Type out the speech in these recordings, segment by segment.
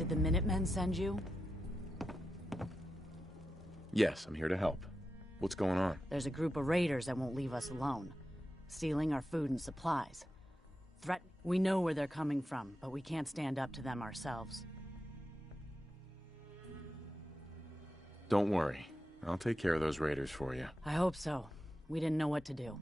Did the Minutemen send you? Yes, I'm here to help. What's going on? There's a group of raiders that won't leave us alone. Stealing our food and supplies. We know where they're coming from, but we can't stand up to them ourselves. Don't worry. I'll take care of those raiders for you. I hope so. We didn't know what to do.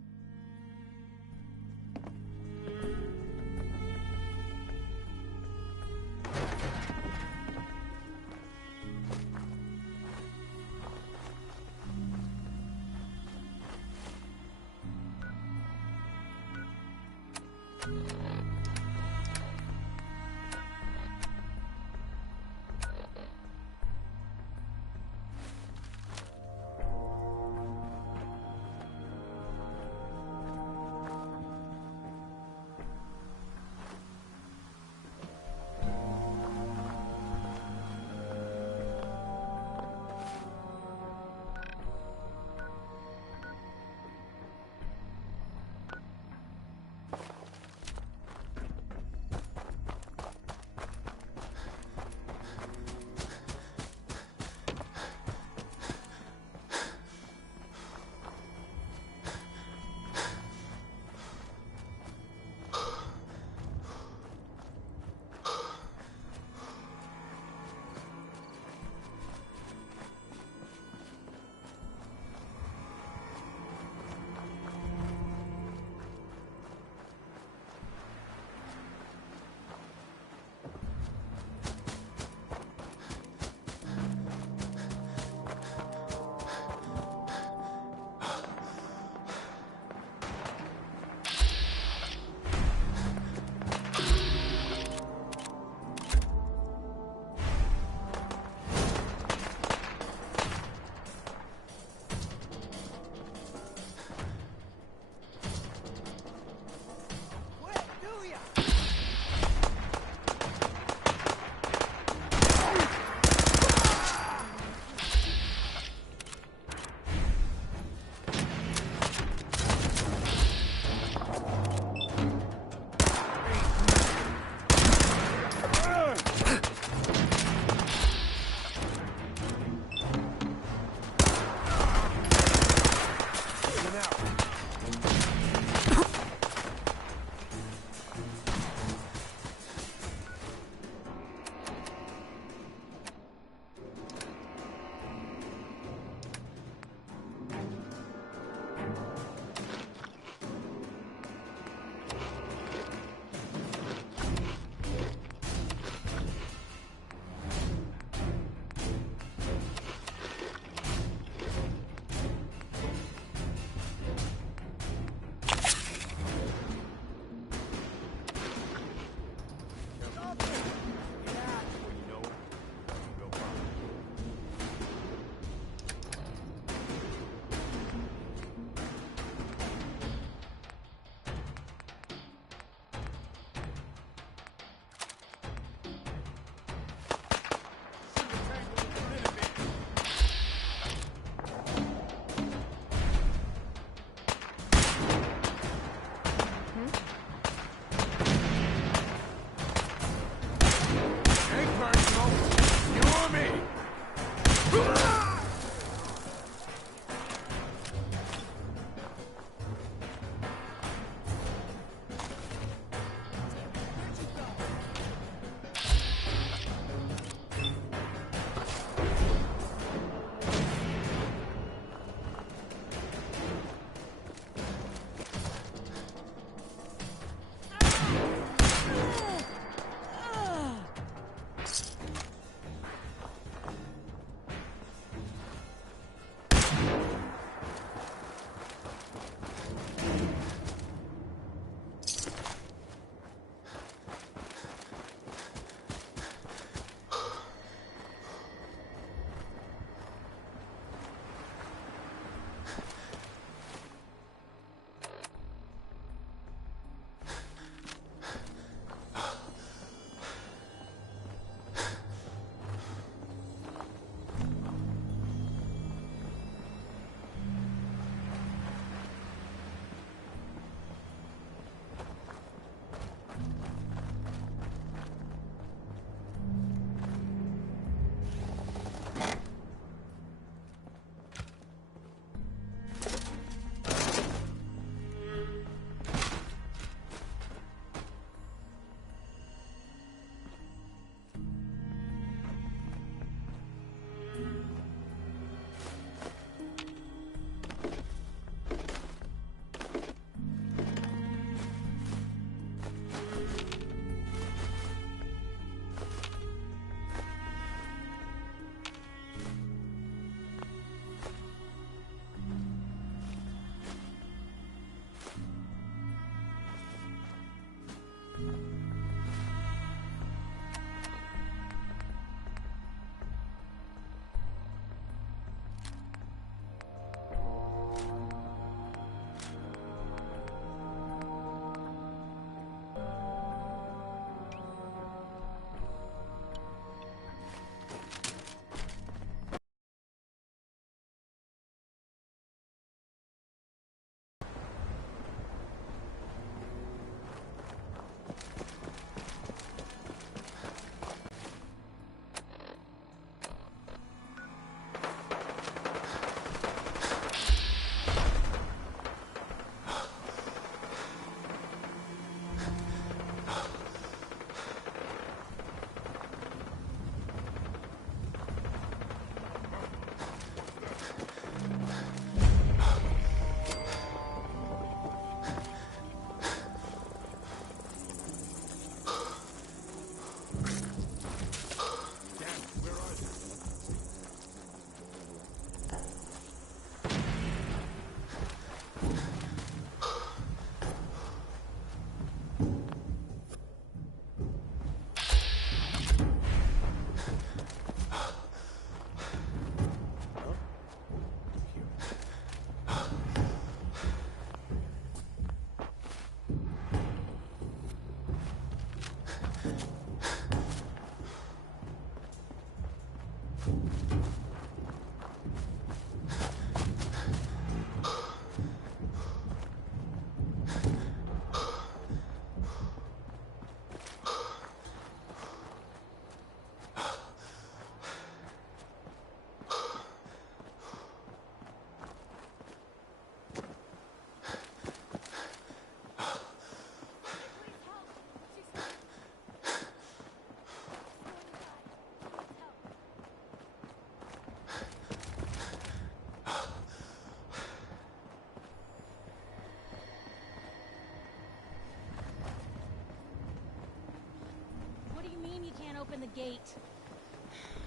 open the gate.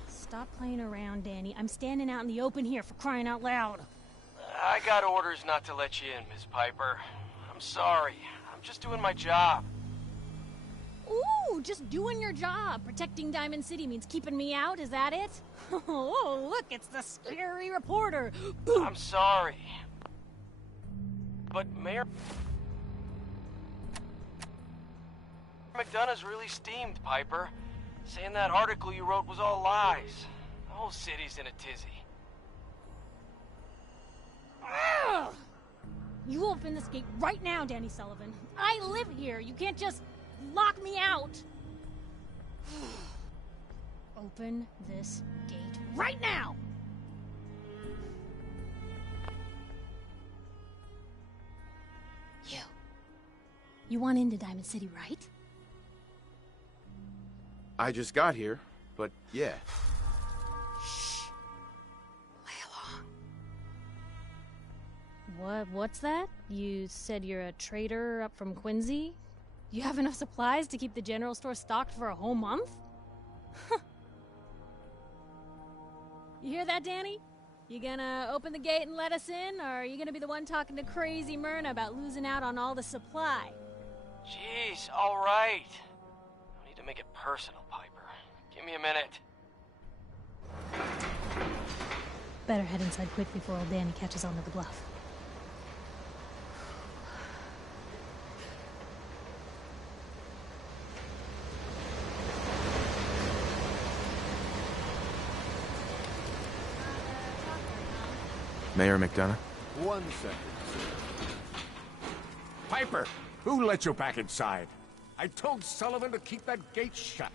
Stop playing around, Danny. I'm standing out in the open here, for crying out loud. I got orders not to let you in, Miss Piper. I'm sorry. I'm just doing my job. Ooh, just doing your job. Protecting Diamond City means keeping me out, is that it? Oh, look, it's the scary reporter. I'm sorry. But Mayor McDonough's really steamed, Piper. Saying that article you wrote was all lies. The whole city's in a tizzy. Ugh! You open this gate right now, Danny Sullivan. I live here. You can't just lock me out. Open this gate right now! You want into Diamond City, right? I just got here, but yeah. Shh. Play along. What's that? You said you're a trader up from Quincy? You have enough supplies to keep the general store stocked for a whole month? You hear that, Danny? You gonna open the gate and let us in, or are you gonna be the one talking to crazy Myrna about losing out on all the supply? Jeez, all right. No need to make it personal, Piper. Give me a minute. Better head inside quick before old Danny catches on to the bluff. Mayor McDonough? 1 second, sir. Piper, who let you back inside? I told Sullivan to keep that gate shut.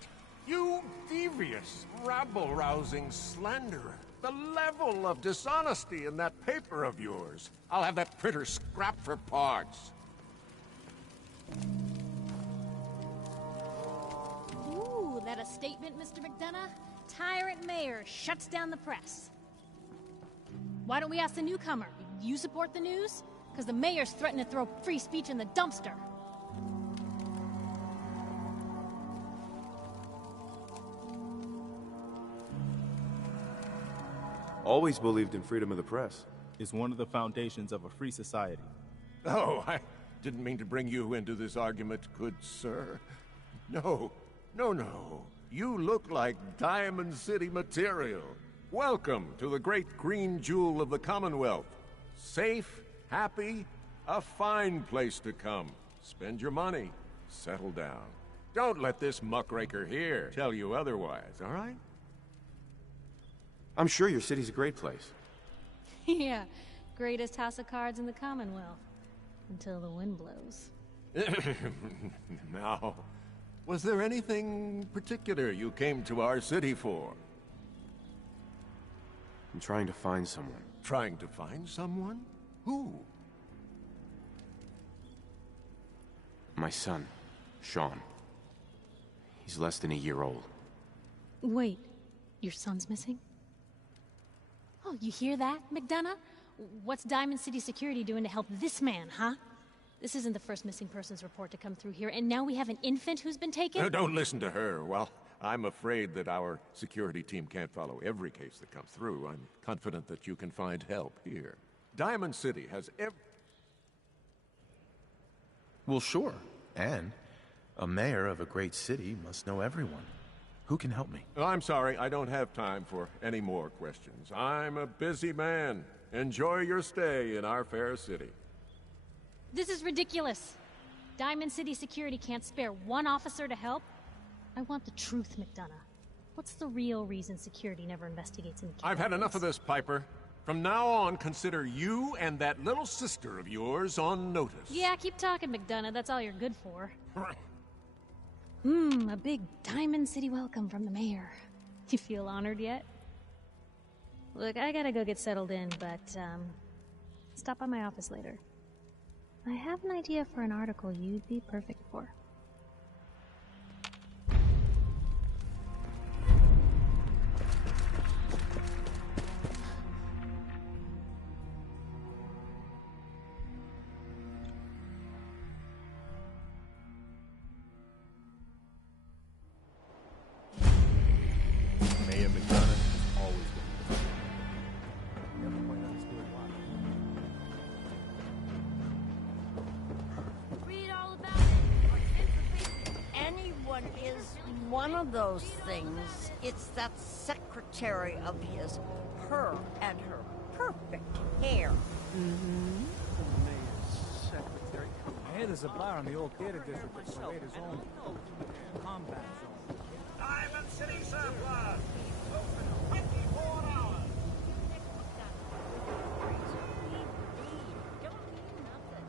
You devious, rabble-rousing slanderer. The level of dishonesty in that paper of yours. I'll have that printer scrapped for parts. Ooh, that a statement, Mr. McDonough? Tyrant mayor shuts down the press. Why don't we ask the newcomer? You support the news? Because the mayor's threatened to throw free speech in the dumpster. Always believed in freedom of the press. Is one of the foundations of a free society. Oh, I didn't mean to bring you into this argument, good sir. No. You look like Diamond City material. Welcome to the great green jewel of the Commonwealth. Safe, happy, a fine place to come. Spend your money, settle down. Don't let this muckraker here tell you otherwise, all right? I'm sure your city's a great place. Yeah, greatest house of cards in the Commonwealth. Until the wind blows. Now, was there anything particular you came to our city for? I'm trying to find someone. Trying to find someone? Who? My son, Sean. He's less than a year old. Wait, your son's missing? Oh, you hear that, McDonough? What's Diamond City Security doing to help this man, huh? This isn't the first missing persons report to come through here, and now we have an infant who's been taken? Don't listen to her. Well, I'm afraid that our security team can't follow every case that comes through. I'm confident that you can find help here. Diamond City has Well, sure. And a mayor of a great city must know everyone. Who can help me? I'm sorry, I don't have time for any more questions. I'm a busy man. Enjoy your stay in our fair city. This is ridiculous. Diamond City Security can't spare one officer to help. I want the truth, McDonough. What's the real reason security never investigates in the I've had enough of this, Piper. From now on, consider you and that little sister of yours on notice. Yeah, keep talking, McDonough. That's all you're good for. A big Diamond City welcome from the mayor. You feel honored yet? Look, I gotta go get settled in, but, stop by my office later. I have an idea for an article you'd be perfect for. Mayor McDonough has always been. Never quite understood why. Read all about it. Anyone is one of those things. It's that secretary of his, her and her perfect hair. Secretary. I hear there's a bar in the old theater district that's made his own combat zone. Diamond City Surplus! Open 24 hours! Don't mean nothing.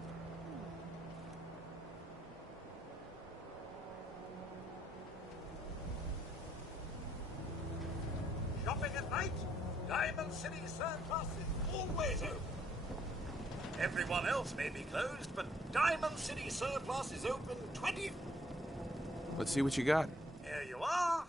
Shopping at night? Diamond City Surplus is always open. Everyone else may be closed, but Diamond City Surplus is open 20... Let's see what you got. Here you are.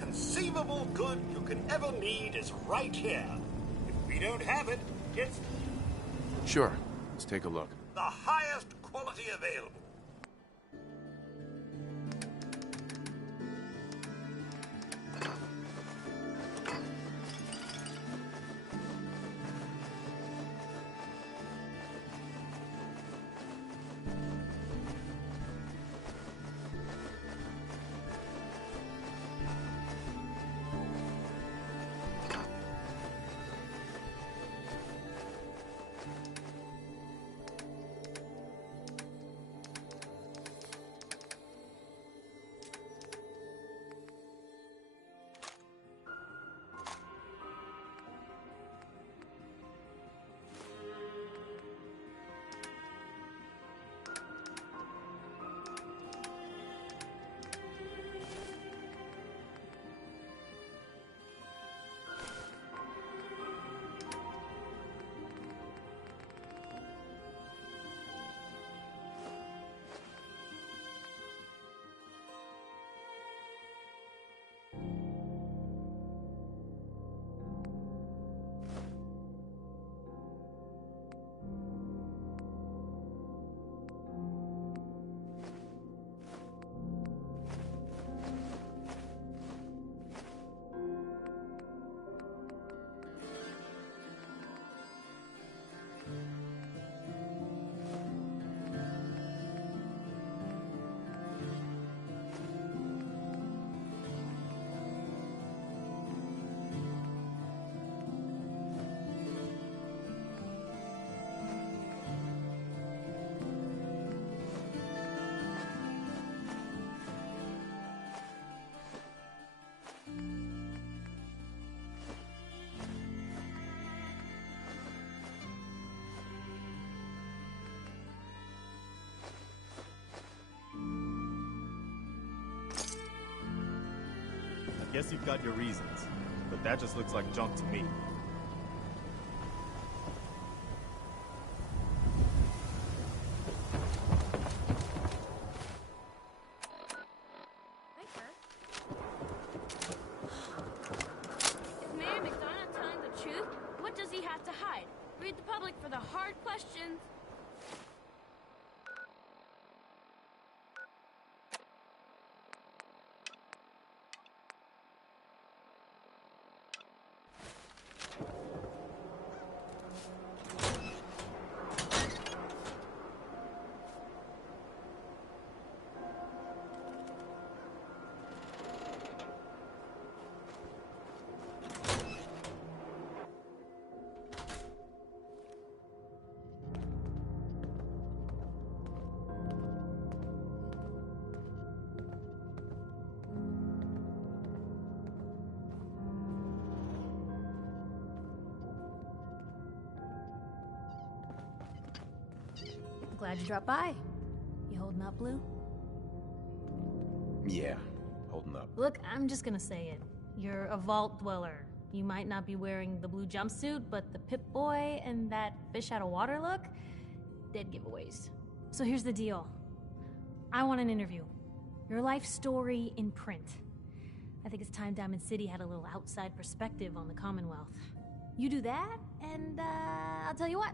conceivable good you can ever need is right here. If we don't have it, it's Sure. Let's take a look. the highest quality available. Guess you've got your reasons, but that just looks like junk to me. Is Mayor McDonough telling the truth? What does he have to hide? Read the public for the hard questions. Glad you dropped by. You holding up, Blue? Yeah, holding up. Look, I'm just gonna say it. You're a vault dweller. You might not be wearing the blue jumpsuit, but the Pip-Boy and that fish out of water look, dead giveaways. So here's the deal. I want an interview. Your life story in print. I think it's time Diamond City had a little outside perspective on the Commonwealth. You do that, and I'll tell you what.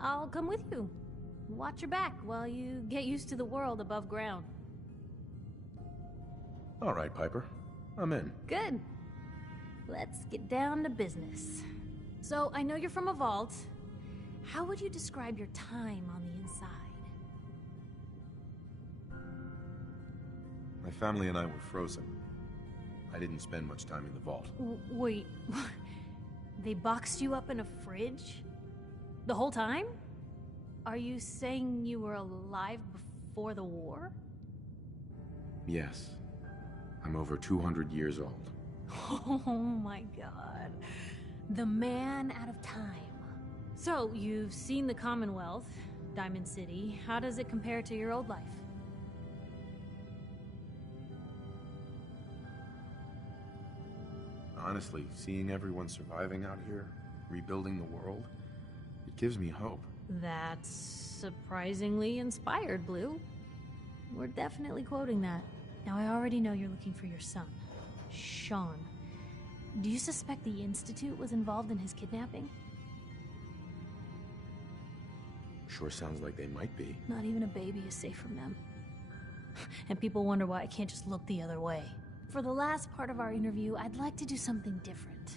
I'll come with you. Watch your back while you get used to the world above ground. All right, Piper. I'm in. Good. Let's get down to business. So, I know you're from a vault. How would you describe your time on the inside? My family and I were frozen. I didn't spend much time in the vault. Wait, they boxed you up in a fridge? The whole time? Are you saying you were alive before the war? Yes. I'm over 200 years old. Oh my god. The man out of time. So, you've seen the Commonwealth, Diamond City. How does it compare to your old life? Honestly, seeing everyone surviving out here, rebuilding the world, it gives me hope. That's surprisingly inspired, Blue. We're definitely quoting that. Now, I already know you're looking for your son. Sean. Do you suspect the Institute was involved in his kidnapping? Sure sounds like they might be. Not even a baby is safe from them. And people wonder why I can't just look the other way. For the last part of our interview, I'd like to do something different.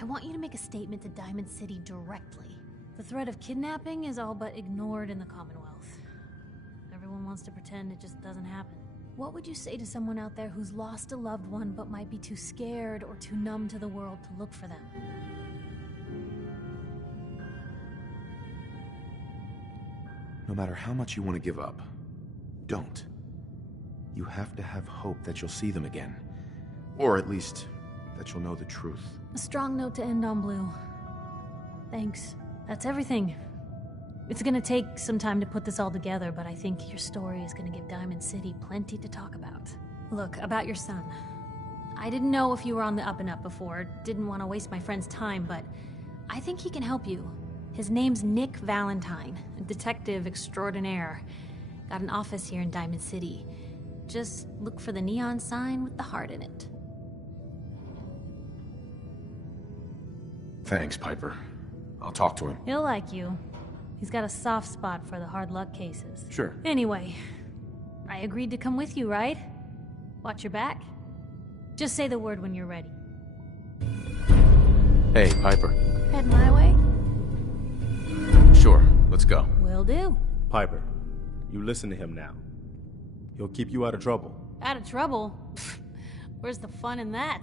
I want you to make a statement to Diamond City directly. The threat of kidnapping is all but ignored in the Commonwealth. Everyone wants to pretend it just doesn't happen. What would you say to someone out there who's lost a loved one but might be too scared or too numb to the world to look for them? No matter how much you want to give up, don't. You have to have hope that you'll see them again. Or at least, that you'll know the truth. A strong note to end on, Blue. Thanks. That's everything. It's gonna take some time to put this all together, but I think your story is gonna give Diamond City plenty to talk about. Look, about your son. I didn't know if you were on the up and up before, didn't want to waste my friend's time, but I think he can help you. His name's Nick Valentine, a detective extraordinaire. Got an office here in Diamond City. Just look for the neon sign with the heart in it. Thanks, Piper. I'll talk to him. He'll like you. He's got a soft spot for the hard luck cases. Sure. Anyway, I agreed to come with you, right? Watch your back. Just say the word when you're ready. Hey, Piper. Head my way? Sure, let's go. Will do. Piper, you listen to him now. He'll keep you out of trouble. Out of trouble? Pfft, where's the fun in that?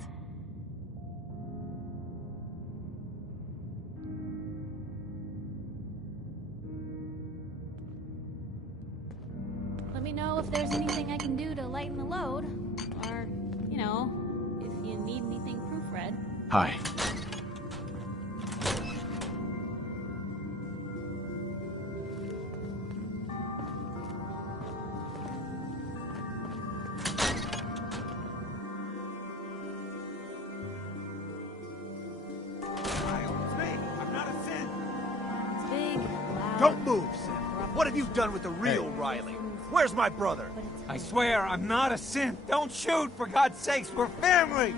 Let me know if there's anything I can do to lighten the load. Or, you know, if you need anything proofread. Hi. Don't move, Sam. What have you done with the real Riley? Where's my brother? I swear, I'm not a synth. Don't shoot, for God's sakes, we're family!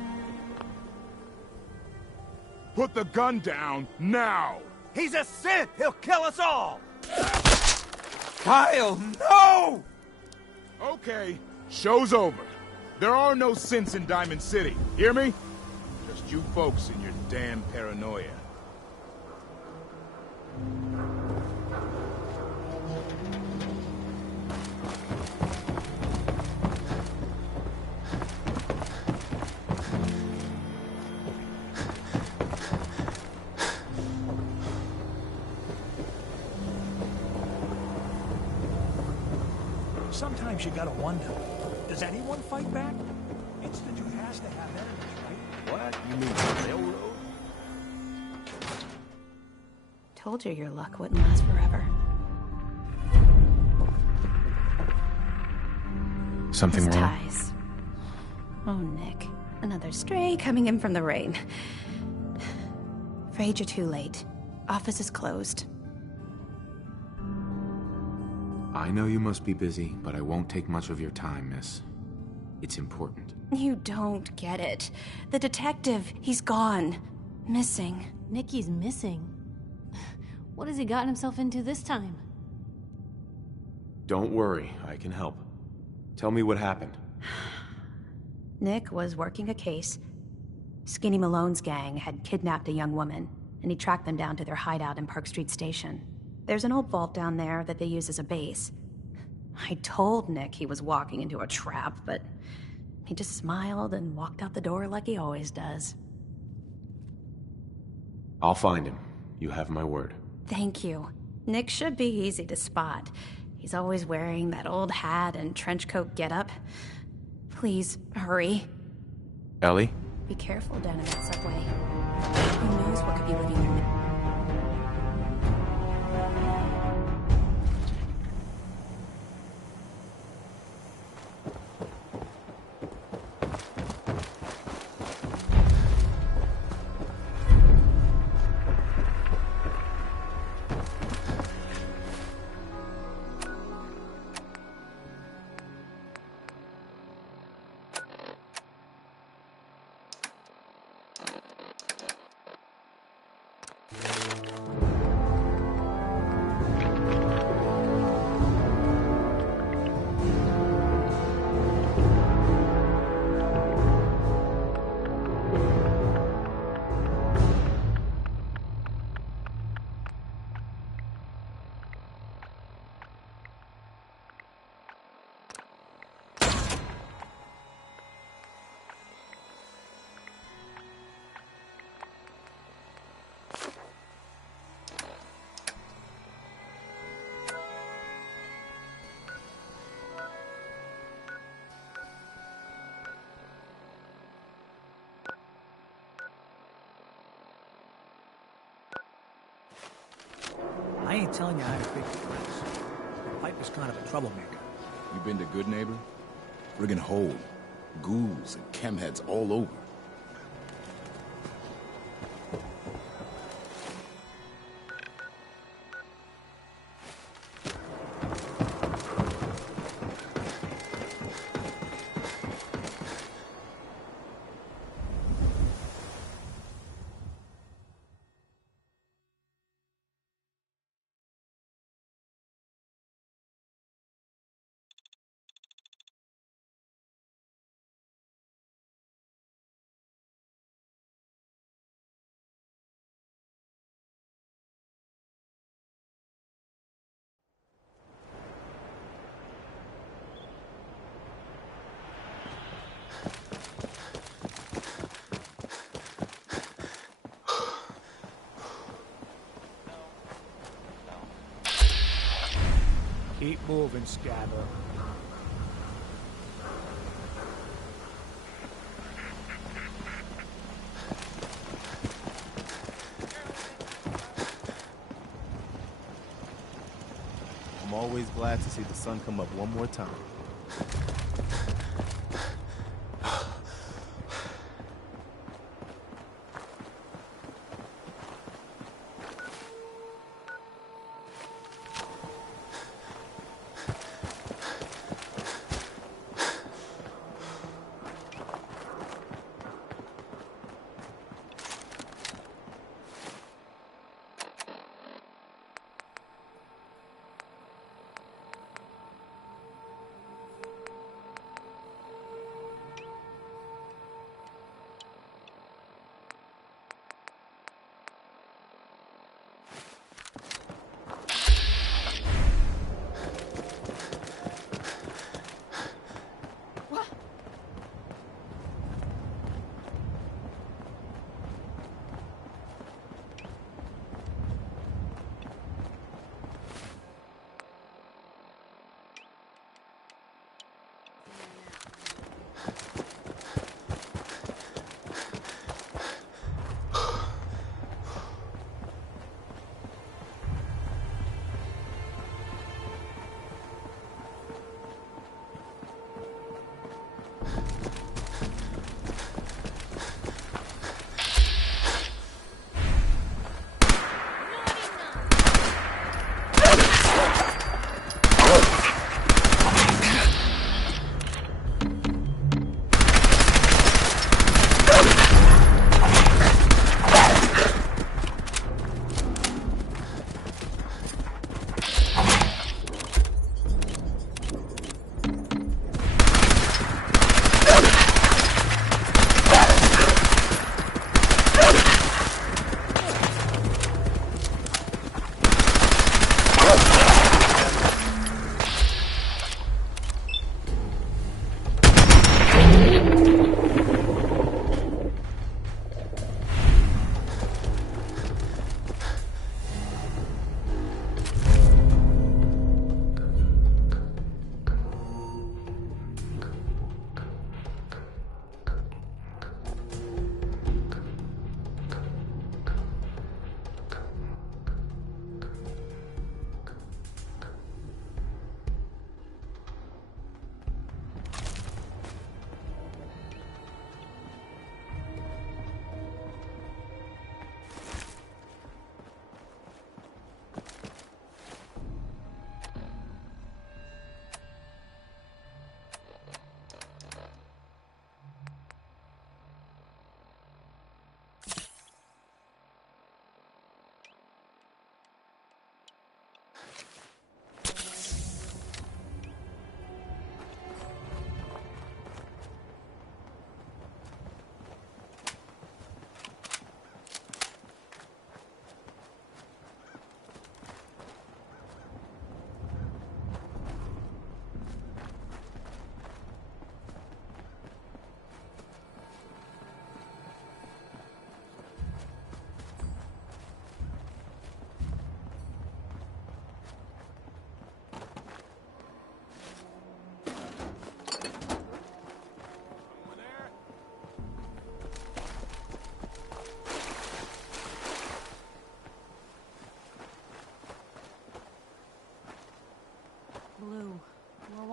Put the gun down, now! He's a synth! He'll kill us all! Kyle, no! Okay, show's over. There are no synths in Diamond City, hear me? Just you folks and your damn paranoia. Sometimes you gotta wonder, does anyone fight back? Institute has to have enemies, right? What? You mean the railroad? Told you your luck wouldn't last forever. Something His wrong? ties. Oh, Nick. Another stray coming in from the rain. Afraid you're too late. Office is closed. I know you must be busy, but I won't take much of your time, miss. It's important. You don't get it. The detective, he's gone. Missing. Nicky's missing. What has he gotten himself into this time? Don't worry, I can help. Tell me what happened. Nick was working a case. Skinny Malone's gang had kidnapped a young woman, and he tracked them down to their hideout in Park Street Station. There's an old vault down there that they use as a base. I told Nick he was walking into a trap, but he just smiled and walked out the door like he always does. I'll find him. You have my word. Thank you. Nick should be easy to spot. He's always wearing that old hat and trench coat getup. Please, hurry. Ellie? Be careful down in that subway. Who knows what could be living there now? I ain't telling you how to treat the place. Piper's kind of a troublemaker. You been to Good Neighbor? Friggin' hole. Ghouls and chemheads all over. Keep moving, Scabber. I'm always glad to see the sun come up one more time.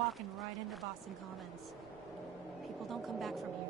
walking right into Boston Commons. People don't come back from here.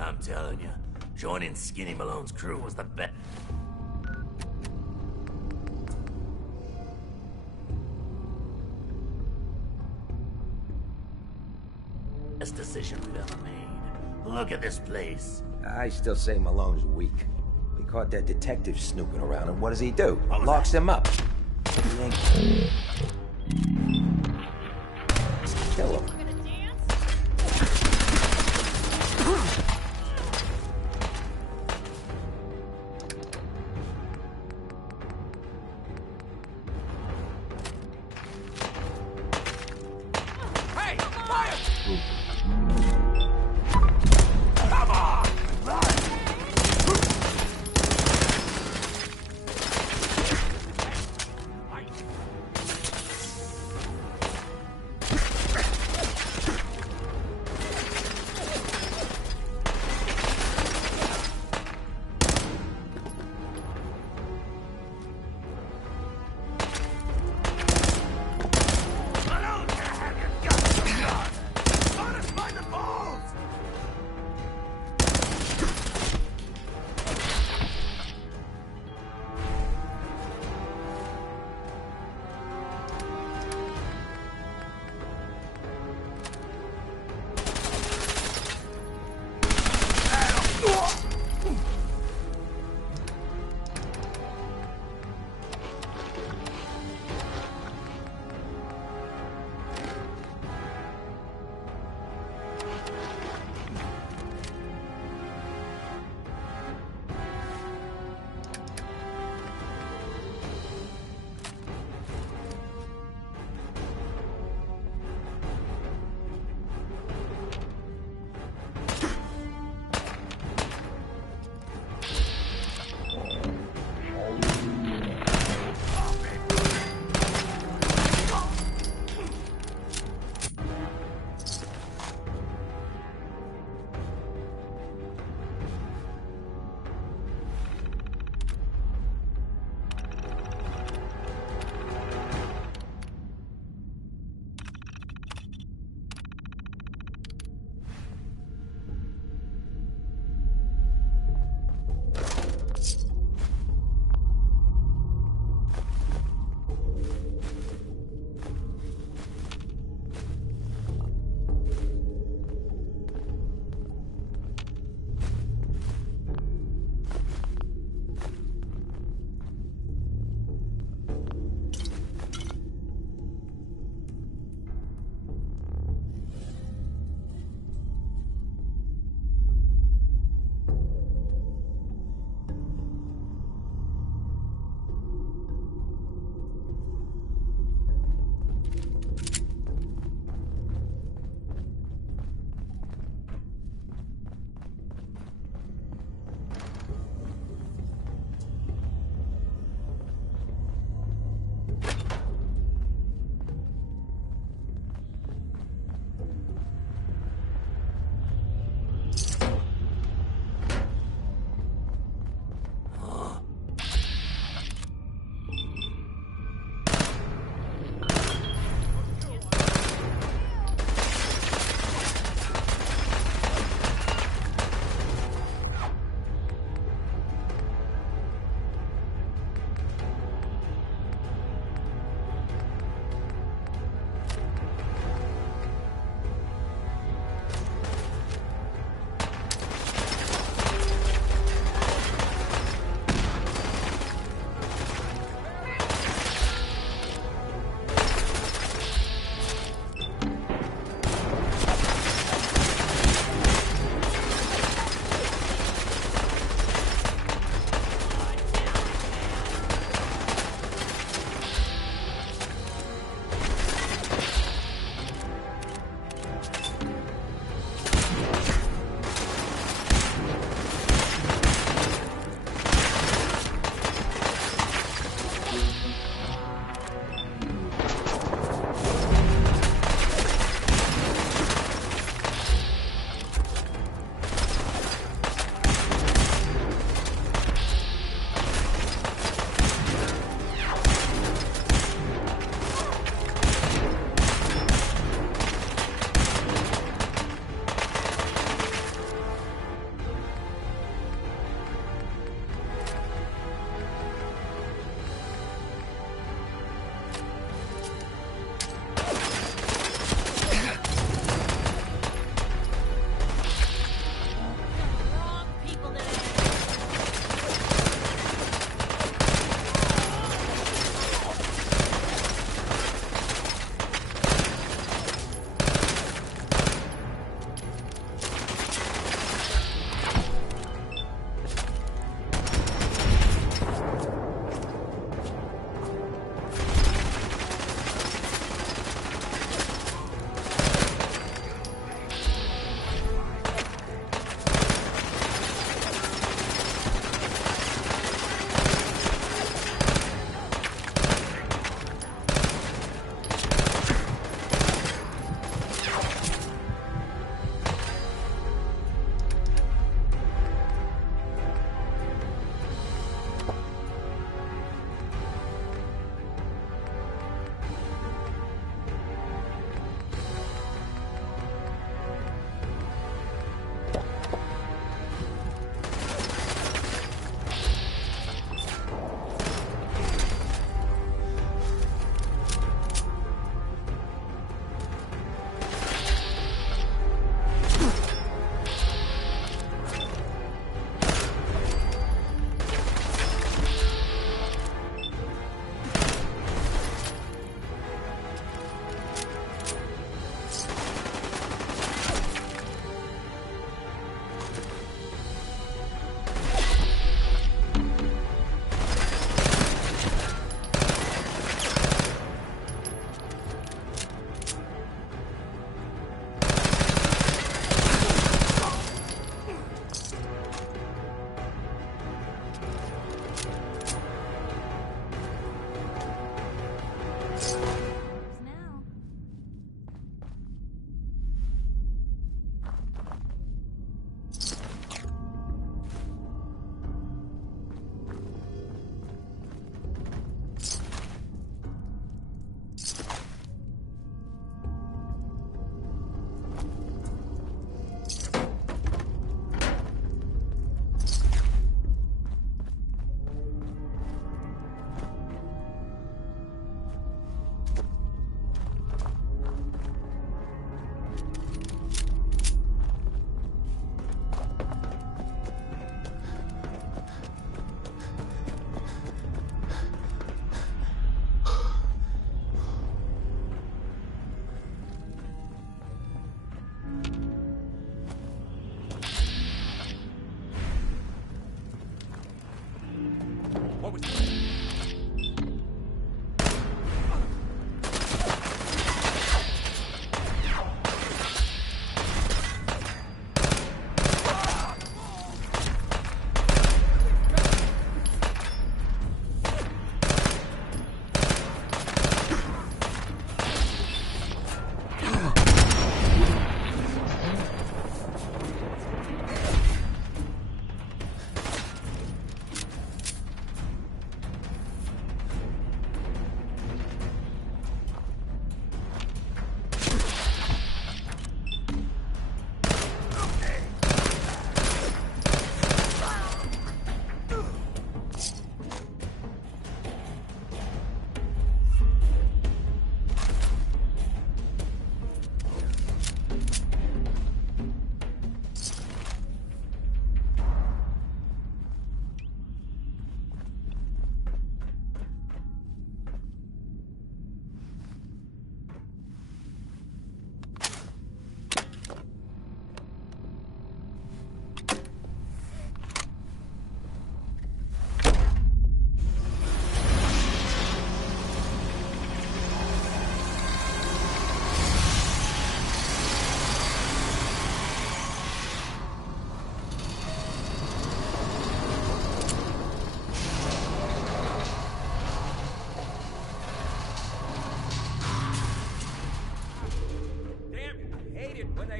I'm telling you, joining Skinny Malone's crew was the best decision we've ever made. Look at this place. I still say Malone's weak. We caught that detective snooping around, and what does he do? Locks him up. He ain't... Kill him.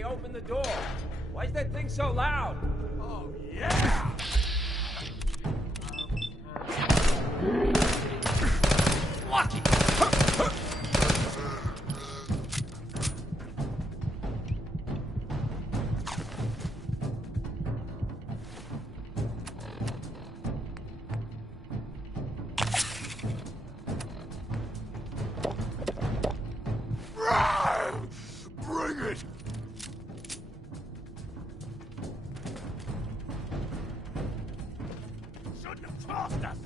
open the door. Why is that thing so loud? Oh, yeah! Lucky! Bring it! Shouldn't have tossed us!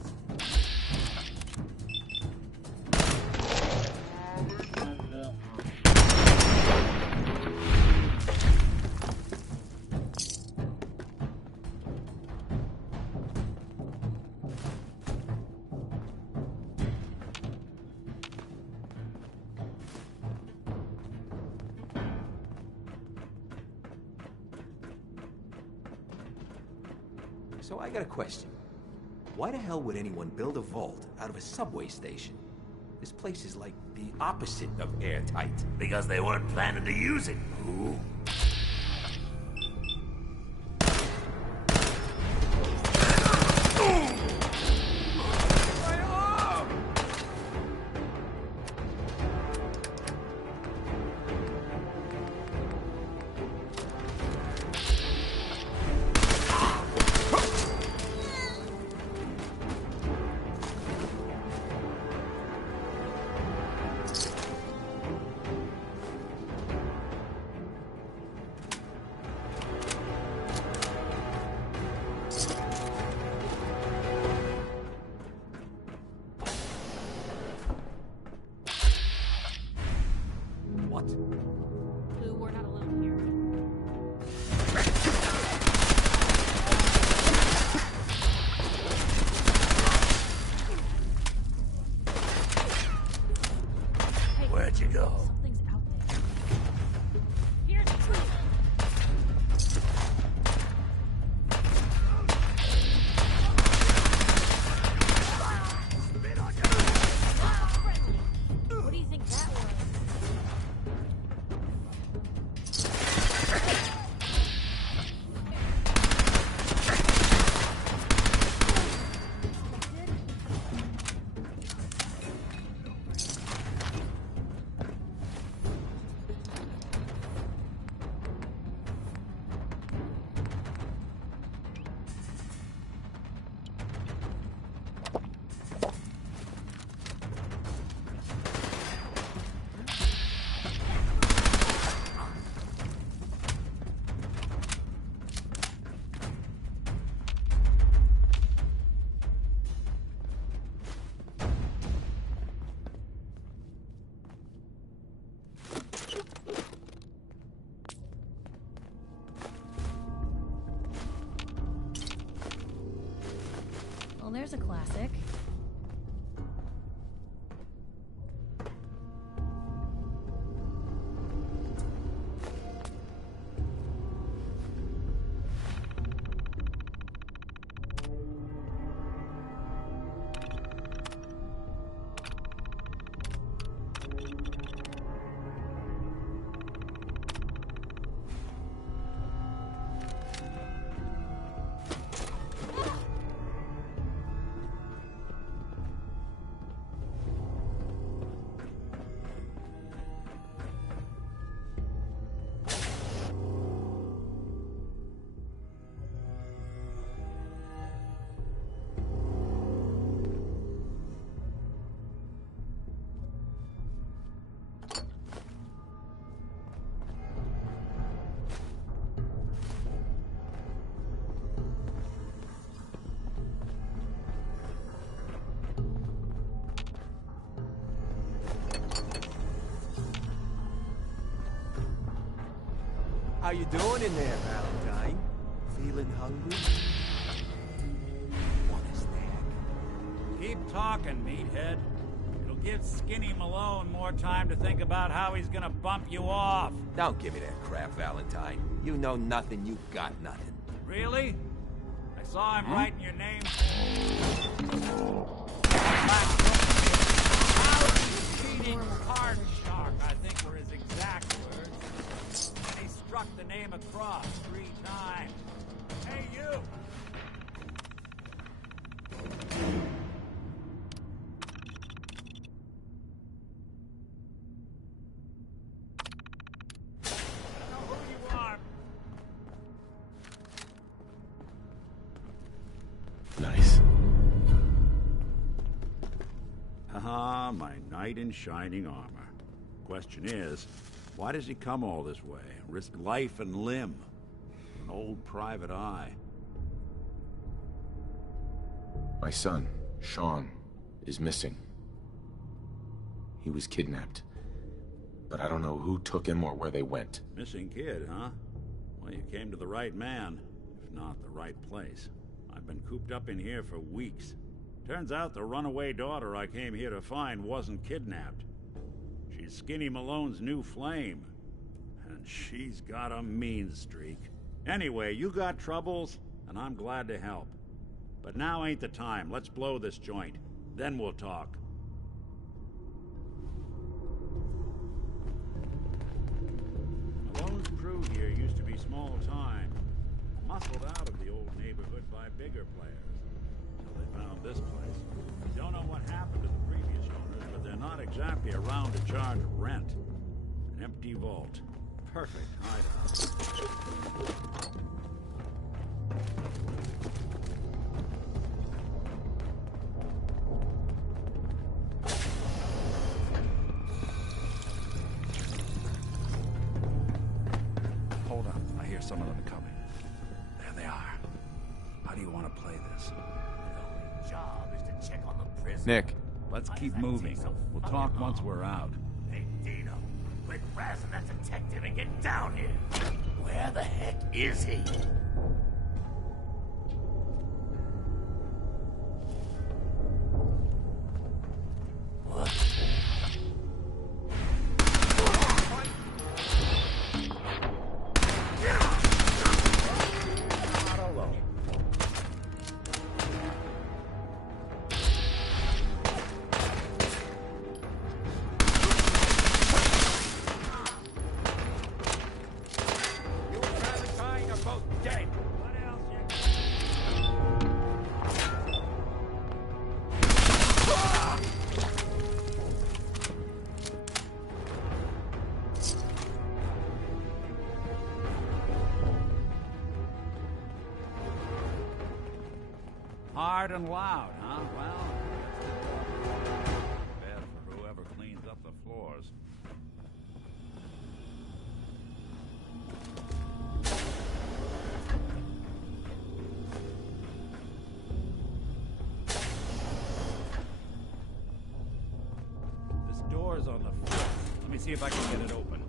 So I got a question. Why the hell would anyone build a vault out of a subway station? This place is like the opposite of airtight. Because they weren't planning to use it. Ooh. What? Blue, we're not alone here. Where'd you go? Something's out there. Here's the truth. What do you think that was? Well, there's a classic. How you doing in there, Valentine? Feeling hungry? Want a snack? Keep talking, meathead. It'll give Skinny Malone more time to think about how he's gonna bump you off. Don't give me that crap, Valentine. You know nothing, you got nothing. Really? I saw him writing your name. Cheating card shark, I think were his exact words. And he struck Mark the name across 3 times. Hey, you! Nice. Haha, my knight in shining armor. Question is, why does he come all this way? Risk life and limb? An old private eye. My son, Sean, is missing. He was kidnapped. But I don't know who took him or where they went. Missing kid, huh? Well, you came to the right man, if not the right place. I've been cooped up in here for weeks. Turns out the runaway daughter I came here to find wasn't kidnapped. She's Skinny Malone's new flame. And she's got a mean streak. Anyway, you got troubles, and I'm glad to help. But now ain't the time. Let's blow this joint. Then we'll talk. Malone's crew here used to be small time. Muscled out of the old neighborhood by bigger players. Until they found this place. We don't know what happened to the previous owners, but they're not exactly around to charge rent. An empty vault. Perfect hideout. Hold up. I hear some of them coming. There they are. How do you want to play this? The job is to check on the prison. Nick. Let's keep moving. We'll talk once we're out. Hey, Dino, quit razzing that detective and get down here. Where the heck is he? What? Hard and loud, huh? Well, bad for whoever cleans up the floors. This door's on the floor. Let me see if I can get it open.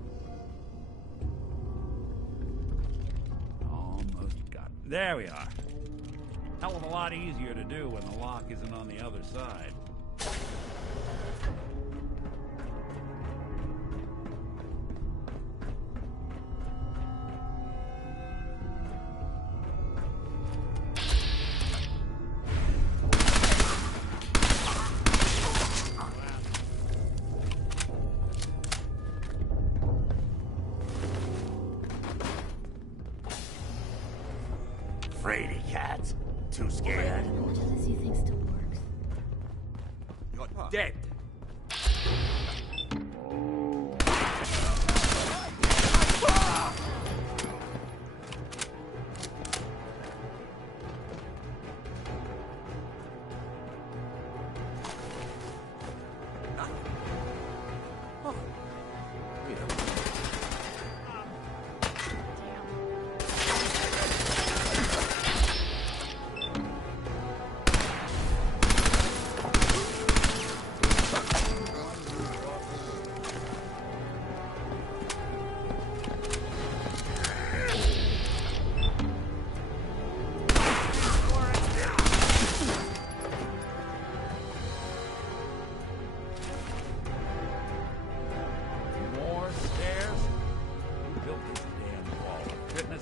Almost got it. There we are. Hell of a lot easier to do when the lock isn't on the other side. Fraidy cats. Too scared. Which of this you think still works? You're dead.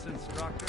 Instructor?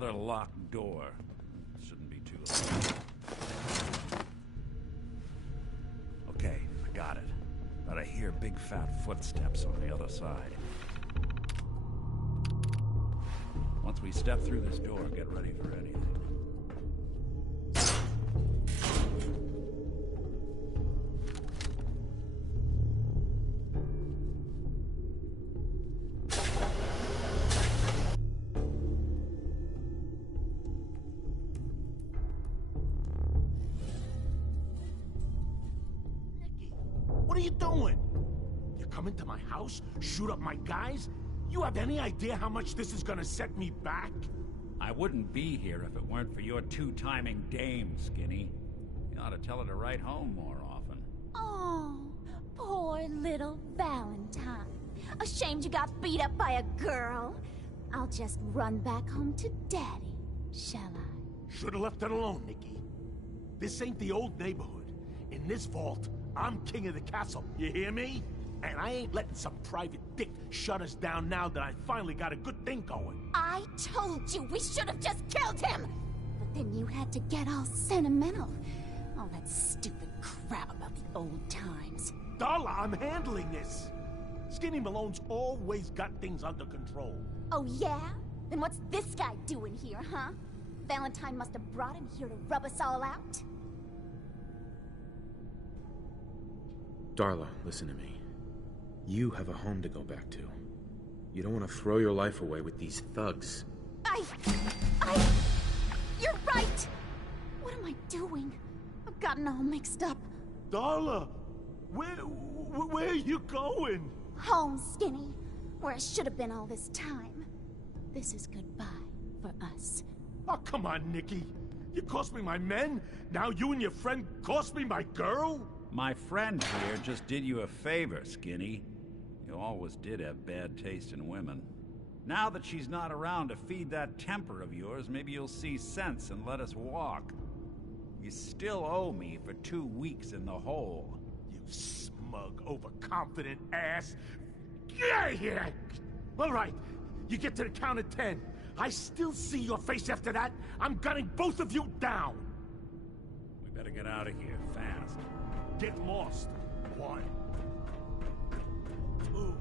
Another locked door. Shouldn't be too late. Okay, I got it. But I hear big fat footsteps on the other side. Once we step through this door, get ready for anything. What are you doing? You come into my house, shoot up my guys? You have any idea how much this is gonna set me back? I wouldn't be here if it weren't for your two-timing dame, Skinny. You ought to tell her to write home more often. Oh, poor little Valentine. Ashamed you got beat up by a girl? I'll just run back home to Daddy, shall I? Should've left it alone, Nikki. This ain't the old neighborhood. In this vault, I'm king of the castle, you hear me? And I ain't letting some private dick shut us down now that I finally got a good thing going. I told you we should have just killed him! But then you had to get all sentimental. All that stupid crap about the old times. Darla, I'm handling this. Skinny Malone's always got things under control. Oh yeah? Then what's this guy doing here, huh? Valentine must have brought him here to rub us all out? Darla, listen to me. You have a home to go back to. You don't want to throw your life away with these thugs. You're right! What am I doing? I've gotten all mixed up. Darla, where are you going? Home, Skinny. Where I should have been all this time. This is goodbye for us. Oh, come on, Nikki. You cost me my men, now you and your friend cost me my girl? My friend here just did you a favor, Skinny. You always did have bad taste in women. Now that she's not around to feed that temper of yours, maybe you'll see sense and let us walk. You still owe me for 2 weeks in the hole. You smug, overconfident ass. Get out of here! All right, you get to the count of 10. I still see your face after that. I'm gunning both of you down. We better get out of here, fast. Get lost. 1, 2,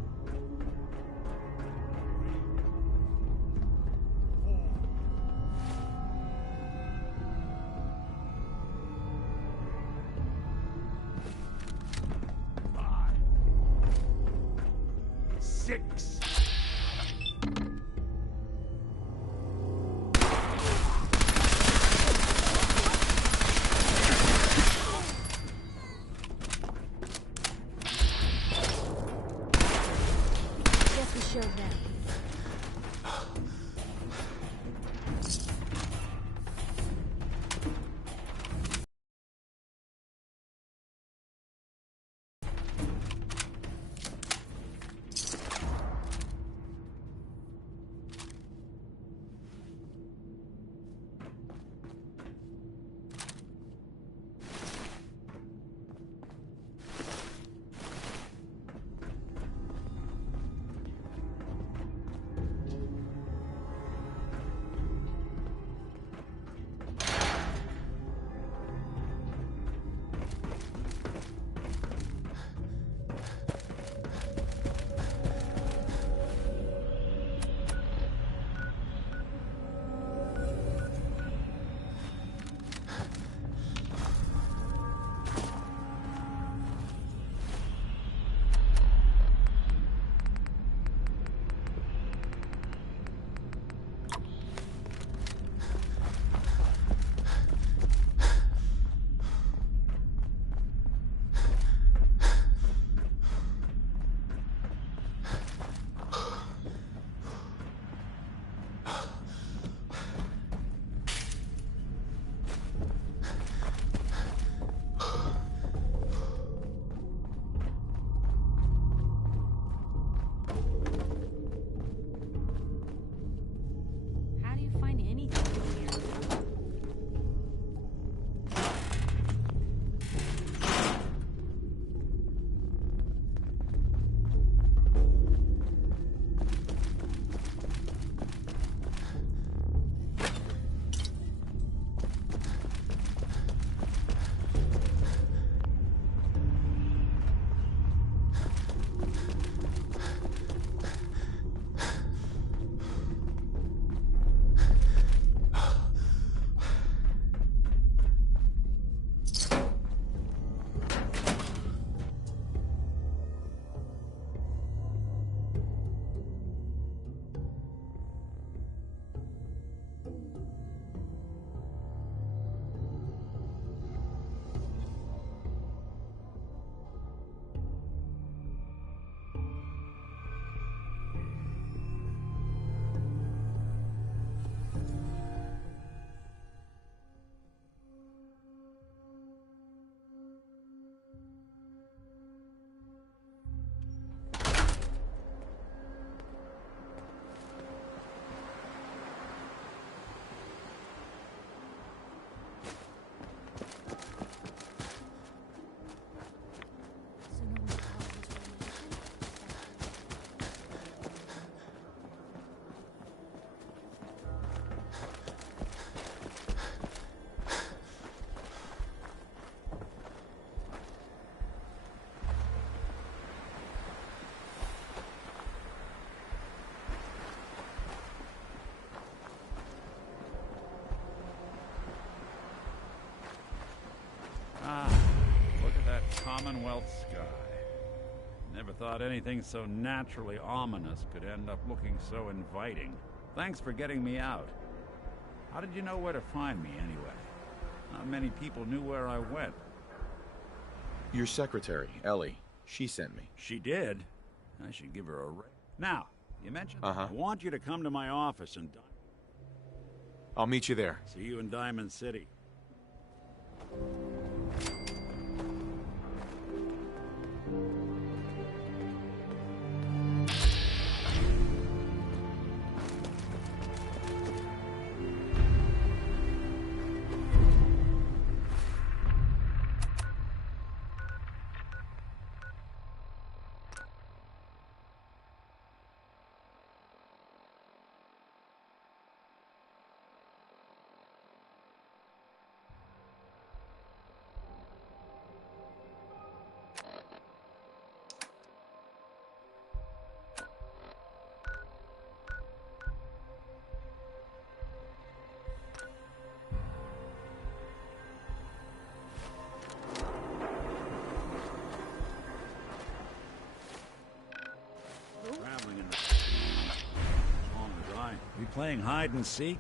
6. Commonwealth sky. Never thought anything so naturally ominous could end up looking so inviting. Thanks for getting me out. How did you know where to find me, anyway? Not many people knew where I went. Your secretary, Ellie. She sent me. She did? I should give her a ring. Now, you mentioned Uh-huh. I want you to come to my office and... I'll meet you there. See you in Diamond City. Traveling in the... As long as I... We playing hide and seek?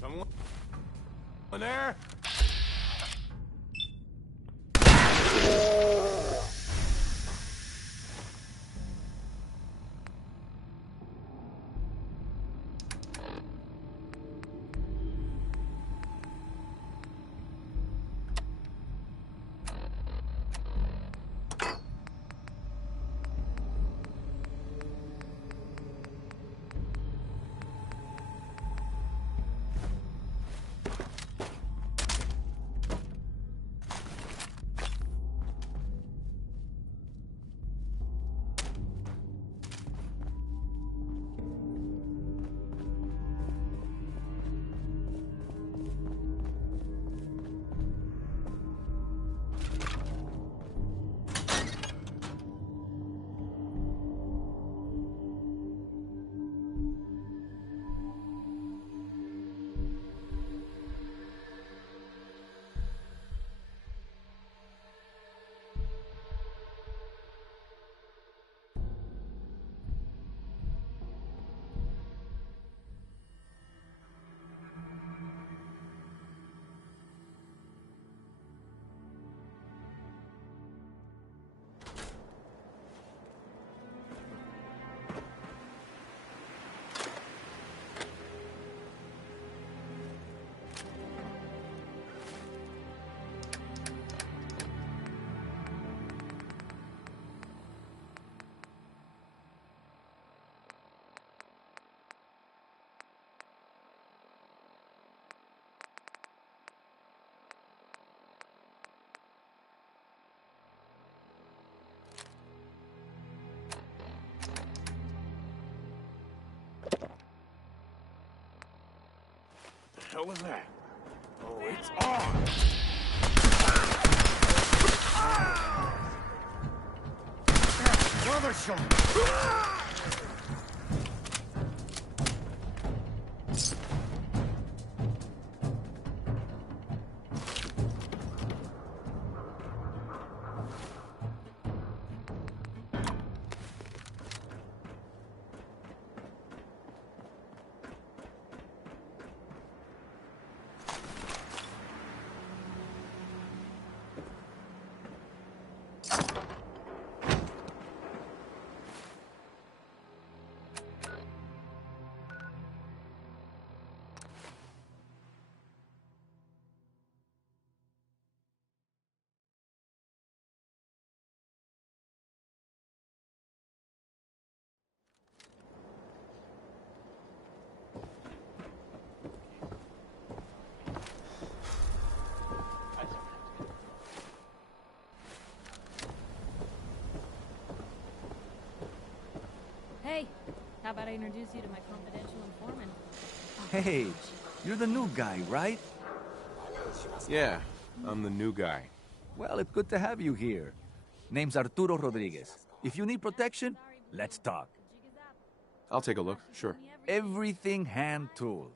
Someone there? hell was that? Oh, it's on! Another shot! Hey, how about I introduce you to my confidential informant? Hey, you're the new guy, right? Yeah, I'm the new guy. Well, it's good to have you here. Name's Arturo Rodriguez. If you need protection, let's talk. I'll take a look, sure. Everything hand-tooled.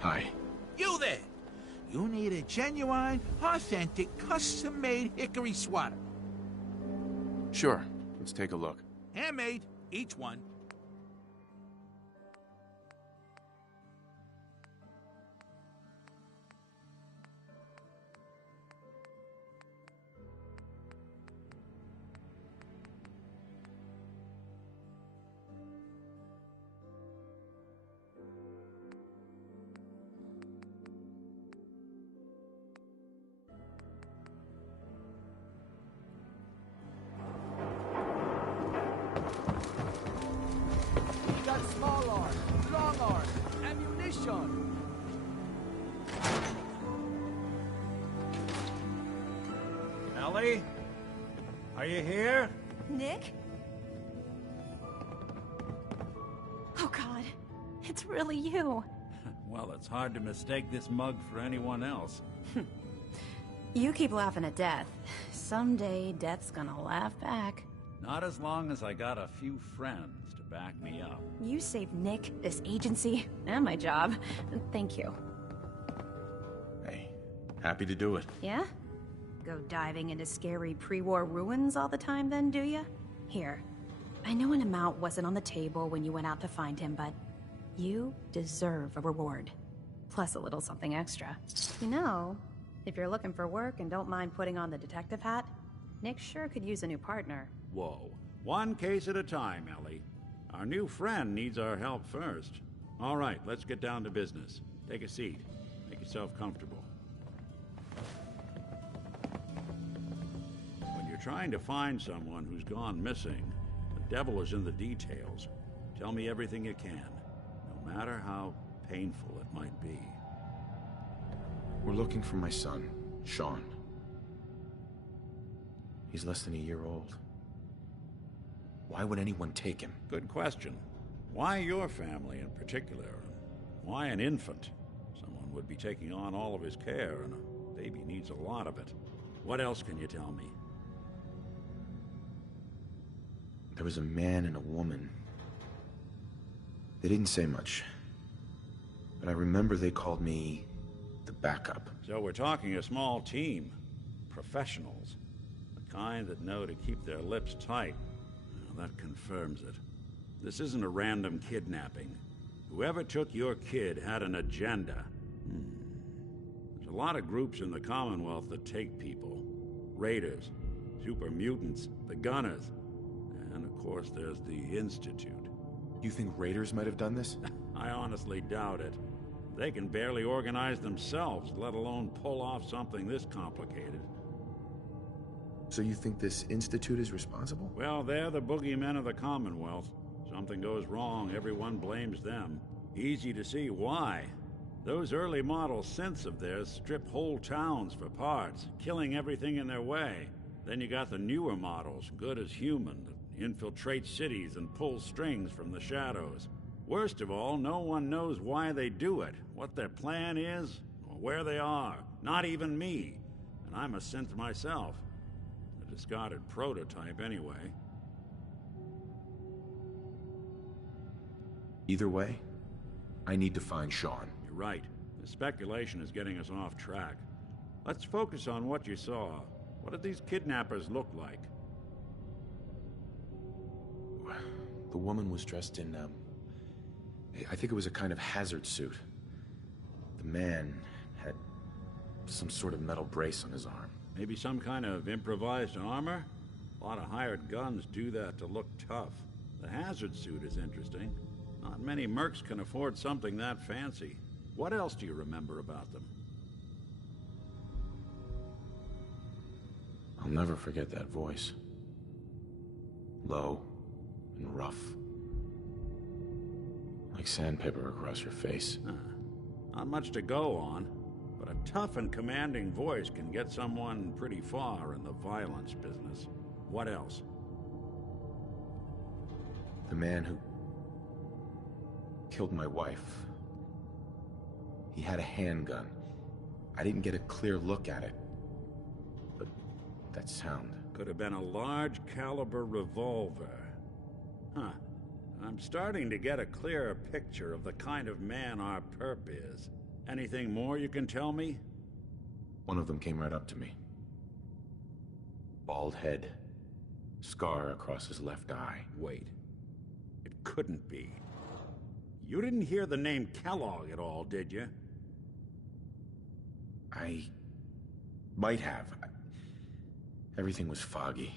Hi. You there! You need a genuine, authentic, custom-made hickory sweater. Sure, let's take a look. Handmade, each one. We got small arms, long arms, ammunition. Ellie? Are you here? Nick? Oh God, it's really you. Well, it's hard to mistake this mug for anyone else. You keep laughing at death. Someday, death's gonna laugh back. Not as long as I got a few friends to back me up. You saved Nick, this agency, and my job. Thank you. Hey, happy to do it. Yeah? Go diving into scary pre-war ruins all the time then, do ya? Here, I know an amount wasn't on the table when you went out to find him, but you deserve a reward. Plus a little something extra. You know, if you're looking for work and don't mind putting on the detective hat, Nick sure could use a new partner. Whoa. One case at a time, Ellie. Our new friend needs our help first. All right, let's get down to business. Take a seat. Make yourself comfortable. When you're trying to find someone who's gone missing, the devil is in the details. Tell me everything you can, no matter how painful it might be. We're looking for my son, Sean. He's less than a year old. Why would anyone take him? Good question. Why your family in particular? Why an infant? Someone would be taking on all of his care, and a baby needs a lot of it. What else can you tell me? There was a man and a woman. They didn't say much, but I remember they called me the backup. So we're talking a small team. Professionals. The kind that know to keep their lips tight. Well, that confirms it. This isn't a random kidnapping. Whoever took your kid had an agenda. There's a lot of groups in the Commonwealth that take people. Raiders, super mutants, the Gunners, and of course there's the Institute. You think raiders might have done this? I honestly doubt it. They can barely organize themselves, let alone pull off something this complicated. So you think this Institute is responsible? Well, they're the boogeymen of the Commonwealth. Something goes wrong, everyone blames them. Easy to see why. Those early model synths of theirs strip whole towns for parts, killing everything in their way. Then you got the newer models, good as human, that infiltrate cities and pull strings from the shadows. Worst of all, no one knows why they do it, what their plan is, or where they are. Not even me. And I'm a synth myself. A discarded prototype, anyway. Either way, I need to find Sean. You're right. The speculation is getting us off track. Let's focus on what you saw. What did these kidnappers look like? The woman was dressed in, I think it was a kind of hazard suit. The man had some sort of metal brace on his arm. Maybe some kind of improvised armor? A lot of hired guns do that to look tough. The hazard suit is interesting. Not many mercs can afford something that fancy. What else do you remember about them? I'll never forget that voice. Low and rough. Like sandpaper across your face. Not much to go on, but a tough and commanding voice can get someone pretty far in the violence business. What else? The man who killed my wife. He had a handgun. I didn't get a clear look at it. But that sound. Could have been a large caliber revolver. Huh. I'm starting to get a clearer picture of the kind of man our perp is. Anything more you can tell me? One of them came right up to me. Bald head. Scar across his left eye. Wait. It couldn't be. You didn't hear the name Kellogg at all, did you? I might have. Everything was foggy.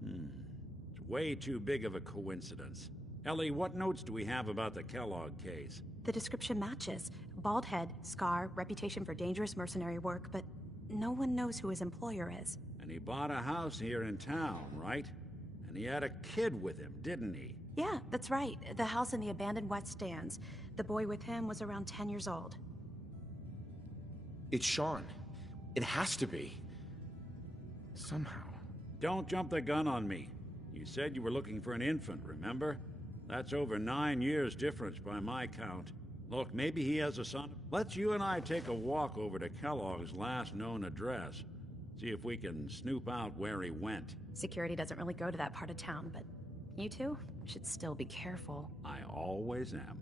It's way too big of a coincidence. Ellie, what notes do we have about the Kellogg case? The description matches. Bald head, scar, reputation for dangerous mercenary work, but no one knows who his employer is. And he bought a house here in town, right? And he had a kid with him, didn't he? Yeah, that's right. The house in the abandoned West Stands. The boy with him was around 10 years old. It's Sean. It has to be. Somehow. Don't jump the gun on me. You said you were looking for an infant, remember? That's over 9 years difference by my count. Look, maybe he has a son. Let's you and I take a walk over to Kellogg's last known address. See if we can snoop out where he went. Security doesn't really go to that part of town, but you two should still be careful. I always am.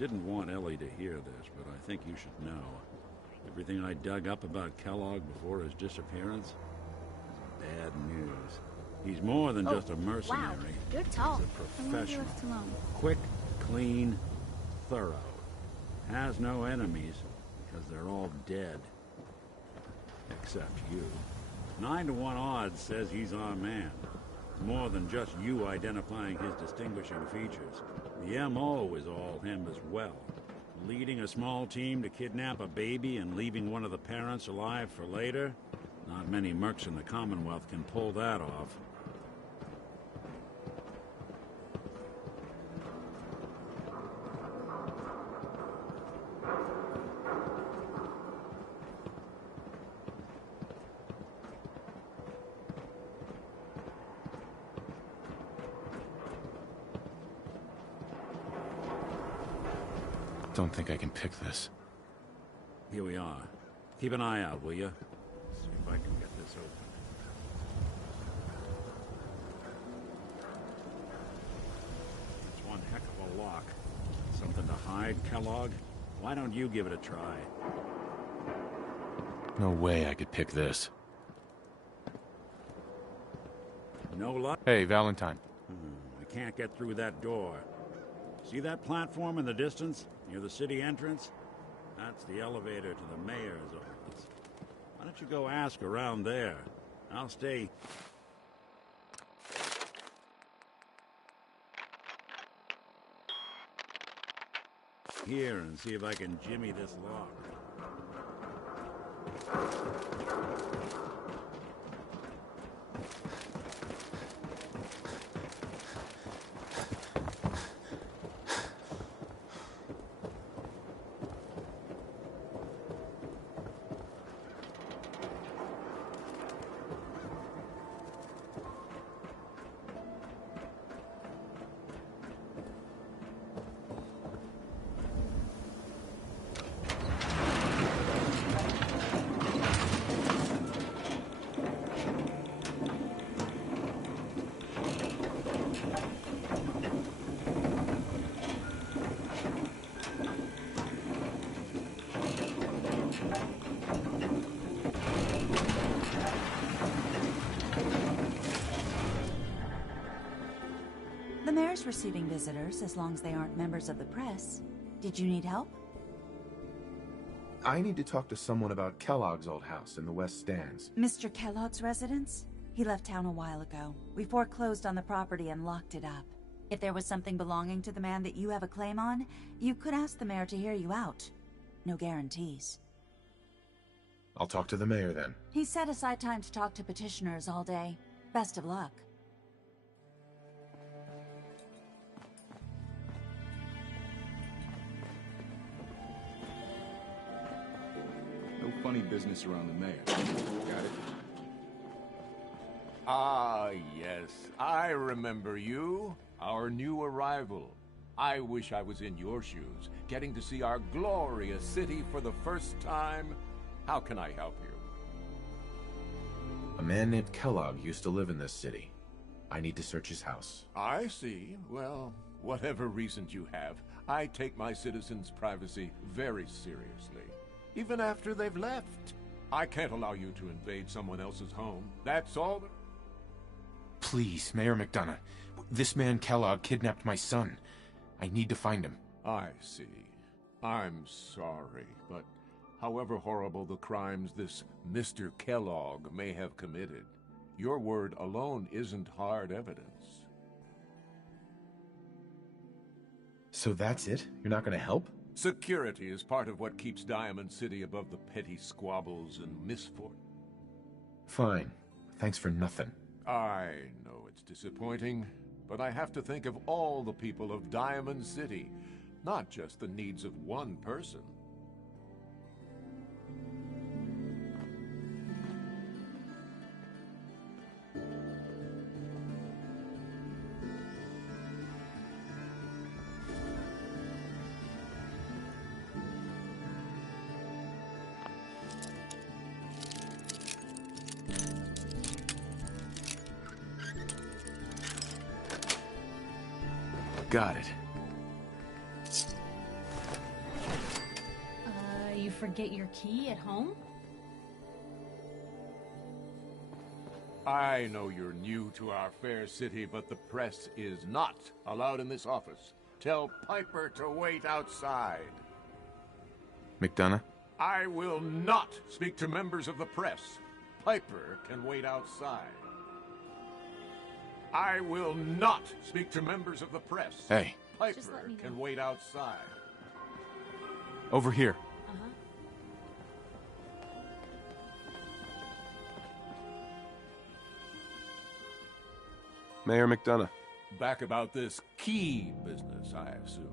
Didn't want Ellie to hear this, but I think you should know. Everything I dug up about Kellogg before his disappearance is bad news. He's more than just a mercenary. Wow, you're tall. He's a professional. Quick, clean, thorough. Has no enemies because they're all dead. Except you. 9 to 1 odds says he's our man. More than just you identifying his distinguishing features. The MO is all him as well. Leading a small team to kidnap a baby and leaving one of the parents alive for later? Not many mercs in the Commonwealth can pull that off. Don't think I can pick this. Here we are. Keep an eye out, will you? See if I can get this open. It's one heck of a lock. Something to hide, Kellogg? Why don't you give it a try? No way I could pick this. No luck? Hey, Valentine. We can't get through that door. See that platform in the distance, near the city entrance? That's the elevator to the mayor's office. Why don't you go ask around there? I'll stay... here and see if I can jimmy this lock. The mayor's receiving visitors as long as they aren't members of the press. Did you need help? I need to talk to someone about Kellogg's old house in the West Stands. Mr. Kellogg's residence? He left town a while ago. We foreclosed on the property and locked it up. If there was something belonging to the man that you have a claim on, you could ask the mayor to hear you out. No guarantees. I'll talk to the mayor then. He set aside time to talk to petitioners all day. Best of luck. No funny business around the mayor. Got it? Ah, yes. I remember you. Our new arrival. I wish I was in your shoes, getting to see our glorious city for the first time. How can I help you? A man named Kellogg used to live in this city. I need to search his house. I see. Well, whatever reasons you have, I take my citizens' privacy very seriously. Even after they've left. I can't allow you to invade someone else's home. That's all. Please, Mayor McDonough. This man Kellogg kidnapped my son. I need to find him. I see. I'm sorry, but however horrible the crimes this Mr. Kellogg may have committed, your word alone isn't hard evidence. So that's it? You're not going to help? Security is part of what keeps Diamond City above the petty squabbles and misfortune. Fine. Thanks for nothing. I know it's disappointing, but I have to think of all the people of Diamond City, not just the needs of one person. Got it. forget your key at home? I know you're new to our fair city, but the press is not allowed in this office. Tell Piper to wait outside. McDonough? I will not speak to members of the press. Piper can wait outside. I will not speak to members of the press. Hey. Piper can wait outside. Over here. Mayor McDonough. Back about this key business, I assume.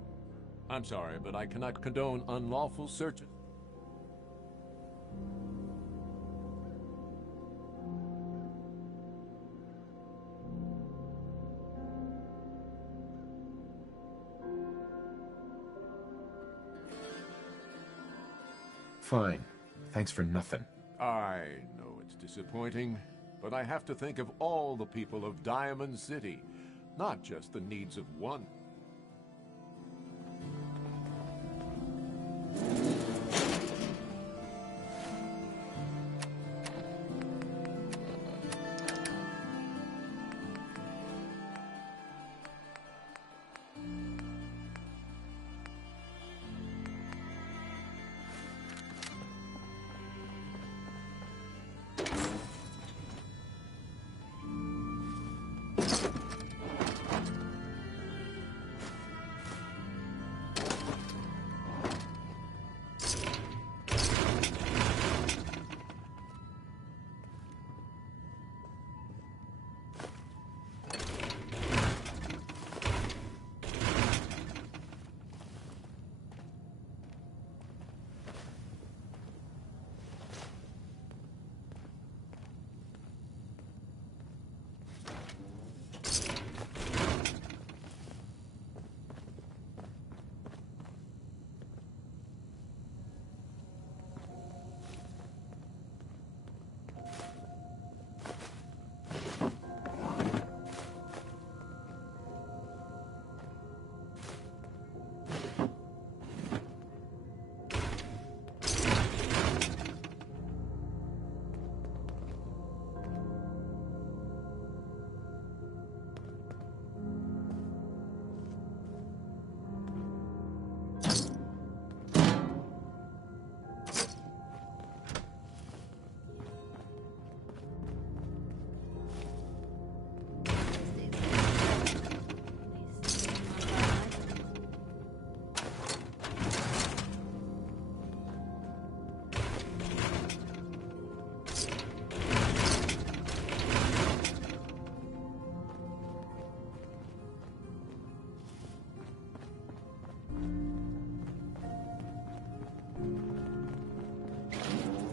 I'm sorry, but I cannot condone unlawful searches. Fine. Thanks for nothing. I know it's disappointing, but I have to think of all the people of Diamond City, not just the needs of one.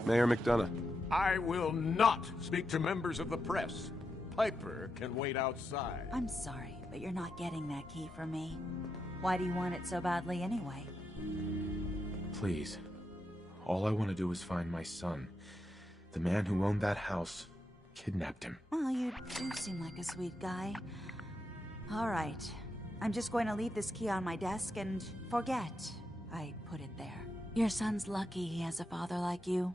Mayor McDonough. I will not speak to members of the press. Piper can wait outside. I'm sorry, but you're not getting that key from me. Why do you want it so badly anyway? Please. All I want to do is find my son. The man who owned that house kidnapped him. Well, you do seem like a sweet guy. All right. I'm just going to leave this key on my desk and forget I put it there. Your son's lucky he has a father like you.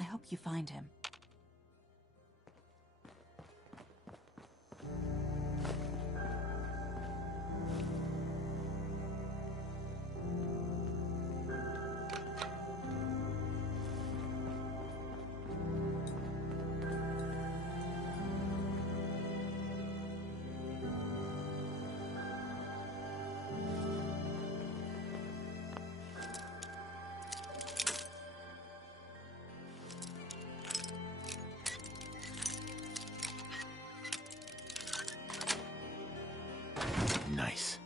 I hope you find him. Nice.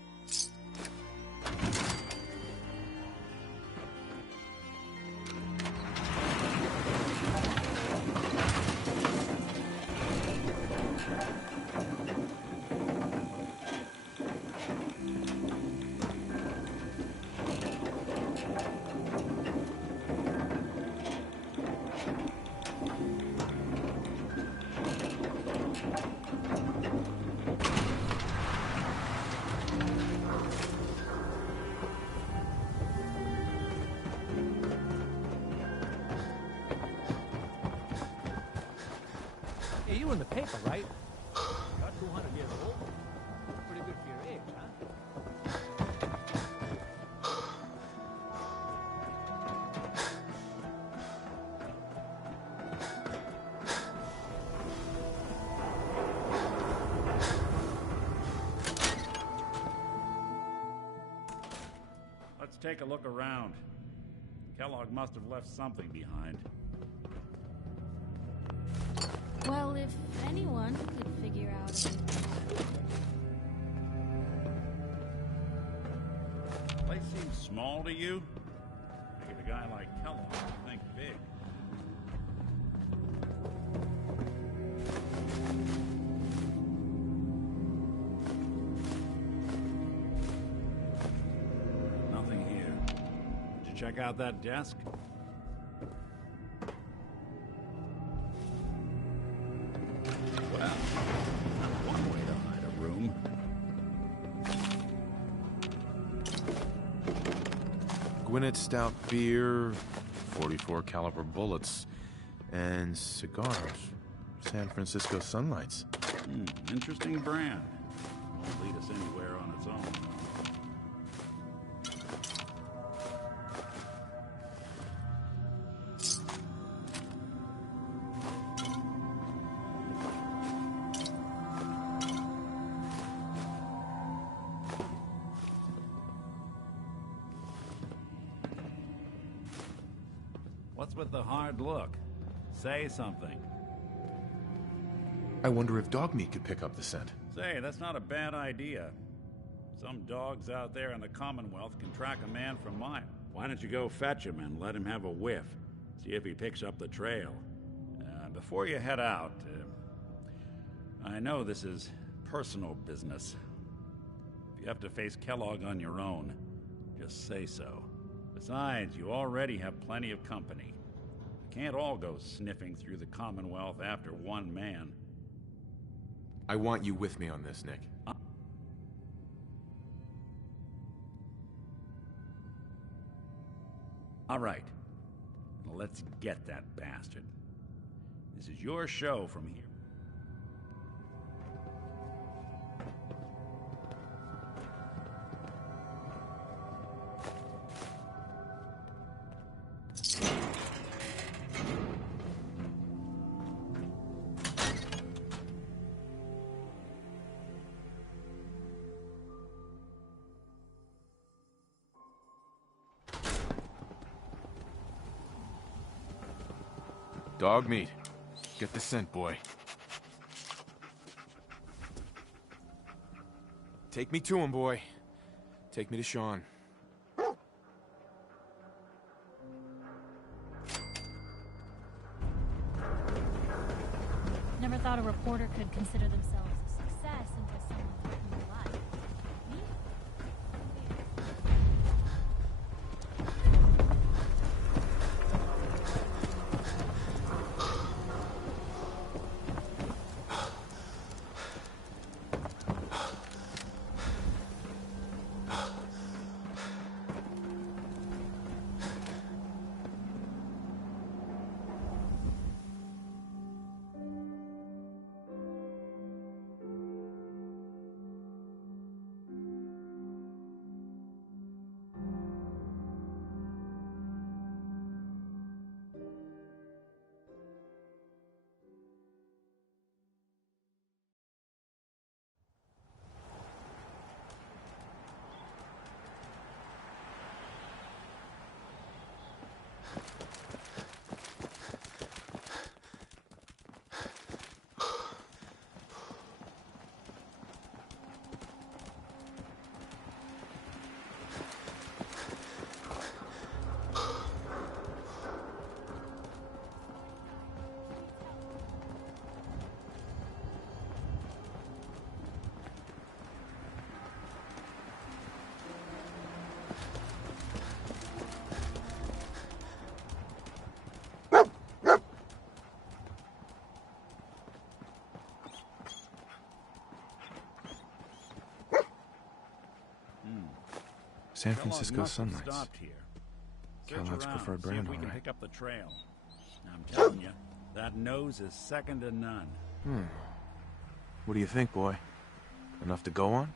you were in the paper, right? You're 200 years old. Pretty good for your age, huh? Let's take a look around. Kellogg must have left something behind. Well, if anyone could figure out The place seems small to you? Figured a guy like Kellogg would think big. Nothing here. Did you check out that desk? Well, that's one way to hide a room. Gwinnett stout beer, 44 caliber bullets, and cigars. San Francisco Sunlights. Interesting brand. Won't lead us anywhere on its own. What's with the hard look? Say something. I wonder if dog meat could pick up the scent. Say, that's not a bad idea. Some dogs out there in the Commonwealth can track a man from miles. Why don't you go fetch him and let him have a whiff? See if he picks up the trail. Before you head out, I know this is personal business. If you have to face Kellogg on your own, just say so. Besides, you already have plenty of company. You can't all go sniffing through the Commonwealth after one man. I want you with me on this, Nick. All right. Let's get that bastard. This is your show from here. Dog meat. Get the scent, boy. Take me to him, boy. Take me to Sean. Never thought a reporter could consider themselves a success until someone took them alive. Me? San Francisco Sunlights. Stopped here. Kellogg's preferred See brand, if we all can right. pick up the trail. I'm telling you, that nose is second to none. What do you think, boy? Enough to go on?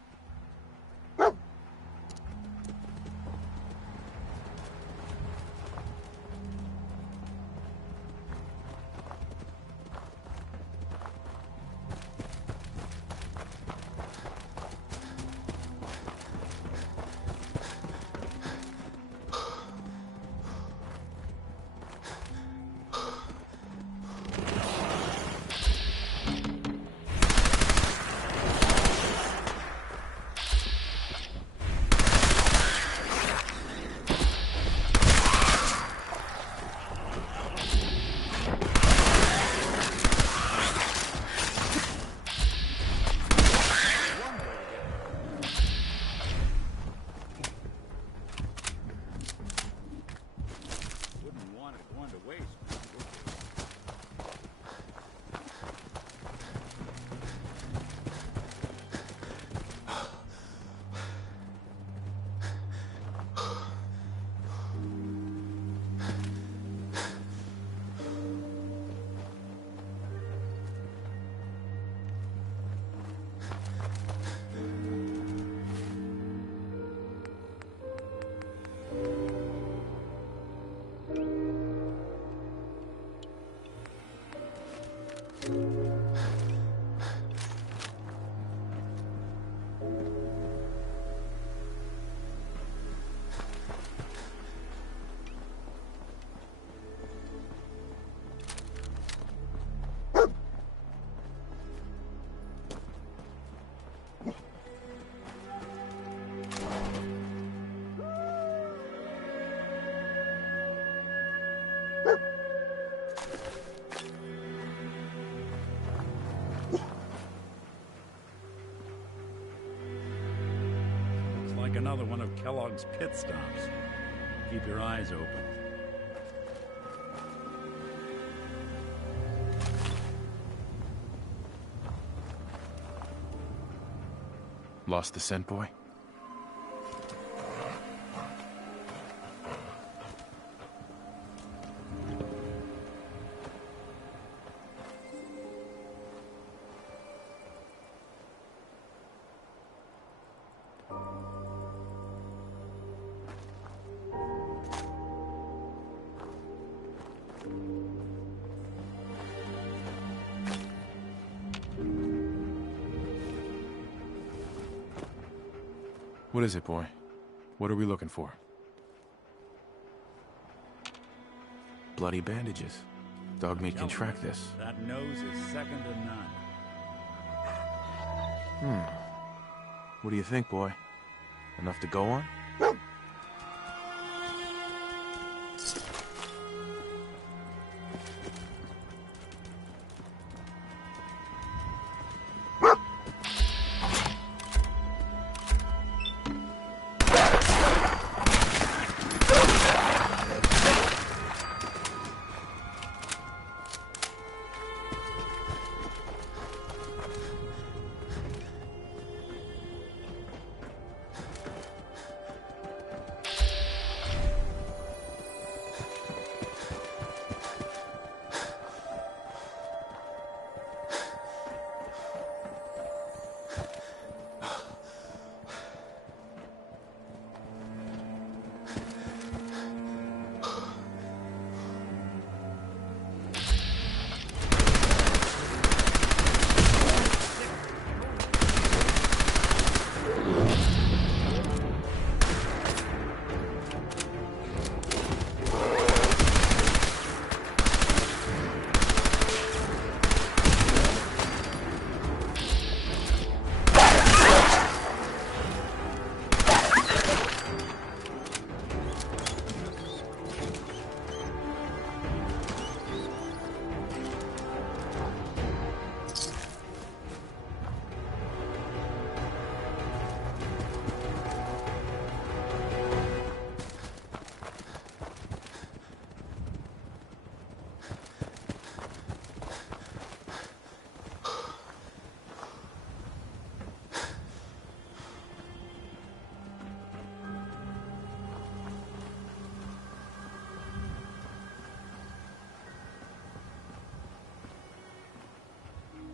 Another one of Kellogg's pit stops. Keep your eyes open. Lost the scent, boy? What is it, boy? What are we looking for? Bloody bandages. Dog meat can track this. That nose is second to none. What do you think, boy? Enough to go on?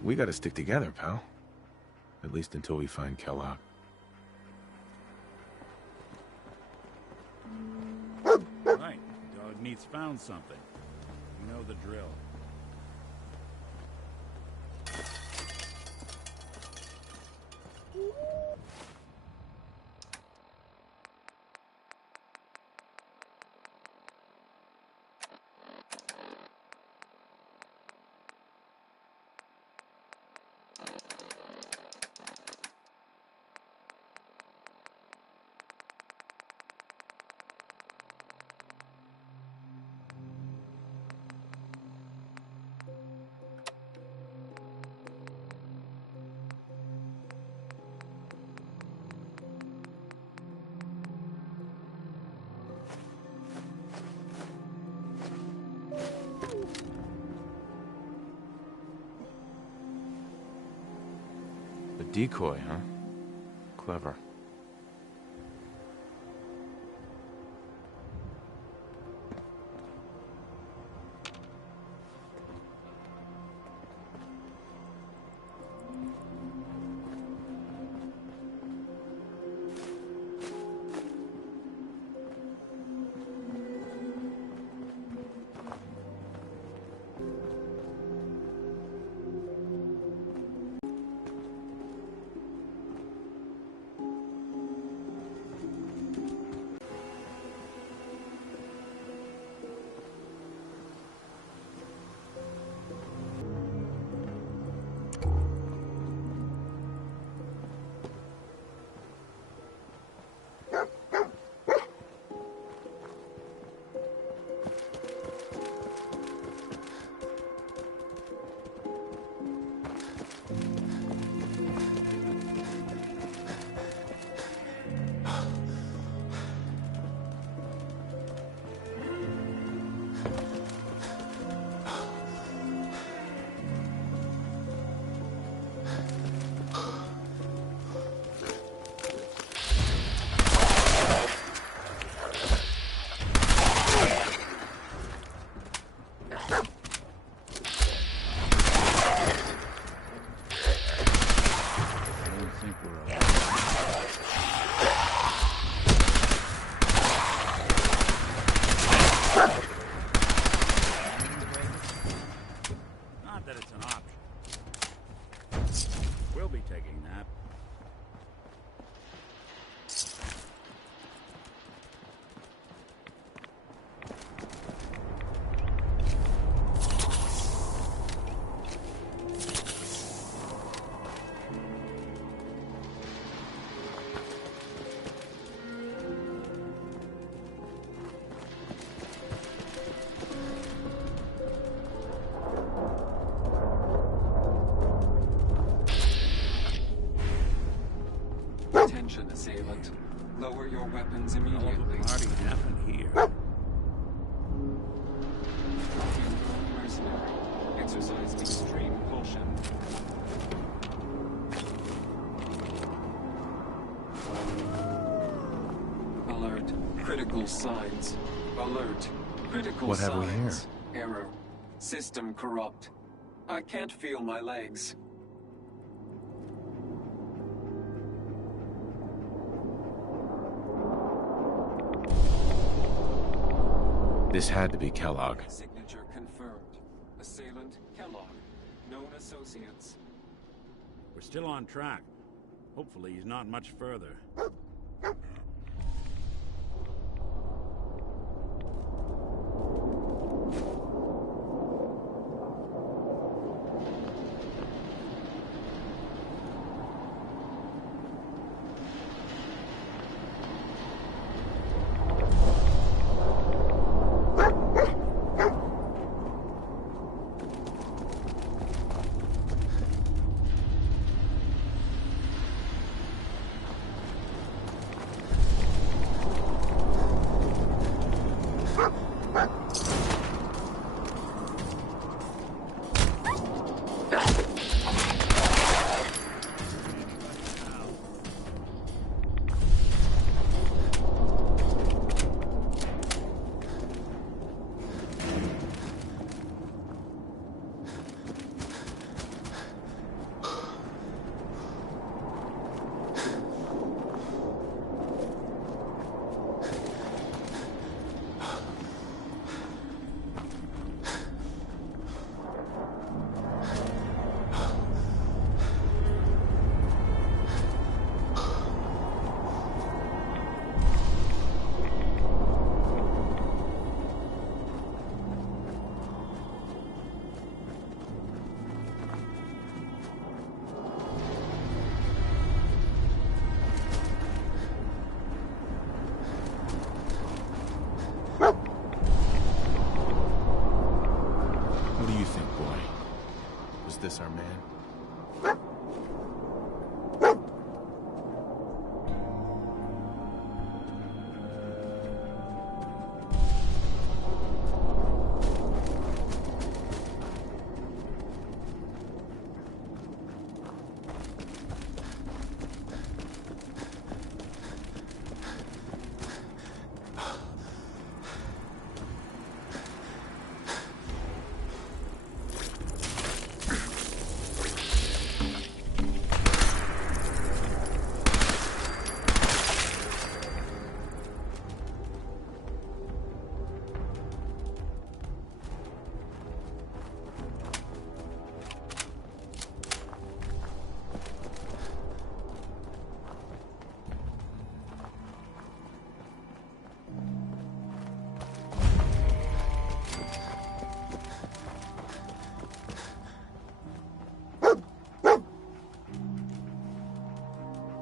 We gotta stick together, pal. At least until we find Kellogg. Right. Dog meat's found something. You know the drill. A decoy, huh? Clever. Not that it's an option. We'll be taking that. Attention, assailant. Lower your weapons immediately. Party happened here. Mercenary. Exercise extreme caution. Alert. Critical signs. Alert. Critical What signs. have we here? Error. System corrupt. I can't feel my legs. This had to be Kellogg. Signature confirmed. Assailant Kellogg. Known associates. We're still on track. Hopefully he's not much further.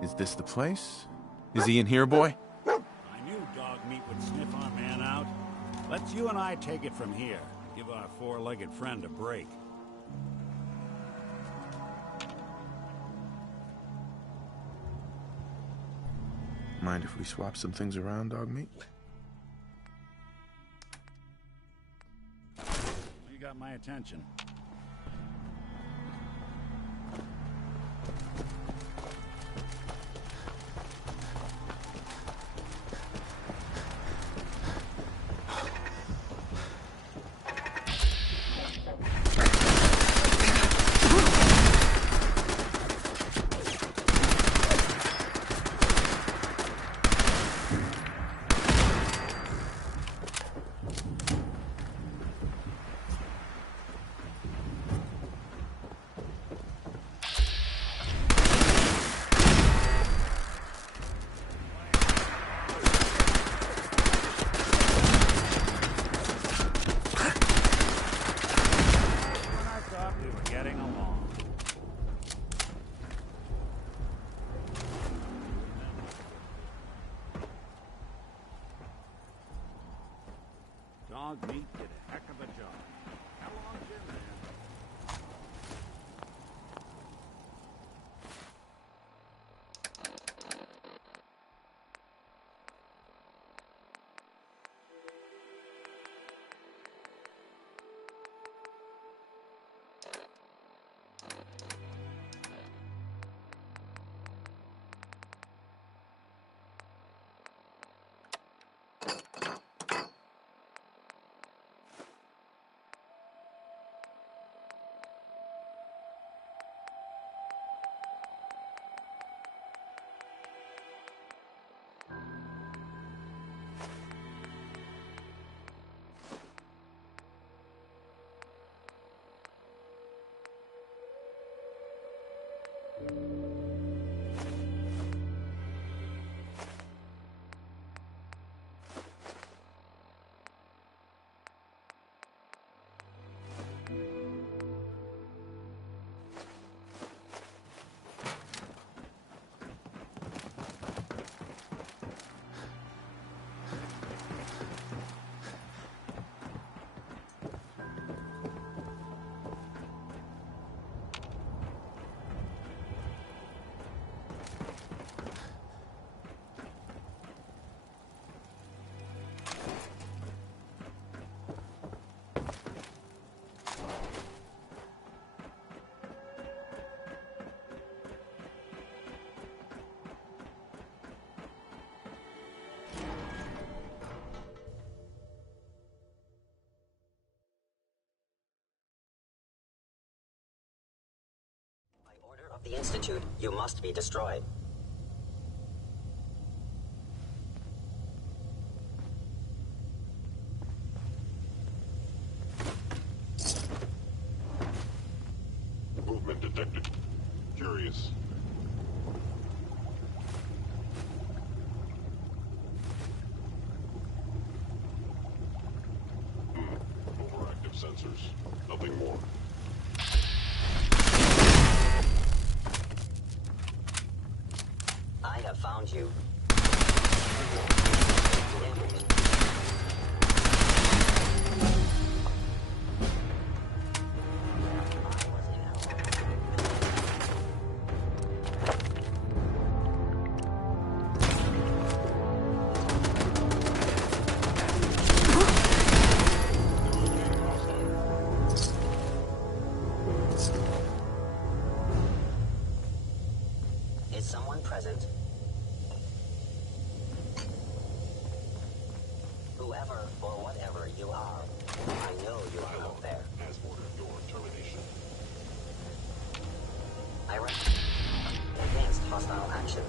Is this the place? Is he in here, boy? I knew dog meat would sniff our man out. Let's you and I take it from here. Give our four-legged friend a break. Mind if we swap some things around, dog meat? You got my attention. Dog meat did a heck of a job. How long's in there? The Institute, you must be destroyed. Movement detected. Curious. Overactive sensors. Nothing more. I have found you. Is someone present? Whoever or whatever you are, I know you are out there. Has ordered your termination. I recommend against hostile action.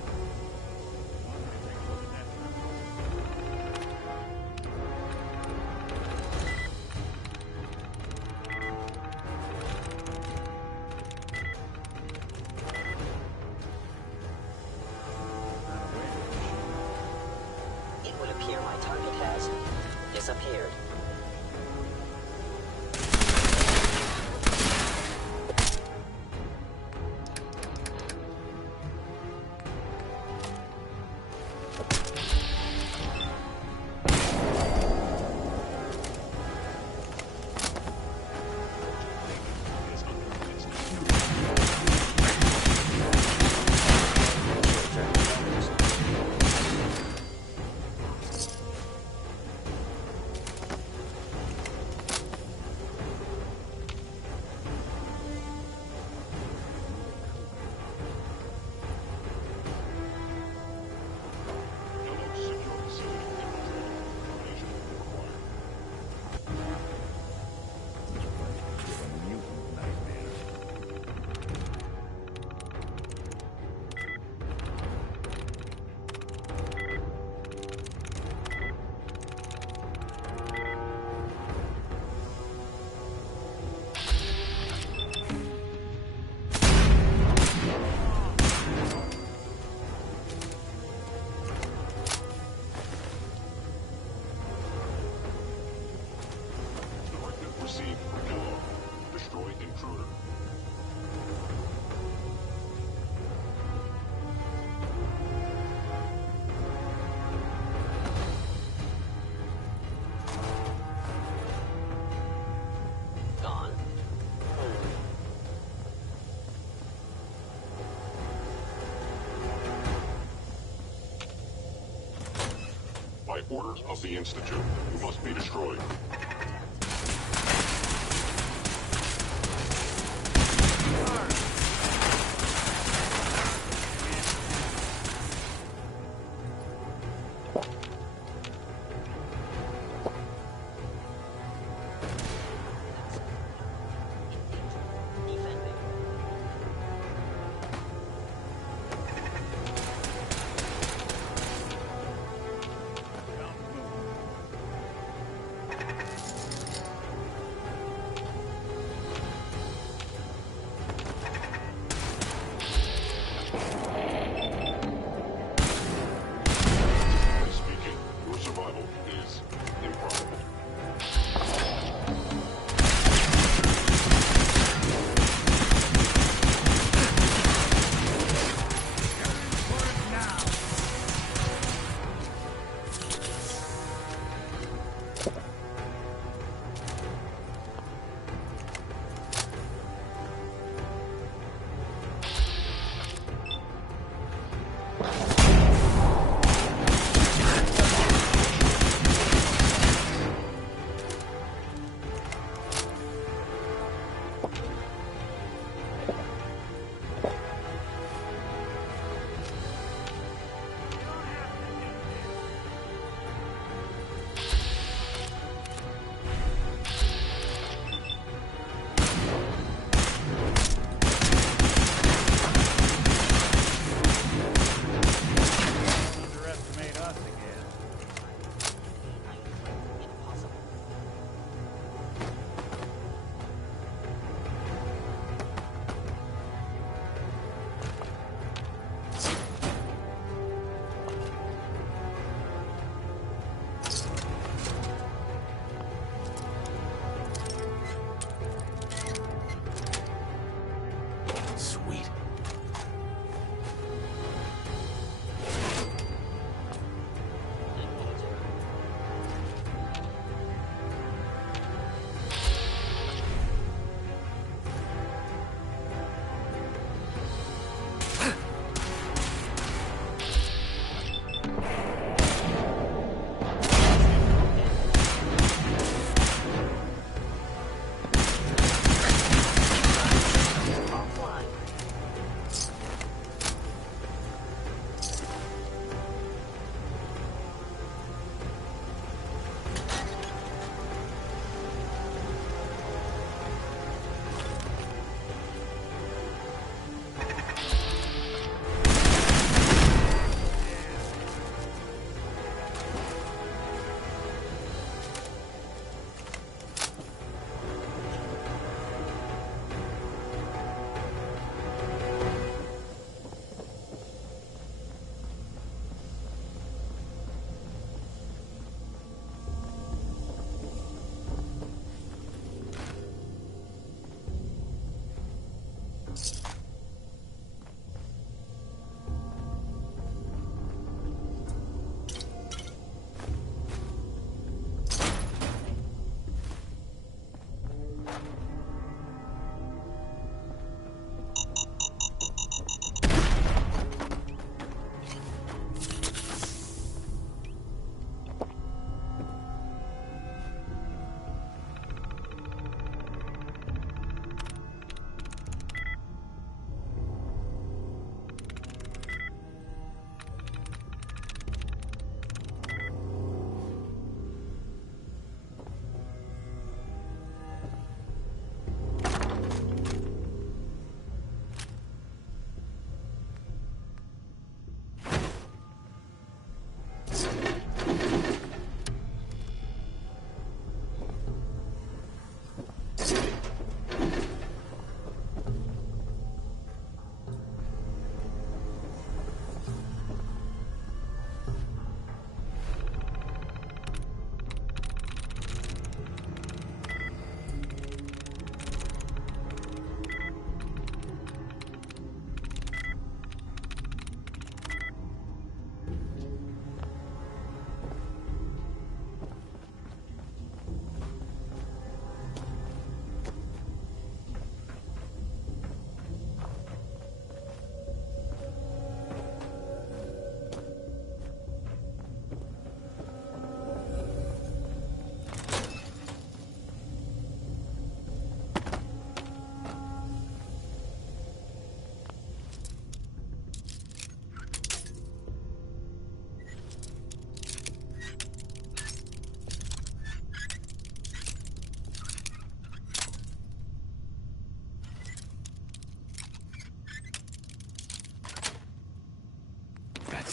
It would appear my target has disappeared. order of the Institute. You must be destroyed.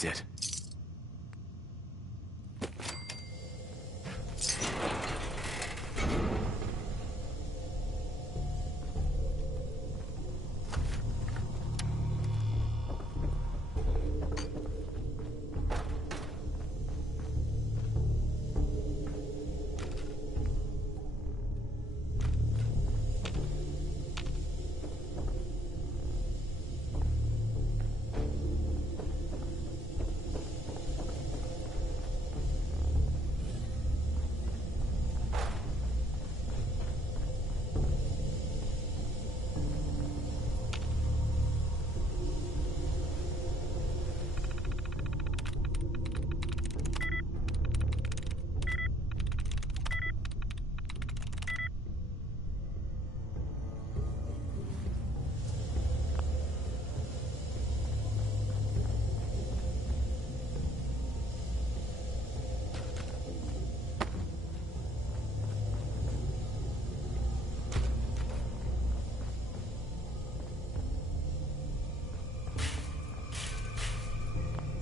That's it.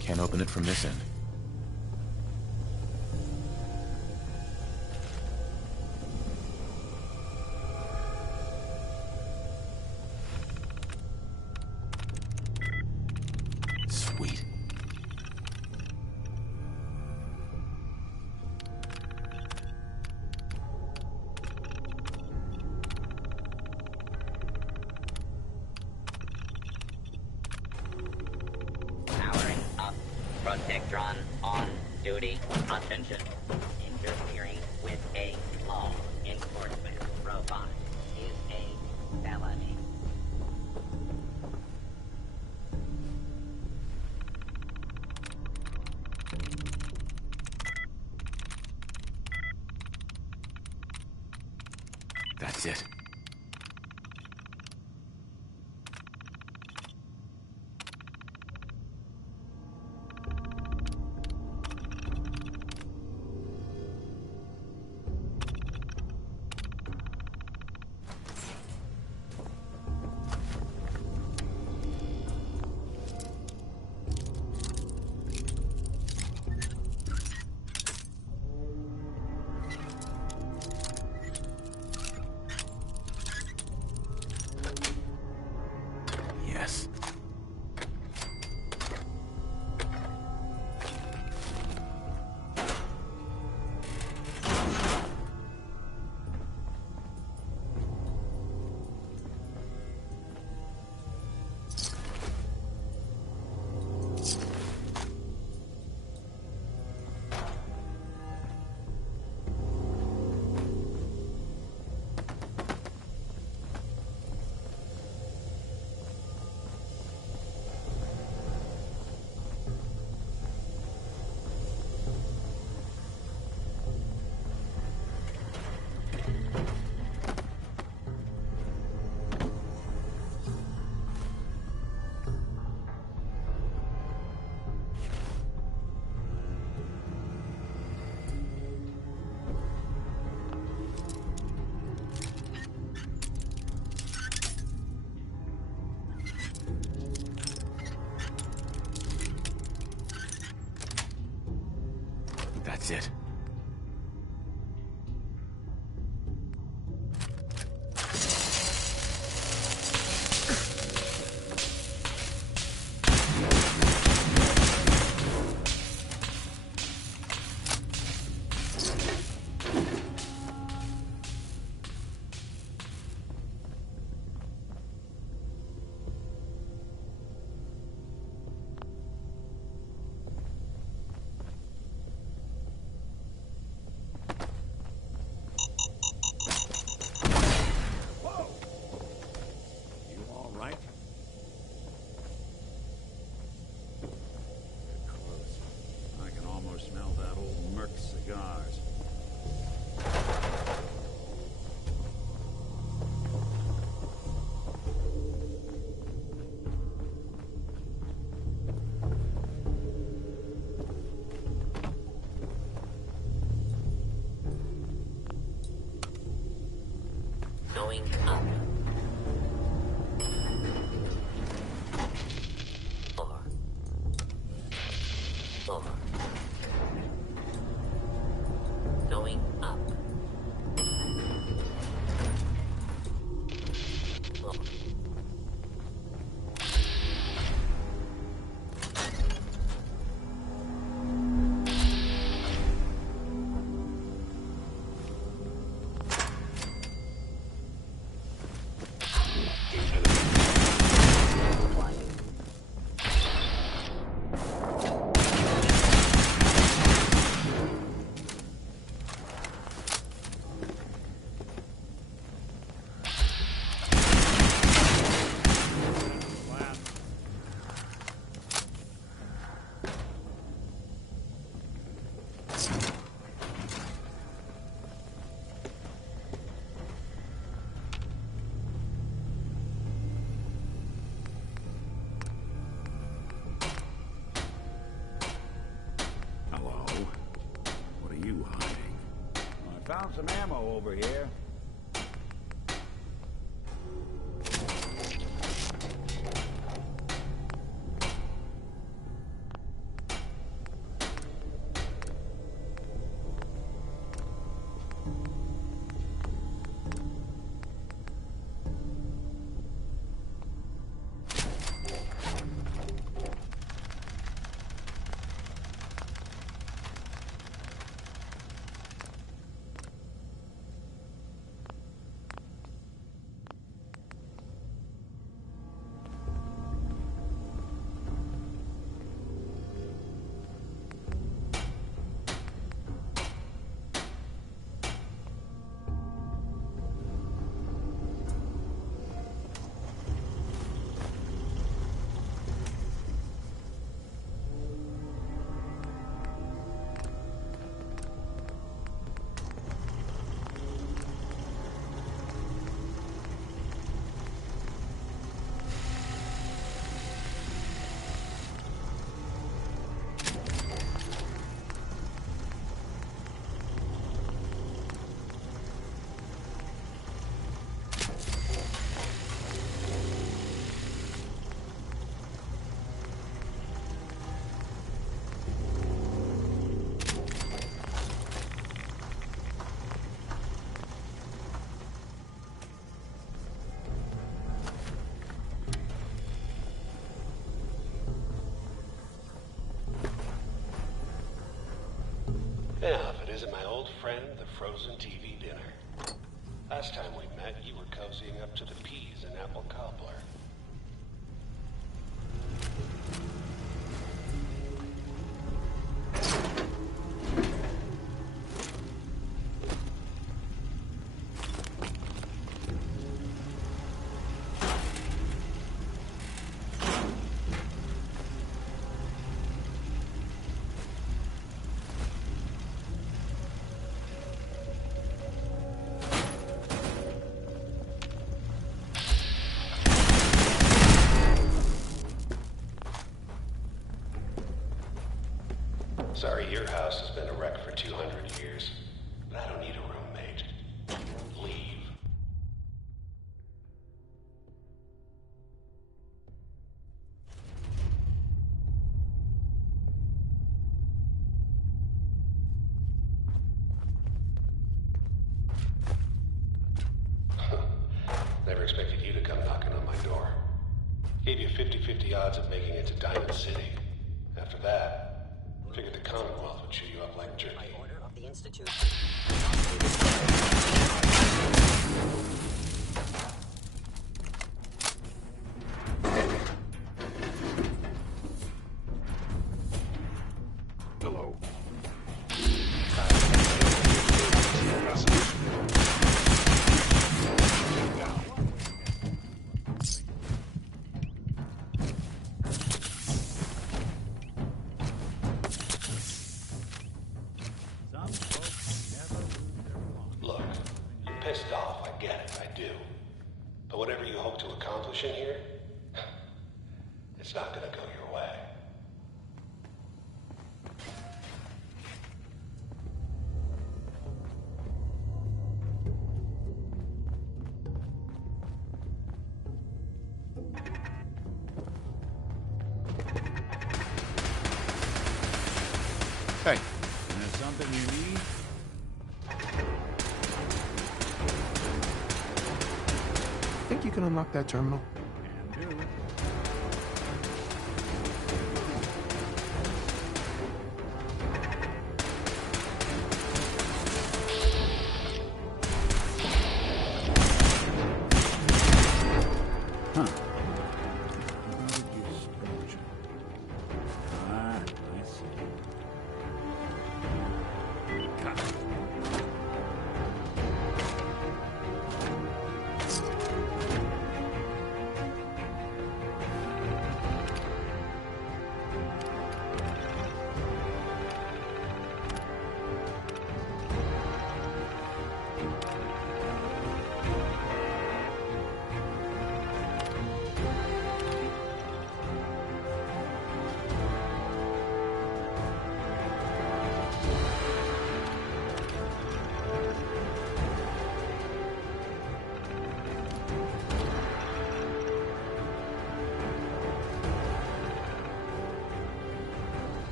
Can't open it from this end. Sweet. Powering up. Protectron on duty. Attention. Interfering with a law enforcement robot is a felony. That's it. Yes. That's it. Smell that old Merc cigars. Going up. 4. 4. Going up. 4. Hello? What are you hiding? I found some ammo over here. Yeah, if it isn't my old friend, the frozen TV dinner. Last time we met, you were cozying up to the peas and apple cobbler. Sorry, your house has been a wreck for 200 years, but I don't need a roommate. Leave. Never expected you to come knocking on my door. Gave you 50-50 odds of making it to Diamond City. After that, figured the Commonwealth would chew you up like jerky. By order of the Institute. Hello. Look, you're pissed off, I get it, I do. But whatever you hope to accomplish in here, it's not gonna go your way. Hey. There's something you need? Think you can unlock that terminal? Can do. Huh. Ah, I see. Got it.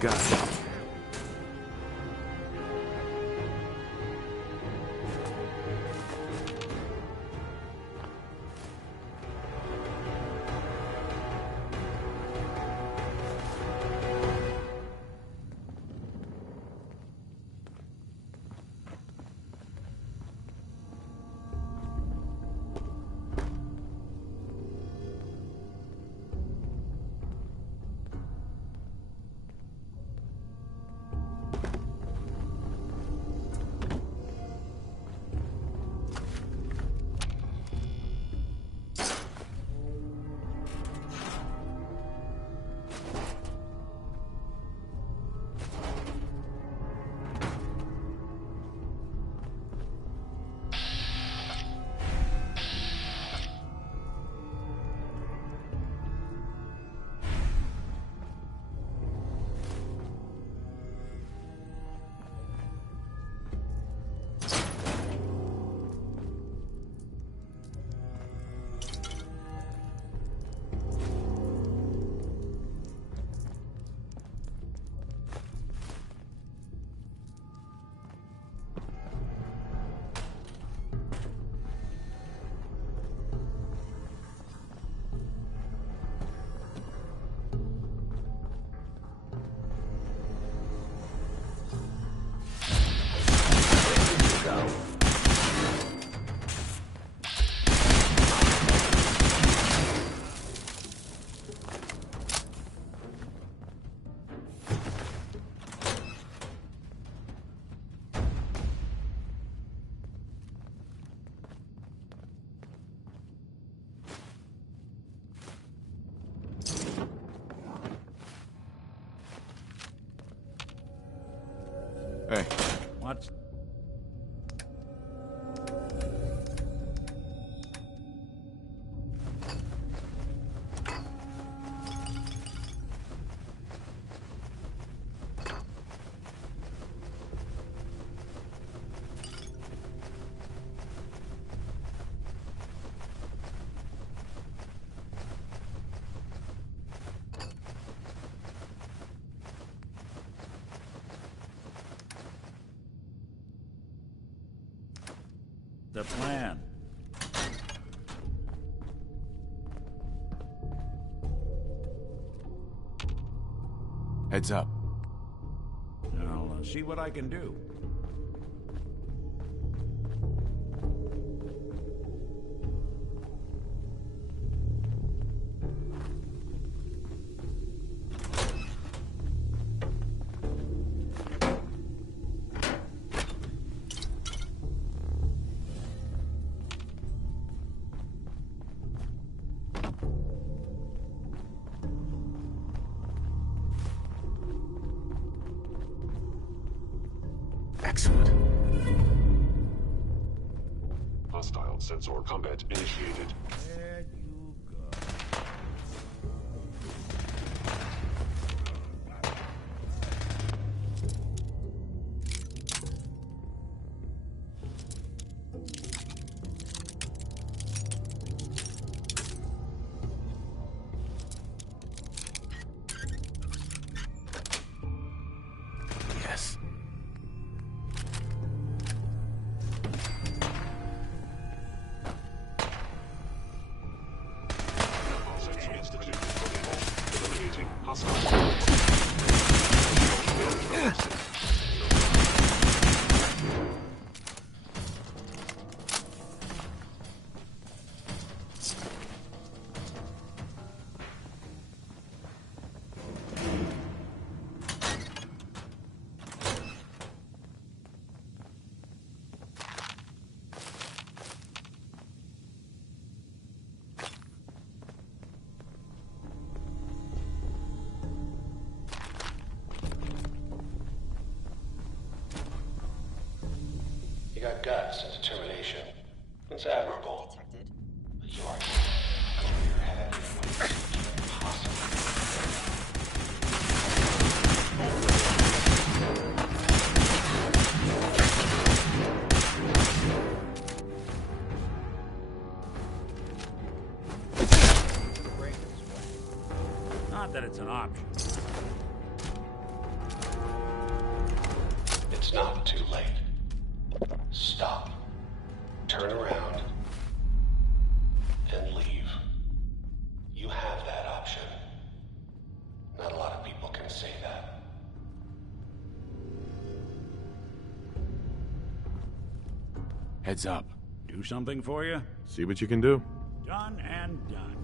Got it. Hey. What? The plan. Heads up. I'll see what I can do. Excellent. Hostile sensor combat initiated. There you go. got guts and determination. It's admirable. But you are over your head in ways impossible. Not that it's an option. It's not too late. Stop. Turn around. And leave. You have that option. Not a lot of people can say that. Heads up. Do something for you? See what you can do. Done and done.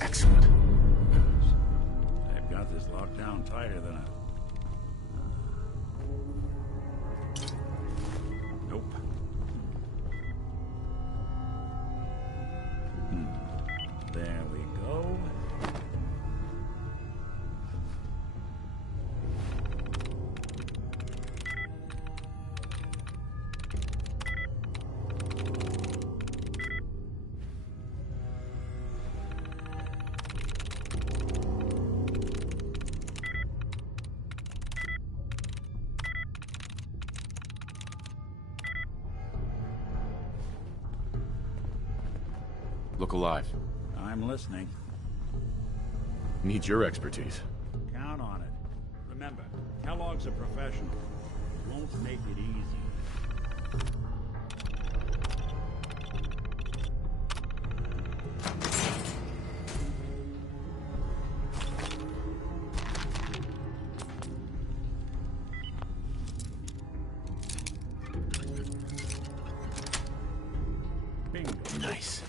Excellent. They've got this locked down tighter than a... Nope. There we go. Look alive. I'm listening. Need your expertise. Count on it. Remember, Kellogg's a professional. Won't make it easy. Bingo. Nice.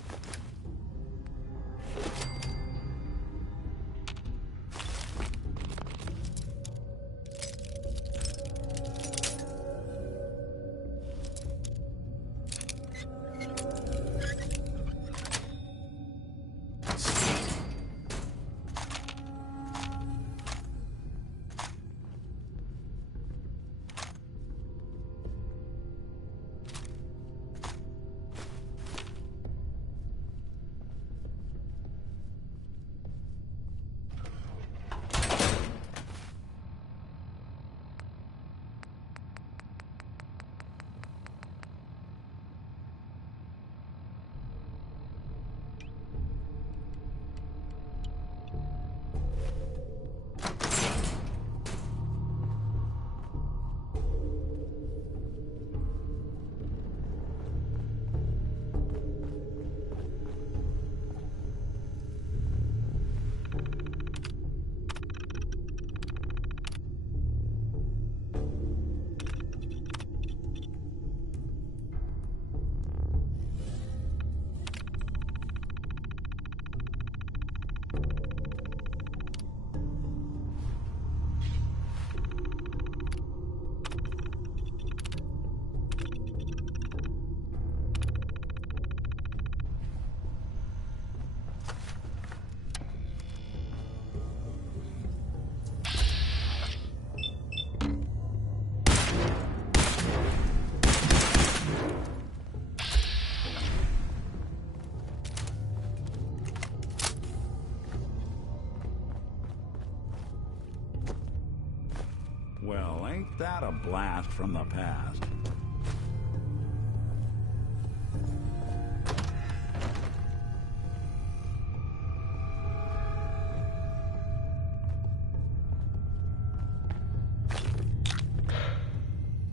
Well, ain't that a blast from the past?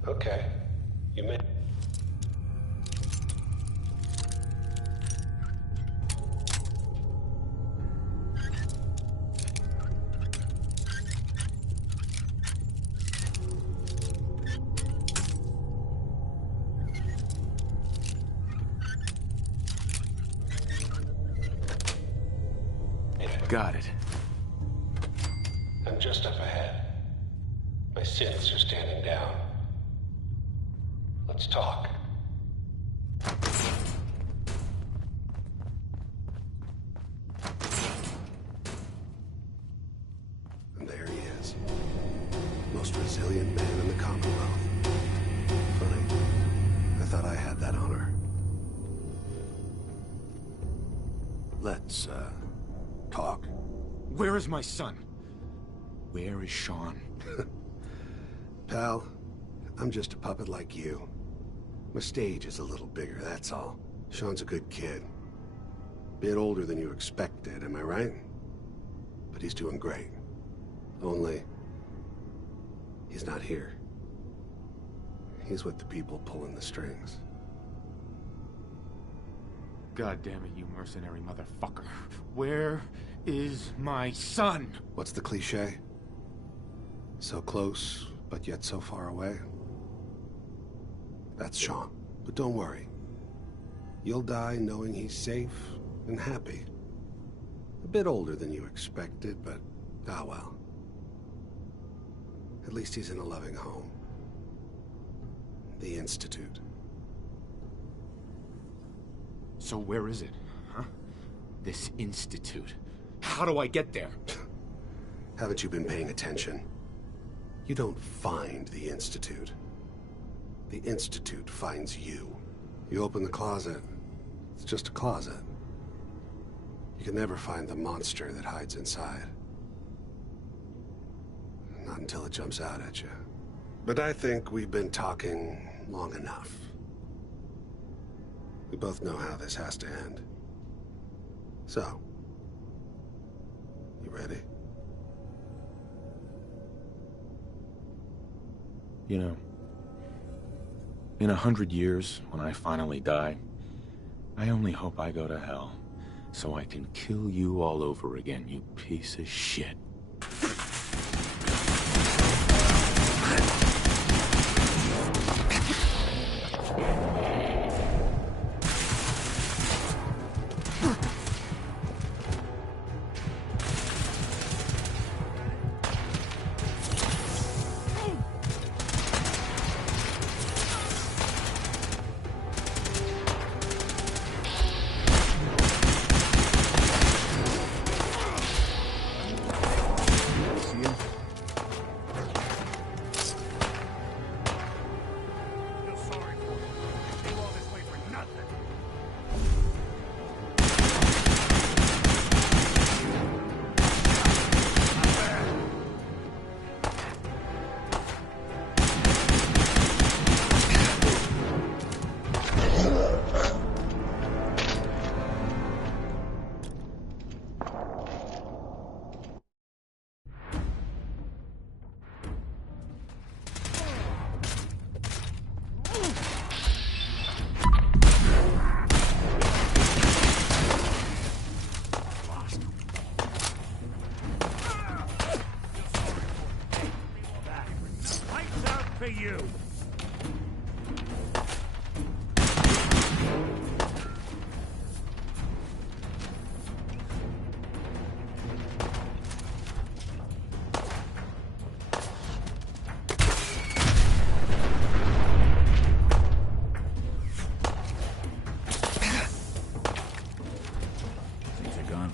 Okay. You may... Got it. I'm just up ahead. My sins are standing down. Let's talk. And there he Let's, talk. Where is my son? Where is Sean? Pal, I'm just a puppet like you. My stage is a little bigger, that's all. Sean's a good kid. Bit older than you expected, am I right? But he's doing great. Only, he's not here. He's with the people pulling the strings. God damn it, you mercenary motherfucker. Where is my son? What's the cliche? So close, but yet so far away? That's Sean. But don't worry. You'll die knowing he's safe and happy. A bit older than you expected, but ah well. At least he's in a loving home. The Institute. So where is it, huh? This institute. How do I get there? Haven't you been paying attention? You don't find the Institute. The Institute finds you. You open the closet, it's just a closet. You can never find the monster that hides inside. Not until it jumps out at you. But I think we've been talking long enough. We both know how this has to end. So, you ready? You know, in 100 years, when I finally die, I only hope I go to hell, so I can kill you all over again, you piece of shit.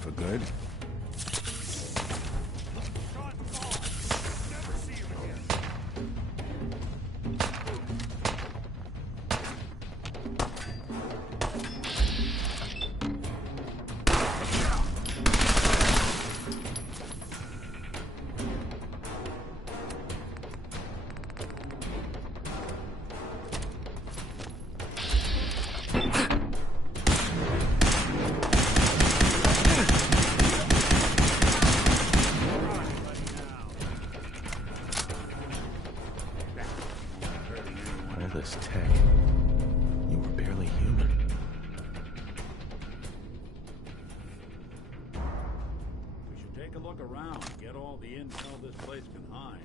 For good? This tech. You were barely human. We should take a look around, get all the intel this place can hide.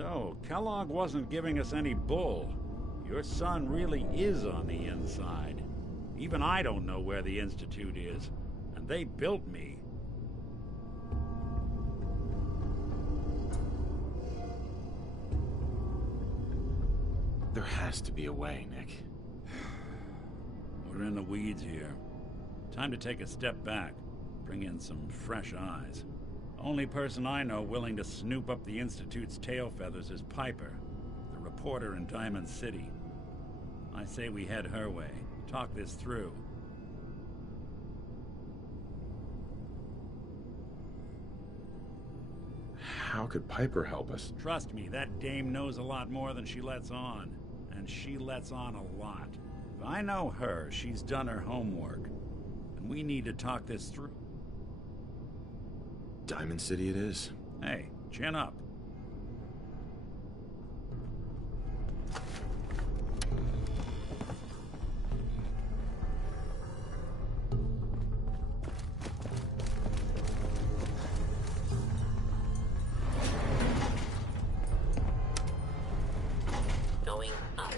So, Kellogg wasn't giving us any bull. Your son really is on the inside. Even I don't know where the Institute is, and they built me. There has to be a way, Nick. We're in the weeds here. Time to take a step back, bring in some fresh eyes. Only person I know willing to snoop up the Institute's tail feathers is Piper, the reporter in Diamond City. I say we head her way, talk this through. How could Piper help us? Trust me, that dame knows a lot more than she lets on. And she lets on a lot. If I know her, she's done her homework. And we need to talk this through. Diamond City it is. Hey, chin up. Going up.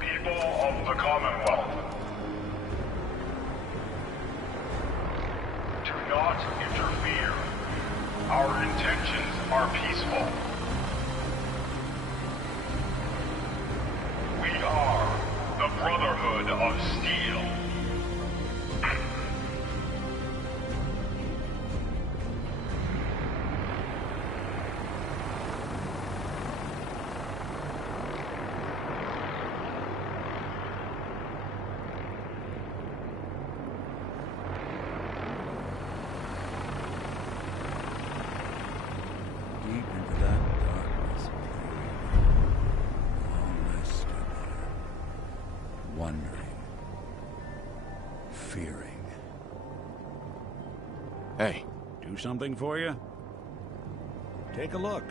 People of the Commonwealth, do not interfere. Our intentions are peaceful. We are the Brotherhood of Steel. Deep into that darkness, all I stood there, wondering, fearing. Hey. Do something for you? Take a look.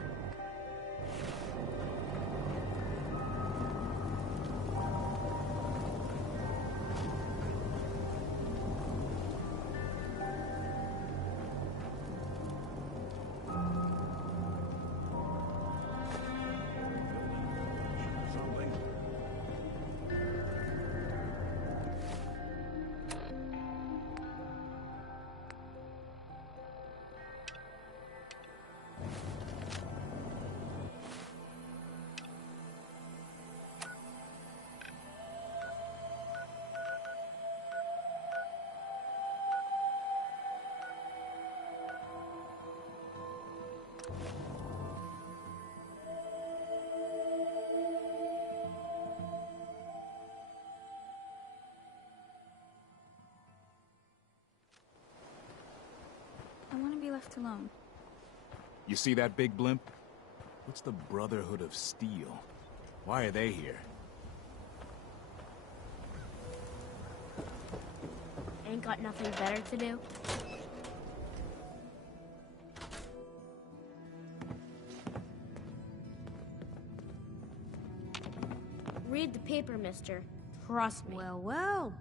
Something. I want to be left alone. You see that big blimp? What's the Brotherhood of Steel? Why are they here? Ain't got nothing better to do. Read the paper, mister. Trust me. Well, well.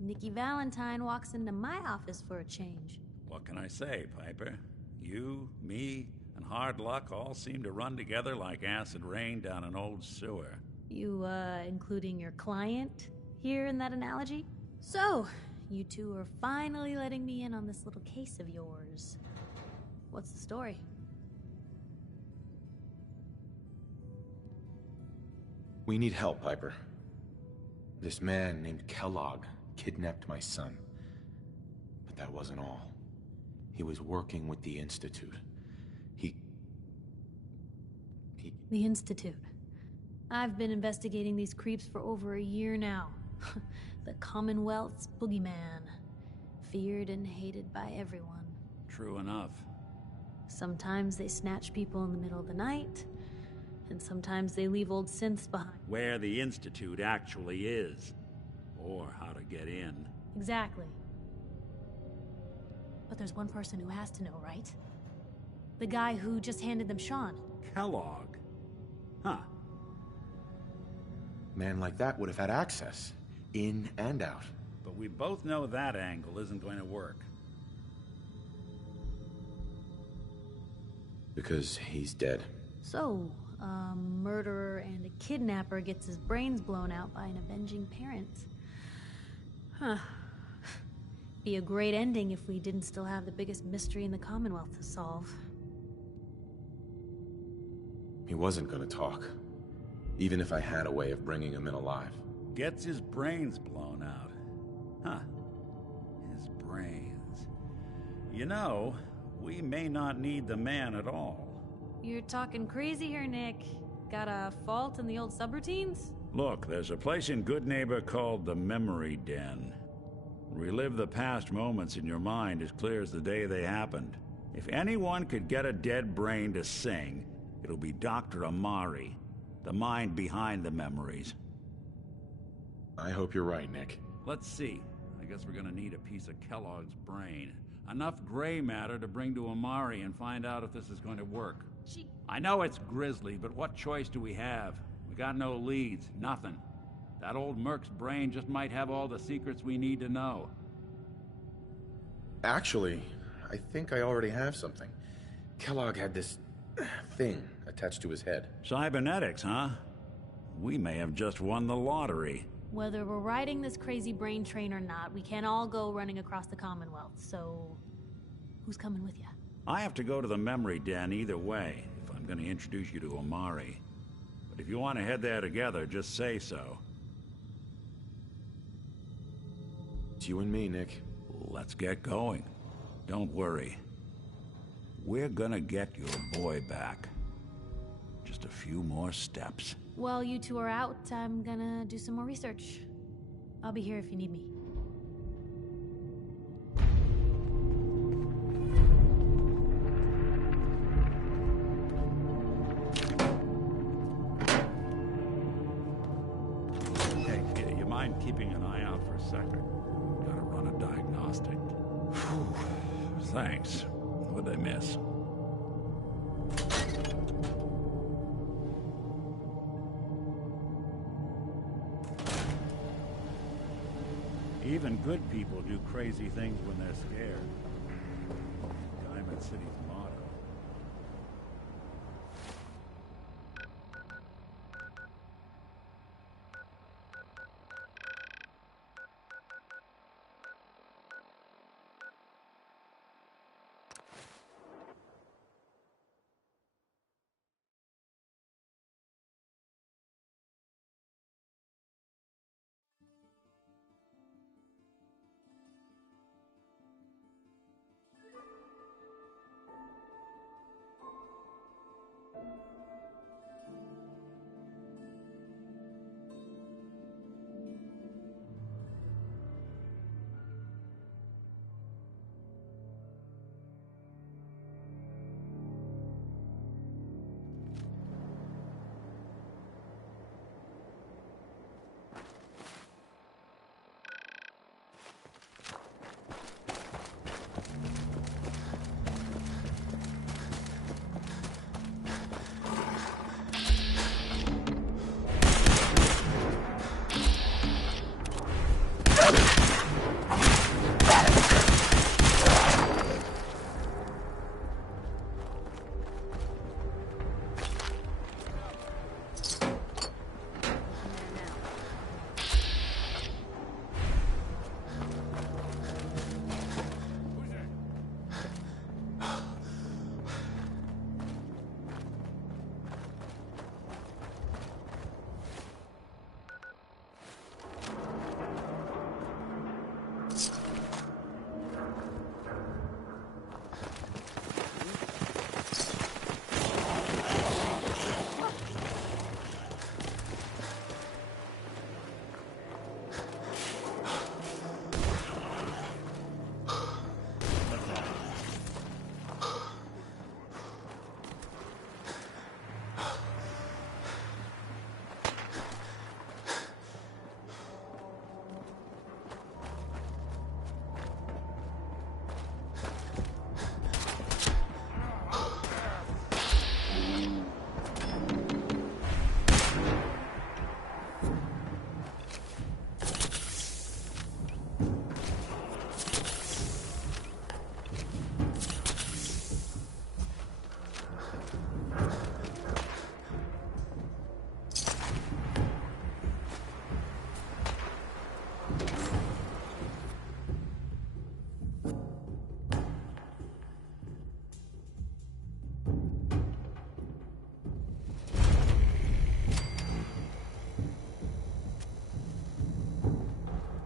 Nikki Valentine walks into my office for a change. What can I say, Piper? You, me, and hard luck all seem to run together like acid rain down an old sewer. You, including your client here in that analogy? So, you two are finally letting me in on this little case of yours. What's the story? We need help, Piper. This man named Kellogg kidnapped my son. But that wasn't all. He was working with the Institute. The Institute. I've been investigating these creeps for over a year now. The Commonwealth's boogeyman. Feared and hated by everyone. True enough. Sometimes they snatch people in the middle of the night, and sometimes they leave old synths behind. Where the Institute actually is. Or how to get in. Exactly. But there's one person who has to know, right? The guy who just handed them Sean. Kellogg? Huh. Man like that would have had access. In and out. But we both know that angle isn't going to work. Because he's dead. So, a murderer and a kidnapper gets his brains blown out by an avenging parent. Huh. Be a great ending if we didn't still have the biggest mystery in the Commonwealth to solve. He wasn't gonna talk. Even if I had a way of bringing him in alive. Gets his brains blown out. Huh. His brains. You know, we may not need the man at all. You're talking crazy here, Nick. Got a fault in the old subroutines? Look, there's a place in Good Neighbor called the Memory Den. Relive the past moments in your mind as clear as the day they happened. If anyone could get a dead brain to sing, it'll be Dr. Amari, the mind behind the memories. I hope you're right, Nick. Let's see. I guess we're gonna need a piece of Kellogg's brain. Enough gray matter to bring to Amari and find out if this is going to work. I know it's grisly, but what choice do we have? We got no leads, nothing. That old Merc's brain just might have all the secrets we need to know. Actually, I think I already have something. Kellogg had this thing attached to his head. Cybernetics, huh? We may have just won the lottery. Whether we're riding this crazy brain train or not, we can't all go running across the Commonwealth, so... who's coming with you? I have to go to the Memory Den either way, if I'm going to introduce you to Amari. But if you want to head there together, just say so. It's you and me, Nick. Let's get going. Don't worry. We're gonna get your boy back. Just a few more steps. While you two are out, I'm gonna do some more research. I'll be here if you need me. Hey, you mind keeping an eye out for a second? Gotta run a diagnostic. Whew. Thanks. What'd I miss? Even good people do crazy things when they're scared. Diamond City's motto.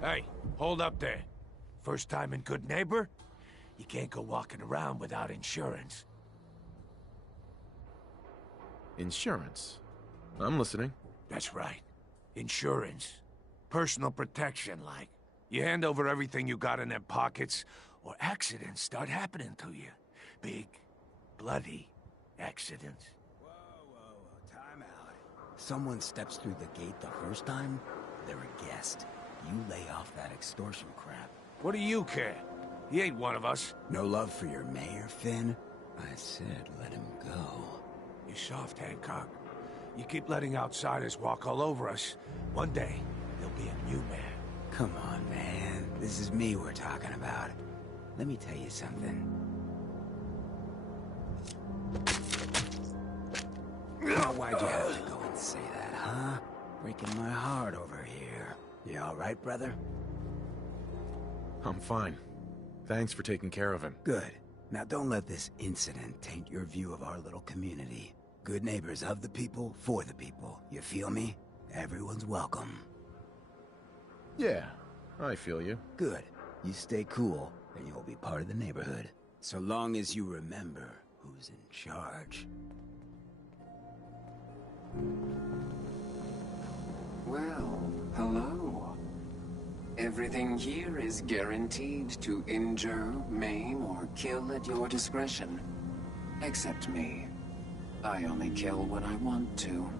Hey, hold up there. First time in Good Neighbor? You can't go walking around without insurance. Insurance? I'm listening. That's right. Insurance. Personal protection, like. You hand over everything you got in them pockets, or accidents start happening to you. Big, bloody accidents. Time out. Someone steps through the gate the first time, they're a guest. You lay off that extortion crap. What do you care? He ain't one of us. No love for your mayor, Finn? I said let him go. You soft, Hancock. You keep letting outsiders walk all over us. One day, there'll be a new man. Come on, man. This is me we're talking about. Let me tell you something. Now, why'd you have to go and say that, huh? Breaking my heart over here. You all right, brother? I'm fine. Thanks for taking care of him. Good. Now don't let this incident taint your view of our little community. Good neighbors of the people, for the people. You feel me? Everyone's welcome. Yeah, I feel you. Good. You stay cool, and you'll be part of the neighborhood. So long as you remember who's in charge. Well, hello. Everything here is guaranteed to injure, maim, or kill at your discretion. Except me. I only kill when I want to.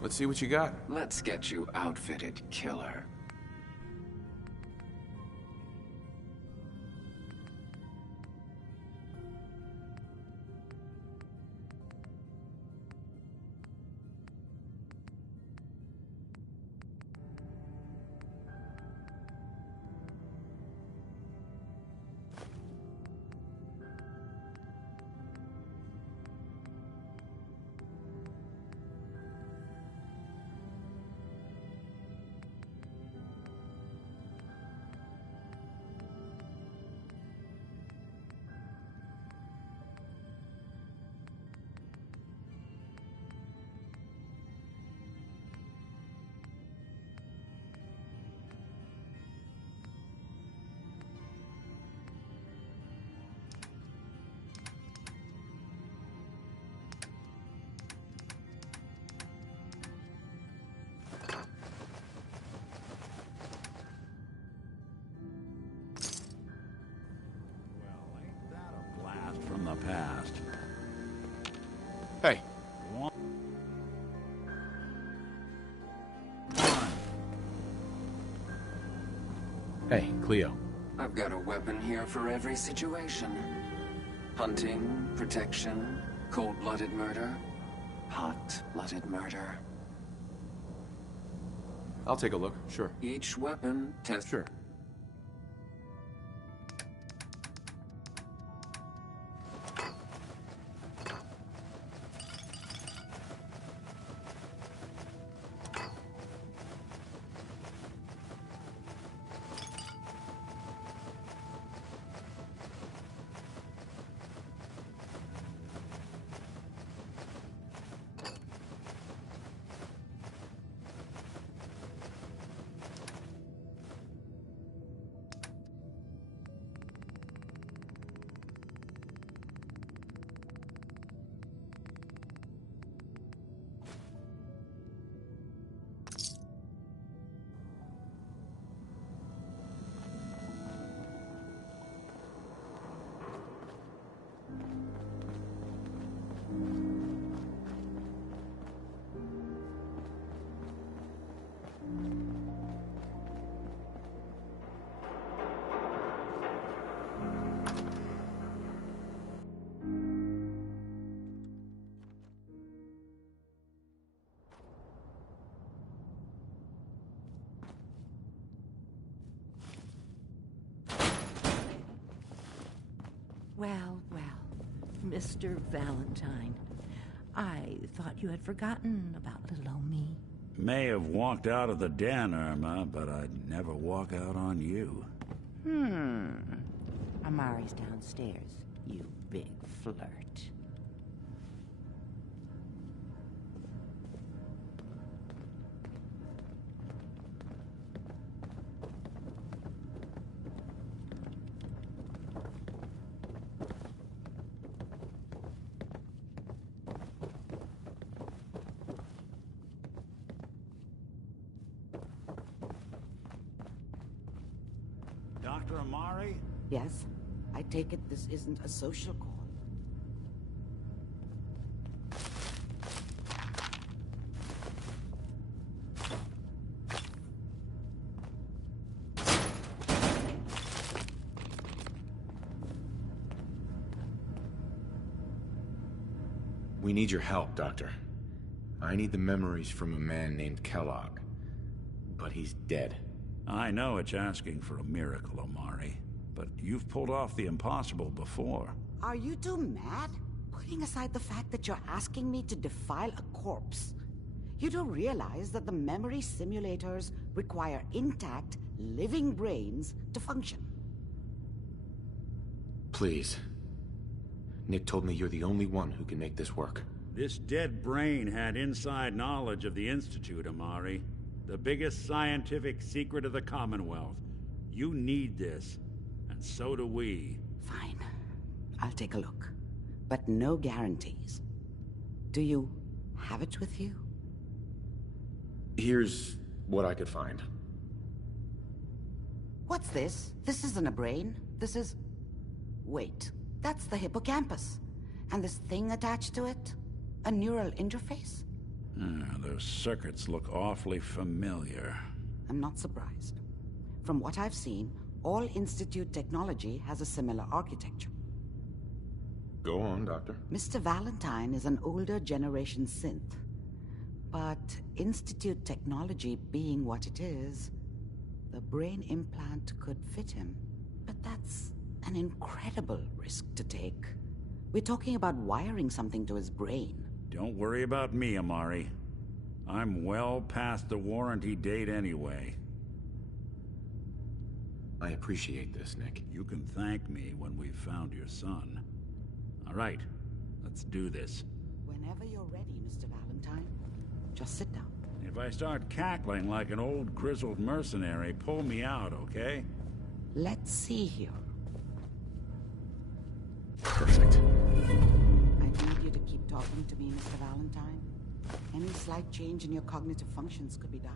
Let's see what you got. Let's get you outfitted, killer. From the past. Hey. Hey, Cleo. I've got a weapon here for every situation. Hunting, protection, cold-blooded murder, hot-blooded murder. I'll take a look, sure. Each weapon test... Sure. Well, well, Mr. Valentine. I thought you had forgotten about little old me. May have walked out of the den, Irma, but I'd never walk out on you. Amari's downstairs, you big flirt. Dr. Amari? Yes. I take it this isn't a social call. We need your help, Doctor. I need the memories from a man named Kellogg. But he's dead. I know it's asking for a miracle, Omari. But you've pulled off the impossible before. Are you two mad? Putting aside the fact that you're asking me to defile a corpse, you do realize that the memory simulators require intact, living brains to function. Please. Nick told me you're the only one who can make this work. This dead brain had inside knowledge of the Institute, Amari. The biggest scientific secret of the Commonwealth. You need this, and so do we. Fine. I'll take a look. But no guarantees. Do you have it with you? Here's what I could find. What's this? This isn't a brain. This is... Wait. That's the hippocampus. And this thing attached to it? A neural interface? Those circuits look awfully familiar. I'm not surprised. From what I've seen, all Institute technology has a similar architecture. Go on, Doctor. Mr. Valentine is an older generation synth. But Institute technology being what it is, the brain implant could fit him. But that's an incredible risk to take. We're talking about wiring something to his brain. Don't worry about me, Amari. I'm well past the warranty date anyway. I appreciate this, Nick. You can thank me when we've found your son. All right, let's do this. Whenever you're ready, Mr. Valentine. Just sit down. If I start cackling like an old grizzled mercenary, pull me out, okay? Let's see here. Perfect. I need you to keep talking to me, Mr. Valentine. Any slight change in your cognitive functions could be dire.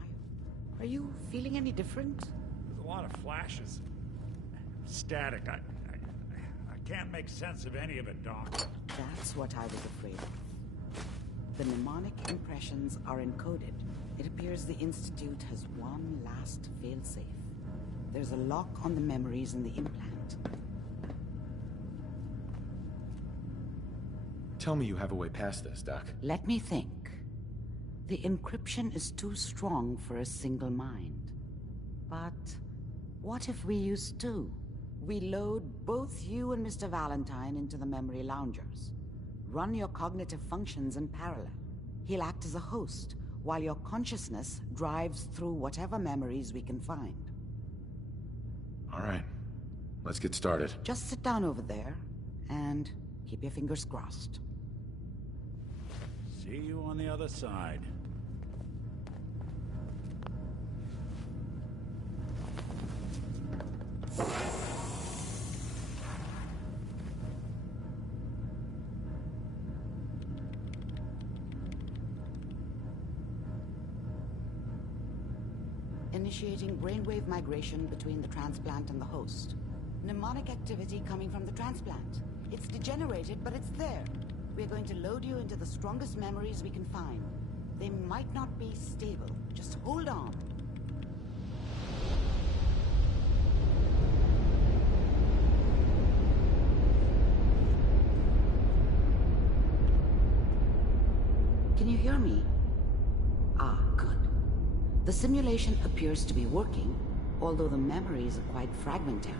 Are you feeling any different? There's a lot of flashes. Static. I can't make sense of any of it, Doc. That's what I was afraid of. The mnemonic impressions are encoded. It appears the Institute has one last failsafe. There's a lock on the memories in the implant. Tell me you have a way past this, Doc. Let me think. The encryption is too strong for a single mind. But what if we use two? We load both you and Mr. Valentine into the memory loungers. Run your cognitive functions in parallel. He'll act as a host, while your consciousness drives through whatever memories we can find. All right. Let's get started. Just sit down over there, and keep your fingers crossed. See you on the other side. Initiating brainwave migration between the transplant and the host. Mnemonic activity coming from the transplant. It's degenerated, but it's there. We're going to load you into the strongest memories we can find. They might not be stable. Just hold on. Can you hear me? Ah, good. The simulation appears to be working, although the memories are quite fragmentary.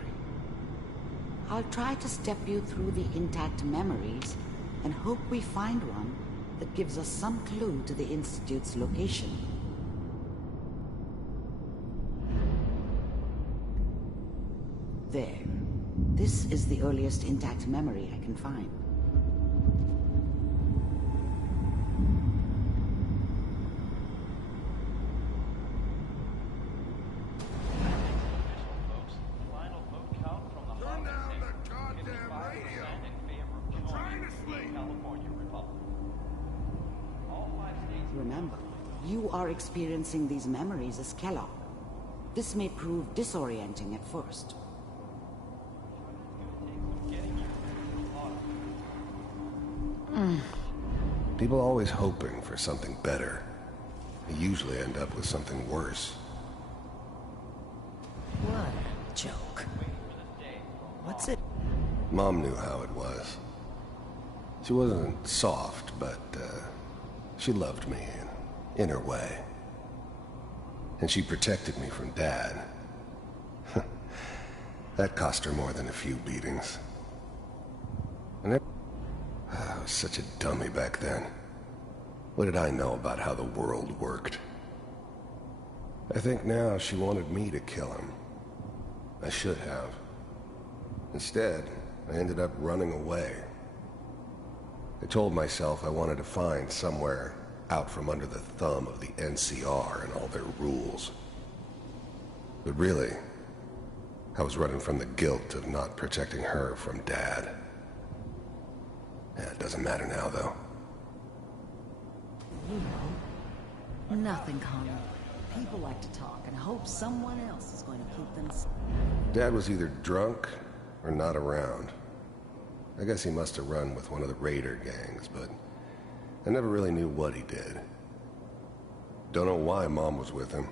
I'll try to step you through the intact memories and hope we find one that gives us some clue to the Institute's location. There. This is the earliest intact memory I can find. Remember, you are experiencing these memories as Kellogg. This may prove disorienting at first. People always hoping for something better. They usually end up with something worse. What a joke. What's it? Mom knew how it was. She wasn't soft, but she loved me in her way. And she protected me from Dad. That cost her more than a few beatings. And I was such a dummy back then. What did I know about how the world worked? I think now she wanted me to kill him. I should have. Instead, I ended up running away. I told myself I wanted to find somewhere out from under the thumb of the NCR and all their rules. But really, I was running from the guilt of not protecting her from Dad. Yeah, it doesn't matter now, though. You know, nothing, Connor. People like to talk and hope someone else is going to keep them... Dad was either drunk or not around. I guess he must have run with one of the raider gangs, but I never really knew what he did. Don't know why Mom was with him.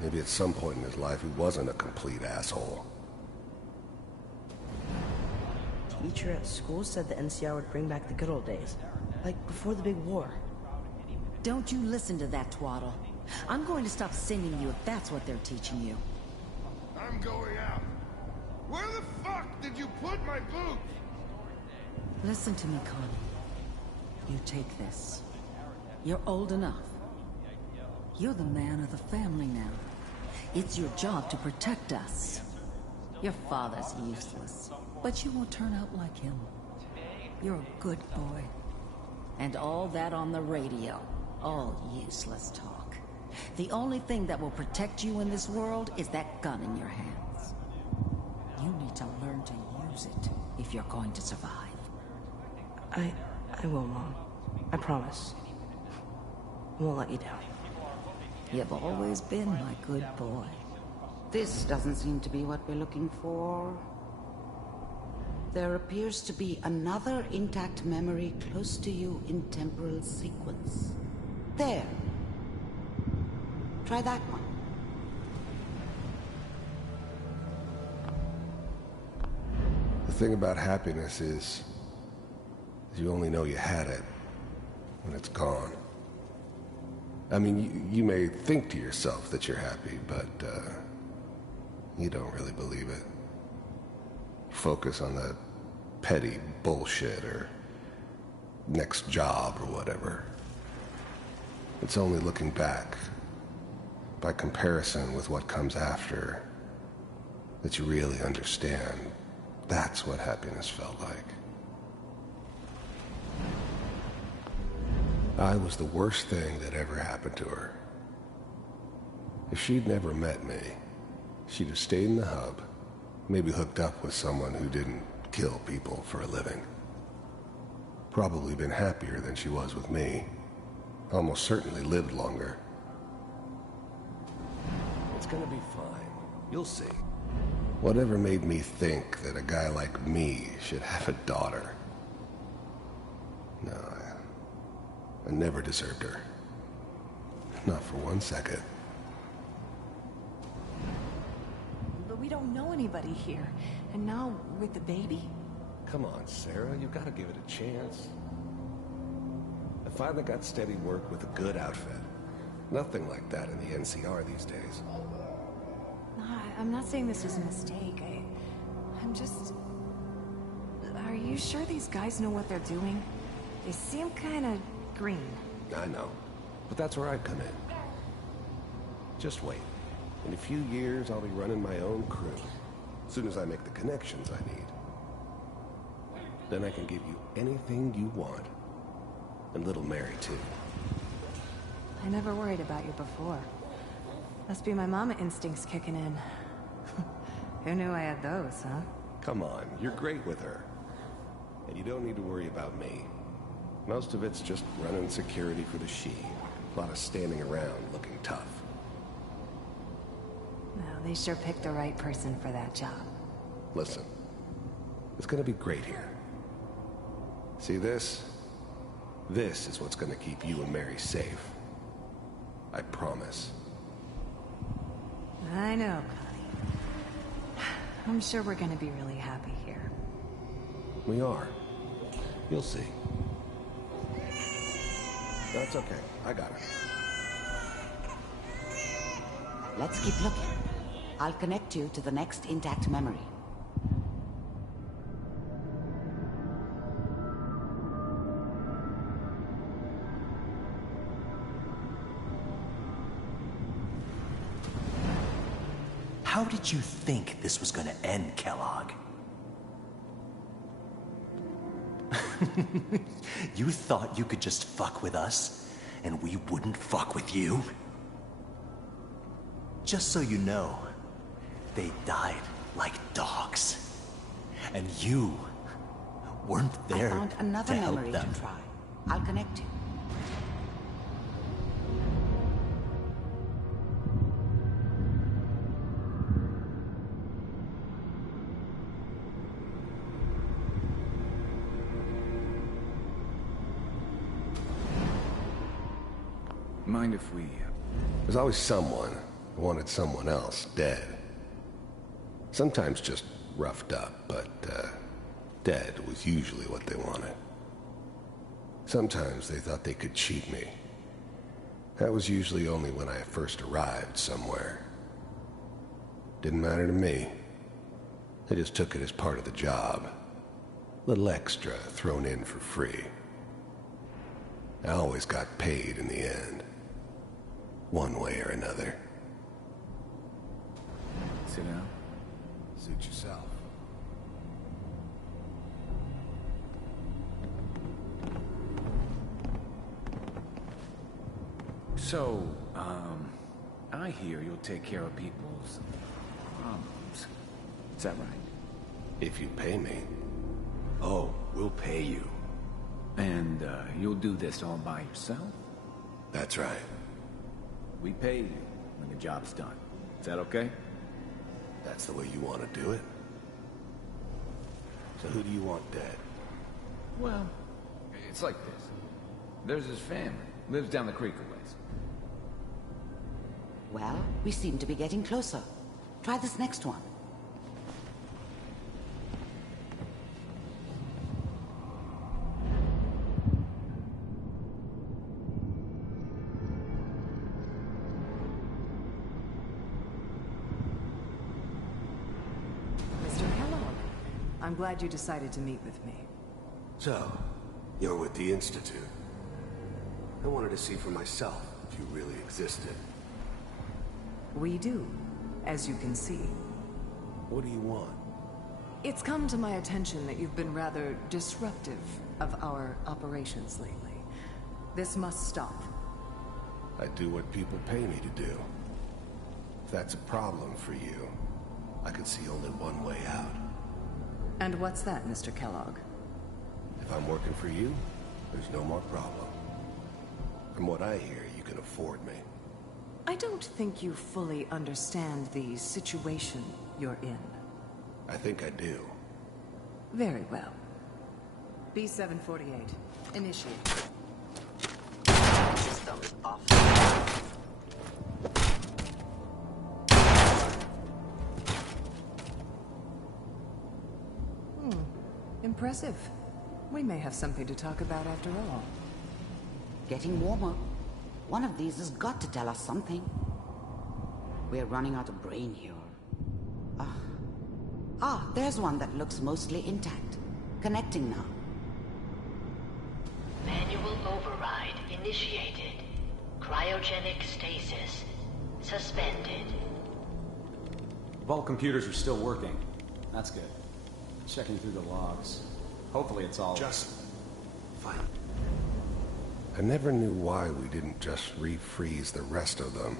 Maybe at some point in his life he wasn't a complete asshole. Teacher at school said the NCR would bring back the good old days. Like before the big war. Don't you listen to that twaddle. I'm going to stop singing you if that's what they're teaching you. I'm going out. Where the fuck did you put my boots? Listen to me, Connie. You take this. You're old enough. You're the man of the family now. It's your job to protect us. Your father's useless, but you won't turn out like him. You're a good boy. And all that on the radio, all useless talk. The only thing that will protect you in this world is that gun in your hands. You need to learn to use it if you're going to survive. I will, Mom. I promise. I won't let you down. You've always been my good boy. This doesn't seem to be what we're looking for. There appears to be another intact memory close to you in temporal sequence. There. Try that one. The thing about happiness is you only know you had it when it's gone. I mean, you may think to yourself that you're happy, but you don't really believe it. Focus on the petty bullshit or next job or whatever. It's only looking back, by comparison with what comes after, that you really understand that's what happiness felt like. I was the worst thing that ever happened to her. If she'd never met me, she'd have stayed in the hub, maybe hooked up with someone who didn't kill people for a living. Probably been happier than she was with me. Almost certainly lived longer. It's gonna be fine. You'll see. Whatever made me think that a guy like me should have a daughter? No, I never deserved her. Not for 1 second. But we don't know anybody here. And now, with the baby... Come on, Sarah, you've got to give it a chance. I finally got steady work with a good outfit. Nothing like that in the NCR these days. No, I'm not saying this was a mistake. I'm just... Are you sure these guys know what they're doing? They seem kinda green. I know, but that's where I come in. Just wait. In a few years, I'll be running my own crew. As soon as I make the connections I need. Then I can give you anything you want. And little Mary, too. I never worried about you before. Must be my mama instincts kicking in. Who knew I had those, huh? Come on, you're great with her. And you don't need to worry about me. Most of it's just running security for the she. A lot of standing around looking tough. Well, they sure picked the right person for that job. Listen, it's gonna be great here. See this? This is what's gonna keep you and Mary safe. I promise. I know, Connie. I'm sure we're gonna be really happy here. We are. You'll see. That's okay. I got it. Let's keep looking. I'll connect you to the next intact memory. How did you think this was gonna end, Kellogg? You thought you could just fuck with us, and we wouldn't fuck with you? Just so you know, they died like dogs. And you weren't there I found another to help memory them. to try. I'll connect you. Mind if we... There's always someone who wanted someone else dead. Sometimes just roughed up, but, dead was usually what they wanted. Sometimes they thought they could cheat me. That was usually only when I first arrived somewhere. Didn't matter to me. They just took it as part of the job. Little extra thrown in for free. I always got paid in the end. One way or another. Sit down. Suit yourself. So, I hear you'll take care of people's problems. Is that right? If you pay me. Oh, we'll pay you. And, you'll do this all by yourself? That's right. We pay you when the job's done. Is that okay? That's the way you want to do it? So who do you want dead? Well, it's like this. There's his family. Lives down the creek a ways. Well, we seem to be getting closer. Try this next one. Mr. Kellogg, I'm glad you decided to meet with me. So, you're with the Institute. I wanted to see for myself if you really existed. We do, as you can see. What do you want? It's come to my attention that you've been rather disruptive of our operations lately. This must stop. I do what people pay me to do. If that's a problem for you, I could see only one way out. And what's that, Mr. Kellogg? If I'm working for you, there's no more problem. From what I hear, you can afford me. I don't think you fully understand the situation you're in. I think I do. Very well. B-748, initiate. System off. Impressive. We may have something to talk about after all. Getting warmer. One of these has got to tell us something. We're running out of brain here. There's one that looks mostly intact. Connecting now. Manual override initiated. Cryogenic stasis suspended. Vault computers are still working. That's good. Checking through the logs. Hopefully it's all... Just... fine. I never knew why we didn't just refreeze the rest of them.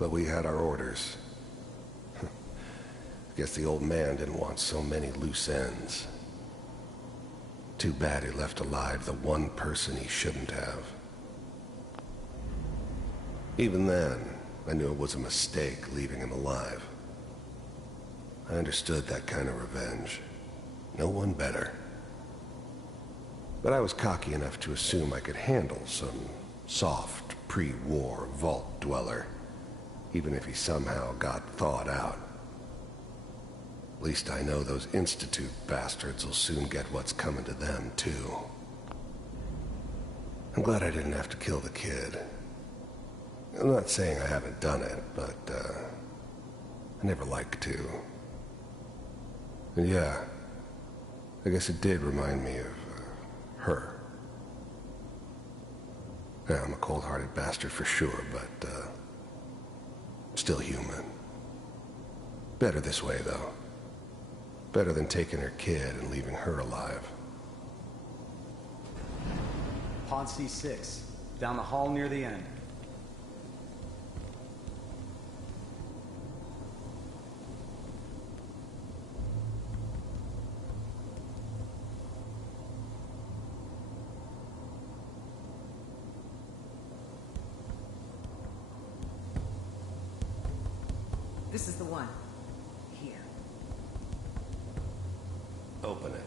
But we had our orders. Guess the old man didn't want so many loose ends. Too bad he left alive the one person he shouldn't have. Even then, I knew it was a mistake leaving him alive. I understood that kind of revenge. No one better. But I was cocky enough to assume I could handle some soft, pre-war vault dweller, even if he somehow got thawed out. At least I know those Institute bastards will soon get what's coming to them, too. I'm glad I didn't have to kill the kid. I'm not saying I haven't done it, but, I never liked to. And yeah, I guess it did remind me of, her. Yeah, I'm a cold-hearted bastard for sure, but, still human. Better this way, though. Better than taking her kid and leaving her alive. Pod C6, down the hall near the end. This is the one. Here. Open it.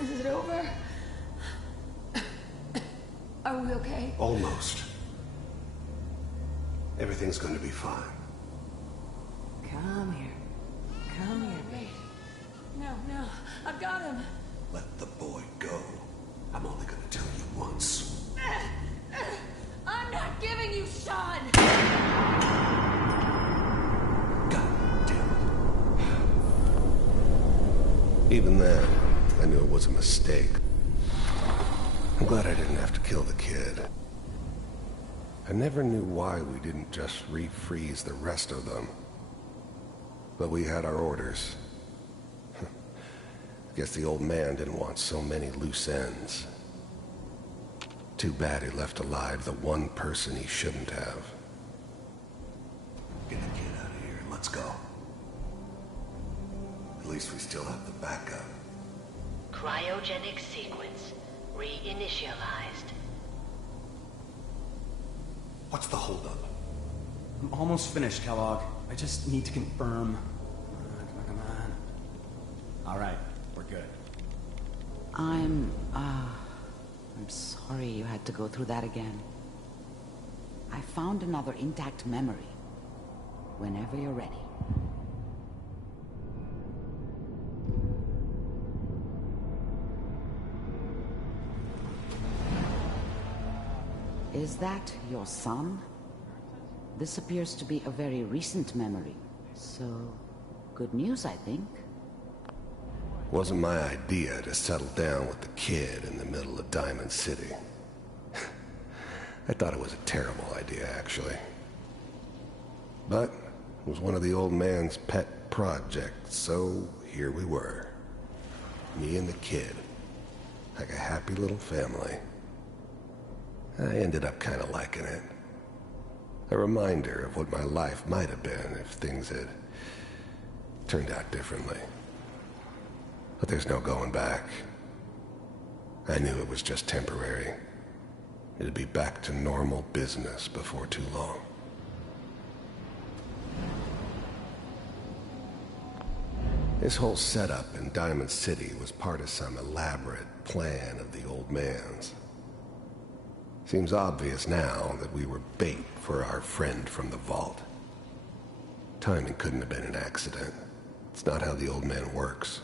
Is it over? Are we okay? Almost. Everything's gonna be fine. Come here. Come here, babe. No, I've got him. Let the boy go. I'm only gonna tell you once. I'm not giving you Sean! God damn it. Even then, I knew it was a mistake. I'm glad I didn't have to kill the kid. I never knew why we didn't just refreeze the rest of them. But we had our orders. Guess the old man didn't want so many loose ends. Too bad he left alive the one person he shouldn't have. Get the kid out of here and let's go. At least we still have the backup. Cryogenic sequence reinitialized. What's the holdup? I'm almost finished, Kellogg. I just need to confirm. Come on. All right, we're good. I'm sorry you had to go through that again. I found another intact memory. Whenever you're ready. Is that your son? This appears to be a very recent memory. So, good news, I think. Wasn't my idea to settle down with the kid in the middle of Diamond City. I thought it was a terrible idea, actually. But it was one of the old man's pet projects, so here we were. Me and the kid. Like a happy little family. I ended up kind of liking it. A reminder of what my life might have been if things had turned out differently. But there's no going back. I knew it was just temporary. It'd be back to normal business before too long. This whole setup in Diamond City was part of some elaborate plan of the old man's. Seems obvious now that we were bait for our friend from the vault. Timing couldn't have been an accident. It's not how the old man works.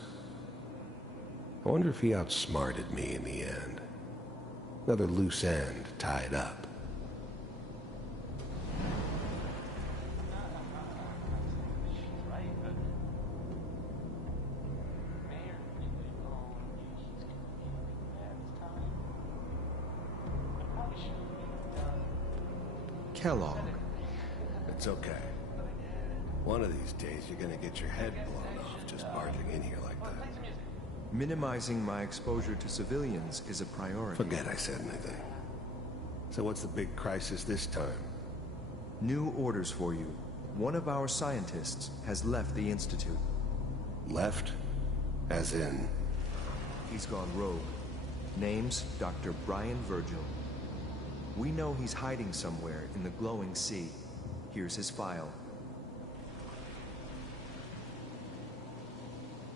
I wonder if he outsmarted me in the end. Another loose end tied up. Kellogg. It's okay. One of these days you're gonna get your head blown off just barging in here like that. Minimizing my exposure to civilians is a priority. Forget I said anything. So what's the big crisis this time? New orders for you. One of our scientists has left the Institute. Left? As in? He's gone rogue. Name's Dr. Brian Virgil. We know he's hiding somewhere in the glowing sea. Here's his file.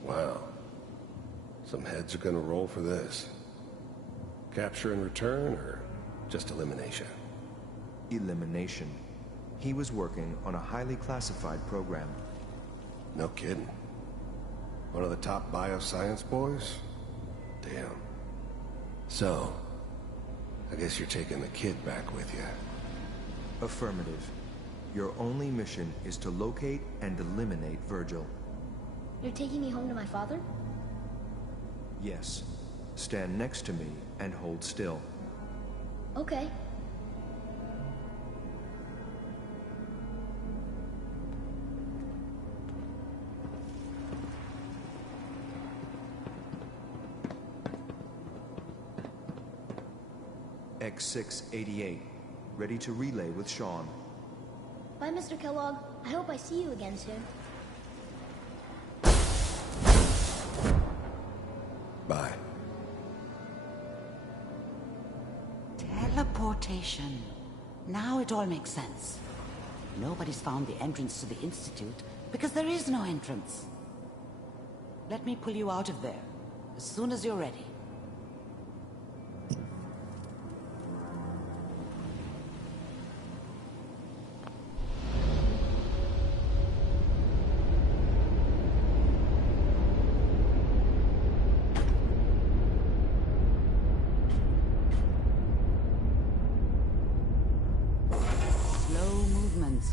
Wow. Some heads are gonna roll for this. Capture and return, or just elimination? Elimination. He was working on a highly classified program. No kidding. One of the top bioscience boys? Damn. So, I guess you're taking the kid back with you. Affirmative. Your only mission is to locate and eliminate Virgil. You're taking me home to my father? Yes. Stand next to me and hold still. Okay. X688. Ready to relay with Sean. Bye, Mr. Kellogg. I hope I see you again soon. Bye. Teleportation. Now it all makes sense. Nobody's found the entrance to the Institute because there is no entrance. Let me pull you out of there as soon as you're ready.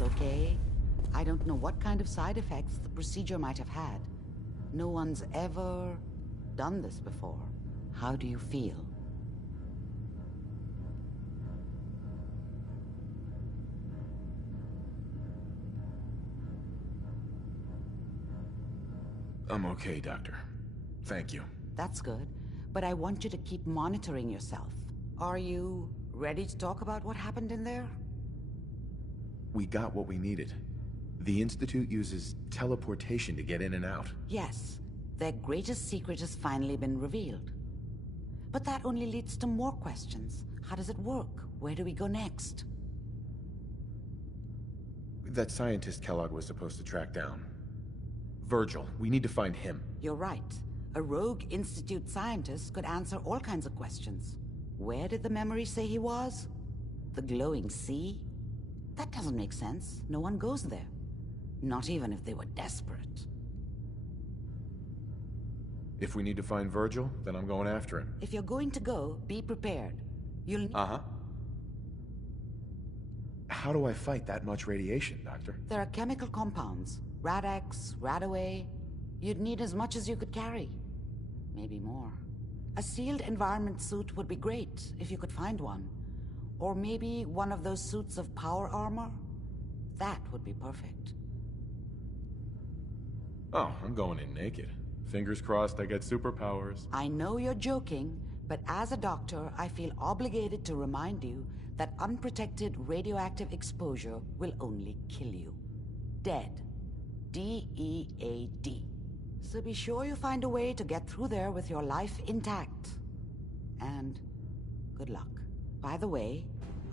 Okay? I don't know what kind of side effects the procedure might have had. No one's ever done this before. How do you feel? I'm okay, Doctor. Thank you. That's good, but I want you to keep monitoring yourself. Are you ready to talk about what happened in there? We got what we needed. The Institute uses teleportation to get in and out. Yes. Their greatest secret has finally been revealed. But that only leads to more questions. How does it work? Where do we go next? That scientist Kellogg was supposed to track down. Virgil. We need to find him. You're right. A rogue Institute scientist could answer all kinds of questions. Where did the memory say he was? The glowing sea? That doesn't make sense. No one goes there. Not even if they were desperate. If we need to find Virgil, then I'm going after him. If you're going to go, be prepared. You'll... Uh-huh. How do I fight that much radiation, Doctor? There are chemical compounds. Rad-X, Radaway. You'd need as much as you could carry. Maybe more. A sealed environment suit would be great, if you could find one. Or maybe one of those suits of power armor? That would be perfect. Oh, I'm going in naked. Fingers crossed I get superpowers. I know you're joking, but as a doctor, I feel obligated to remind you that unprotected radioactive exposure will only kill you. Dead. D-E-A-D. So be sure you find a way to get through there with your life intact. And good luck. By the way,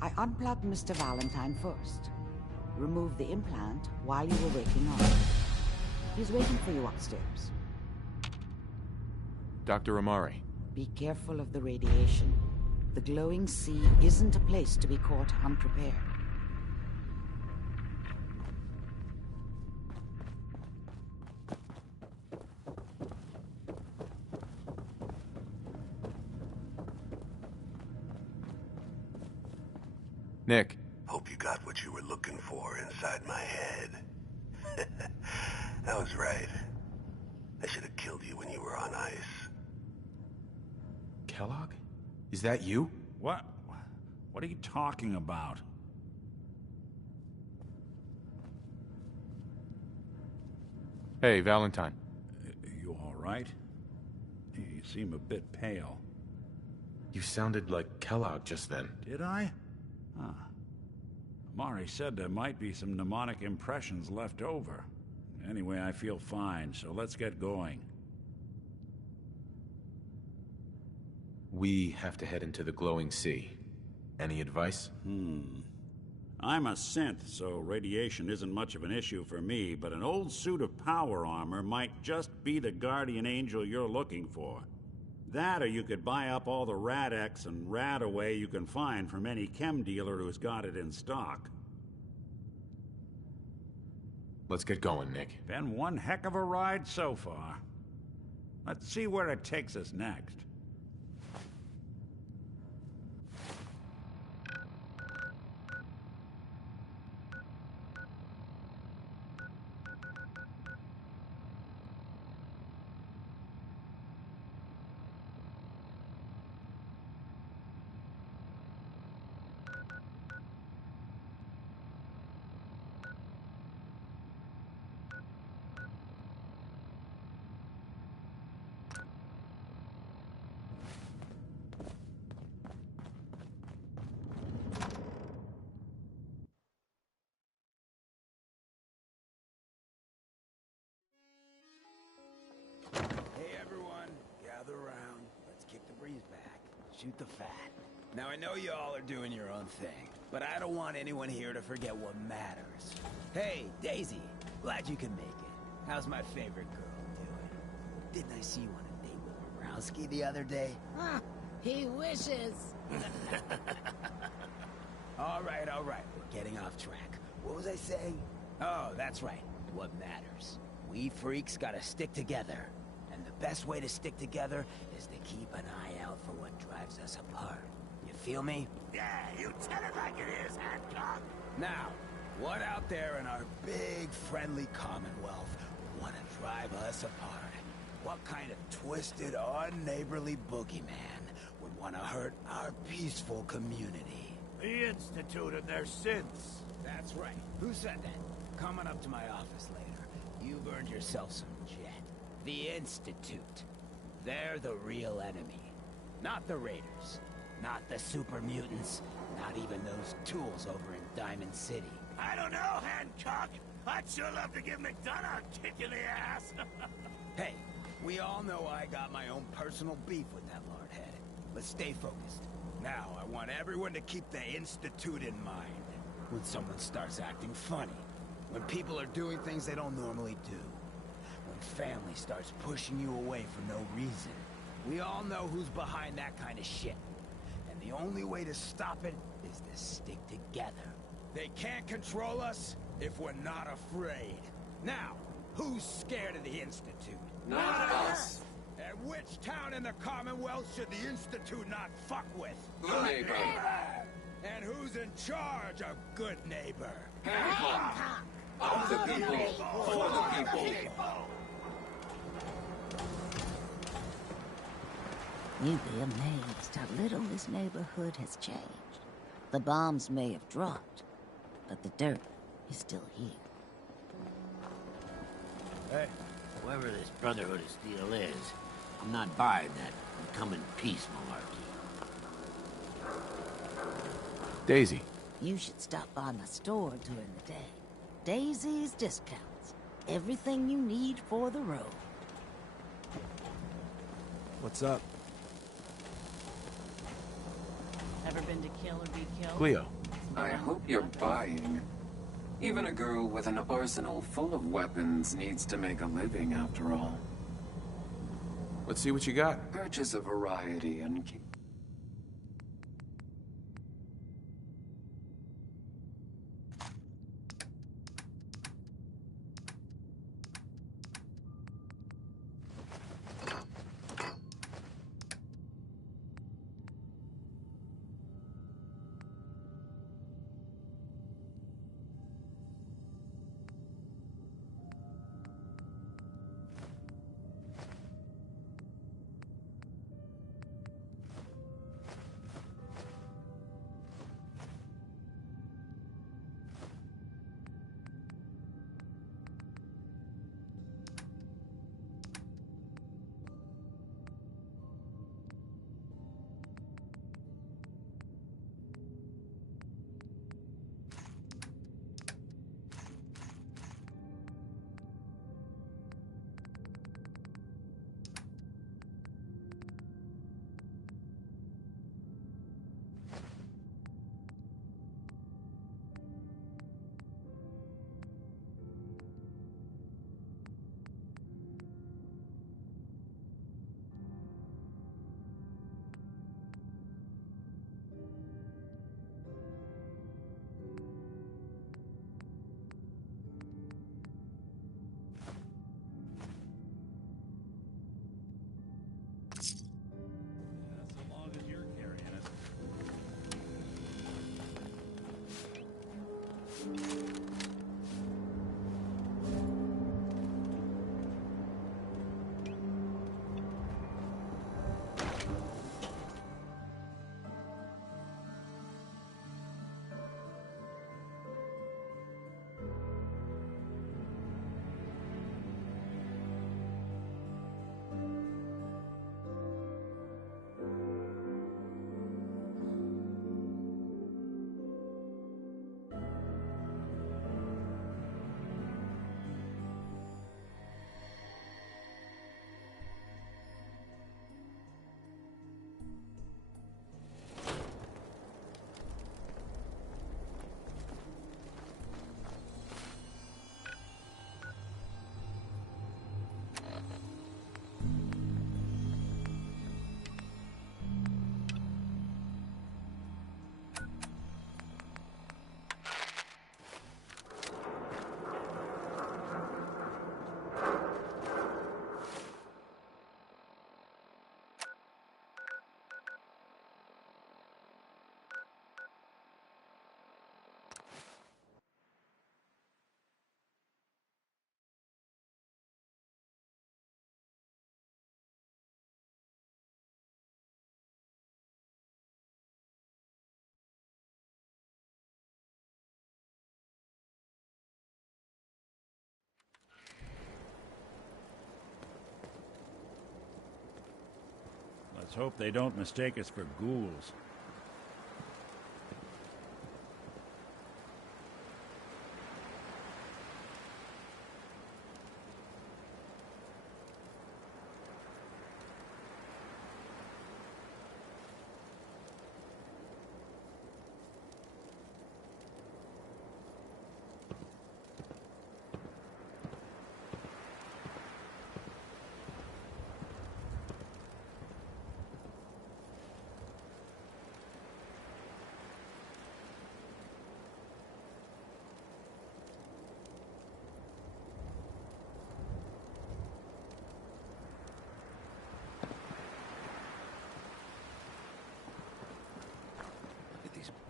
I unplugged Mr. Valentine first. Removed the implant while you were waking up. He's waiting for you upstairs. Dr. Amari. Be careful of the radiation. The glowing sea isn't a place to be caught unprepared. Nick. Hope you got what you were looking for inside my head. I was right. I should have killed you when you were on ice. Kellogg? Is that you? What? What are you talking about? Hey, Valentine. You all right? You seem a bit pale. You sounded like Kellogg just then. Did I? Huh. Amari said there might be some mnemonic impressions left over. Anyway, I feel fine, so let's get going. We have to head into the glowing sea. Any advice? I'm a synth, so radiation isn't much of an issue for me, but an old suit of power armor might just be the guardian angel you're looking for. That, or you could buy up all the Rad-X and Rad-Away you can find from any chem dealer who's got it in stock. Let's get going, Nick. Been one heck of a ride so far. Let's see where it takes us next. Hey everyone, gather around. Let's kick the breeze back. Shoot the fat. Now I know you all are doing your own thing, but I don't want anyone here to forget what matters. Hey, Daisy, glad you could make it. How's my favorite girl doing? Didn't I see you on a date with Borowski the other day? Huh, he wishes. All right, we're getting off track. What was I saying? Oh, that's right, what matters. We freaks gotta stick together. And the best way to stick together is to keep an eye out for what drives us apart. You feel me? Yeah, you tell it like it is, Hancock. Now, what out there in our big, friendly Commonwealth would want to drive us apart? What kind of twisted, unneighborly boogeyman would want to hurt our peaceful community? The Institute and their synths. That's right. Who said that? Coming up to my office later. You've earned yourself some jet. The Institute. They're the real enemy. Not the Raiders. Not the super mutants. Not even those tools over in Diamond City. I don't know, Hancock. I'd sure love to give McDonough a kick in the ass. Hey, we all know I got my own personal beef with that lordhead. Let's stay focused. Now, I want everyone to keep the Institute in mind. When someone starts acting funny. When people are doing things they don't normally do. When family starts pushing you away for no reason. We all know who's behind that kind of shit. And the only way to stop it is to stick together. They can't control us if we're not afraid. Now, who's scared of the Institute? Not us. And which town in the Commonwealth should the Institute not fuck with? The neighbor. And who's in charge of good neighbor? Hancock. Of the people, for the people. You'd be amazed how little this neighborhood has changed. The bombs may have dropped, but the dirt is still here. Hey, whoever this Brotherhood of Steel is, I'm not buying that come in peace malarkey. Daisy. You should stop by my store during the day. Daisy's Discounts. Everything you need for the road. What's up? Ever been to kill or be killed? Cleo. I hope you're buying. Even a girl with an arsenal full of weapons needs to make a living, after all. Let's see what you got. Purchase a variety and keep... hope they don't mistake us for ghouls.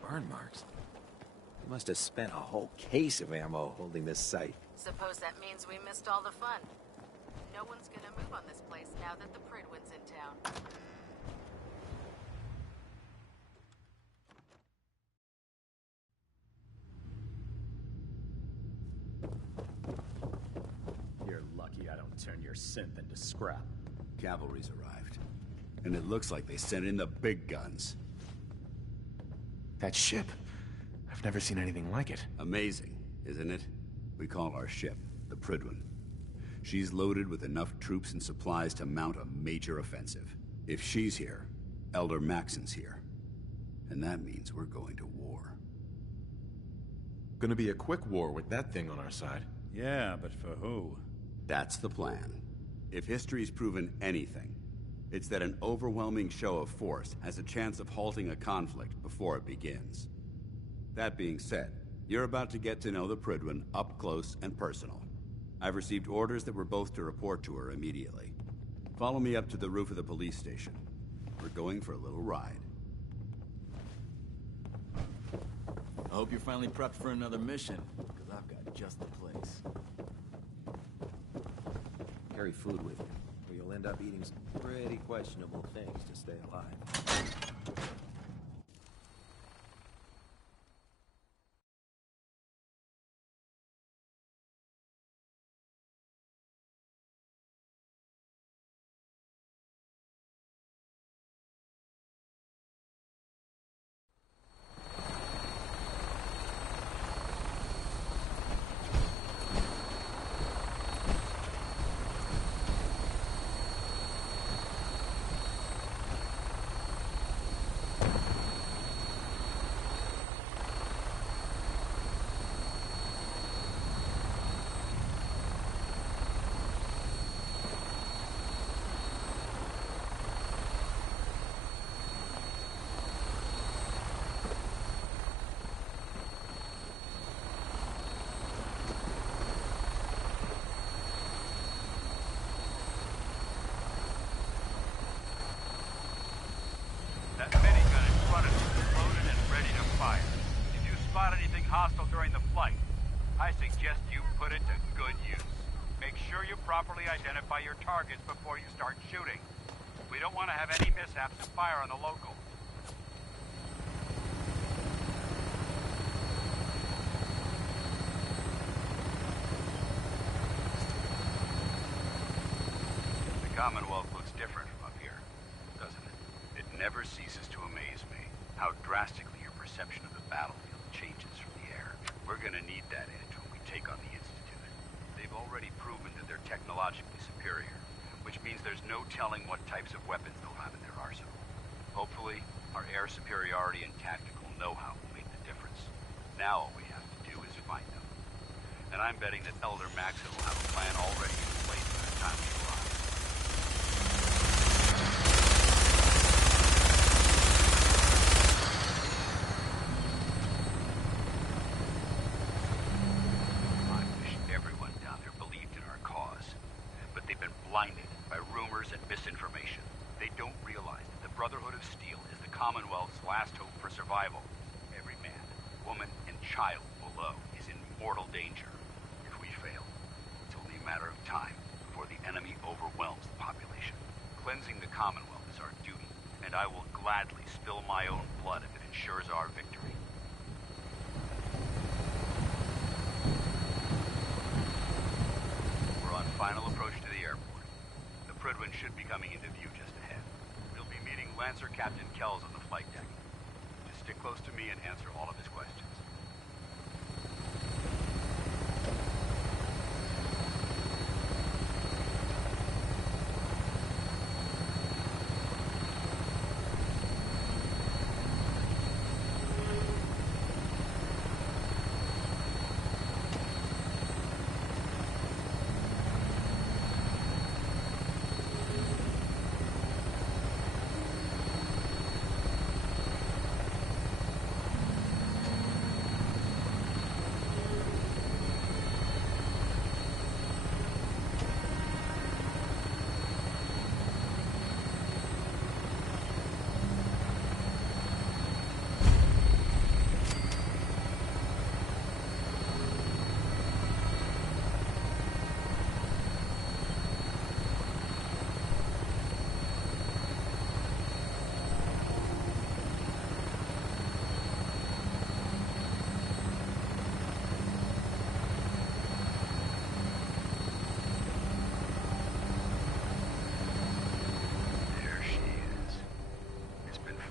Burn marks. He must have spent a whole case of ammo holding this site. Suppose that means we missed all the fun. No one's gonna move on this place now that the Pridwin's in town. You're lucky I don't turn your synth into scrap. Cavalry's arrived. And it looks like they sent in the big guns. That ship. I've never seen anything like it. Amazing, isn't it? We call our ship the Pridwin. She's loaded with enough troops and supplies to mount a major offensive. If she's here, Elder Maxon's here. And that means we're going to war. Gonna be a quick war with that thing on our side. Yeah, but for who? That's the plan. If history's proven anything, it's that an overwhelming show of force has a chance of halting a conflict before it begins. That being said, you're about to get to know the Pridwin up close and personal. I've received orders that we're both to report to her immediately. Follow me up to the roof of the police station. We're going for a little ride. I hope you're finally prepped for another mission, because I've got just the place. Carry food with you, or you'll end up eating some pretty questionable things to stay alive. That minigun in front of you is loaded and ready to fire. If you spot anything hostile during the flight, I suggest you put it to good use. Make sure you properly identify your targets before you start shooting. We don't want to have any mishaps and fire on the local. The Commonwealth looks different from up here, doesn't it? It never ceases to amaze me how drastically your perception of the battlefield changes from the air. We're gonna need that edge when we take on the Institute. They've already proven that they're technologically superior, which means there's no telling what types of weapons they'll have in their arsenal. Hopefully, our air superiority and tactical know-how will make the difference. Now all we have to do is find them. And I'm betting that Elder Maxon will have a plan already in place by the time we arrive. I wish everyone down there believed in our cause, but they've been blinded by rumors and misinformation. They don't realize that the Brotherhood of Steel is the Commonwealth's last hope for survival. Every man, woman, and child below is in mortal danger. If we fail, it's only a matter of time before the enemy overwhelms the population. Cleansing the Commonwealth is our duty, and I will gladly spill my own blood if it ensures our victory. We're on final approach to the airport. The Pridwin should be coming into view just ahead. We'll be meeting Lancer Captain Kells on the flight deck. Just stick close to me and answer all of his questions.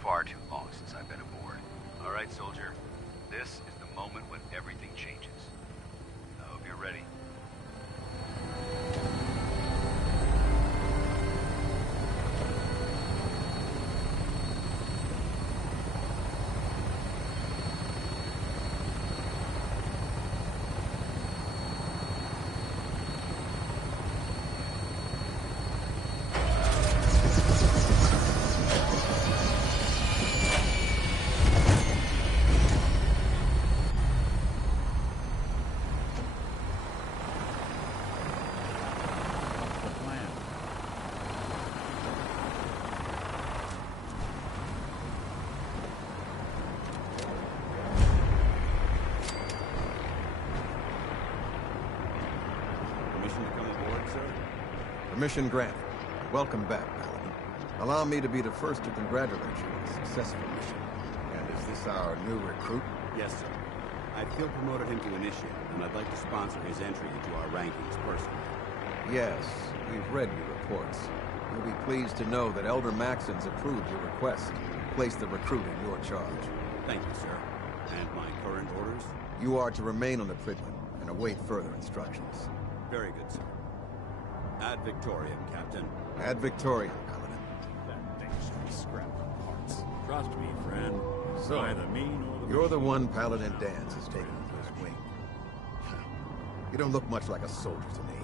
Far too long since I've been aboard. All right, soldier. This is the moment when everything changes. I hope you're ready. Permission granted. Welcome back, Paladin. Allow me to be the first to congratulate you on a successful mission. And is this our new recruit? Yes, sir. I feel promoted him to initiate, and I'd like to sponsor his entry into our rankings personally. Yes, we've read your reports. You'll be pleased to know that Elder Maxon's approved your request to place the recruit in your charge. Thank you, sir. And my current orders? You are to remain on the Pridman and await further instructions. Very good, sir. Ad Victoriam, Captain. Ad Victoriam, Paladin. That thing's scrap of parts. Trust me, friend. So, Neither me nor the you're the one Paladin Dance has taken under his wing. You don't look much like a soldier to me.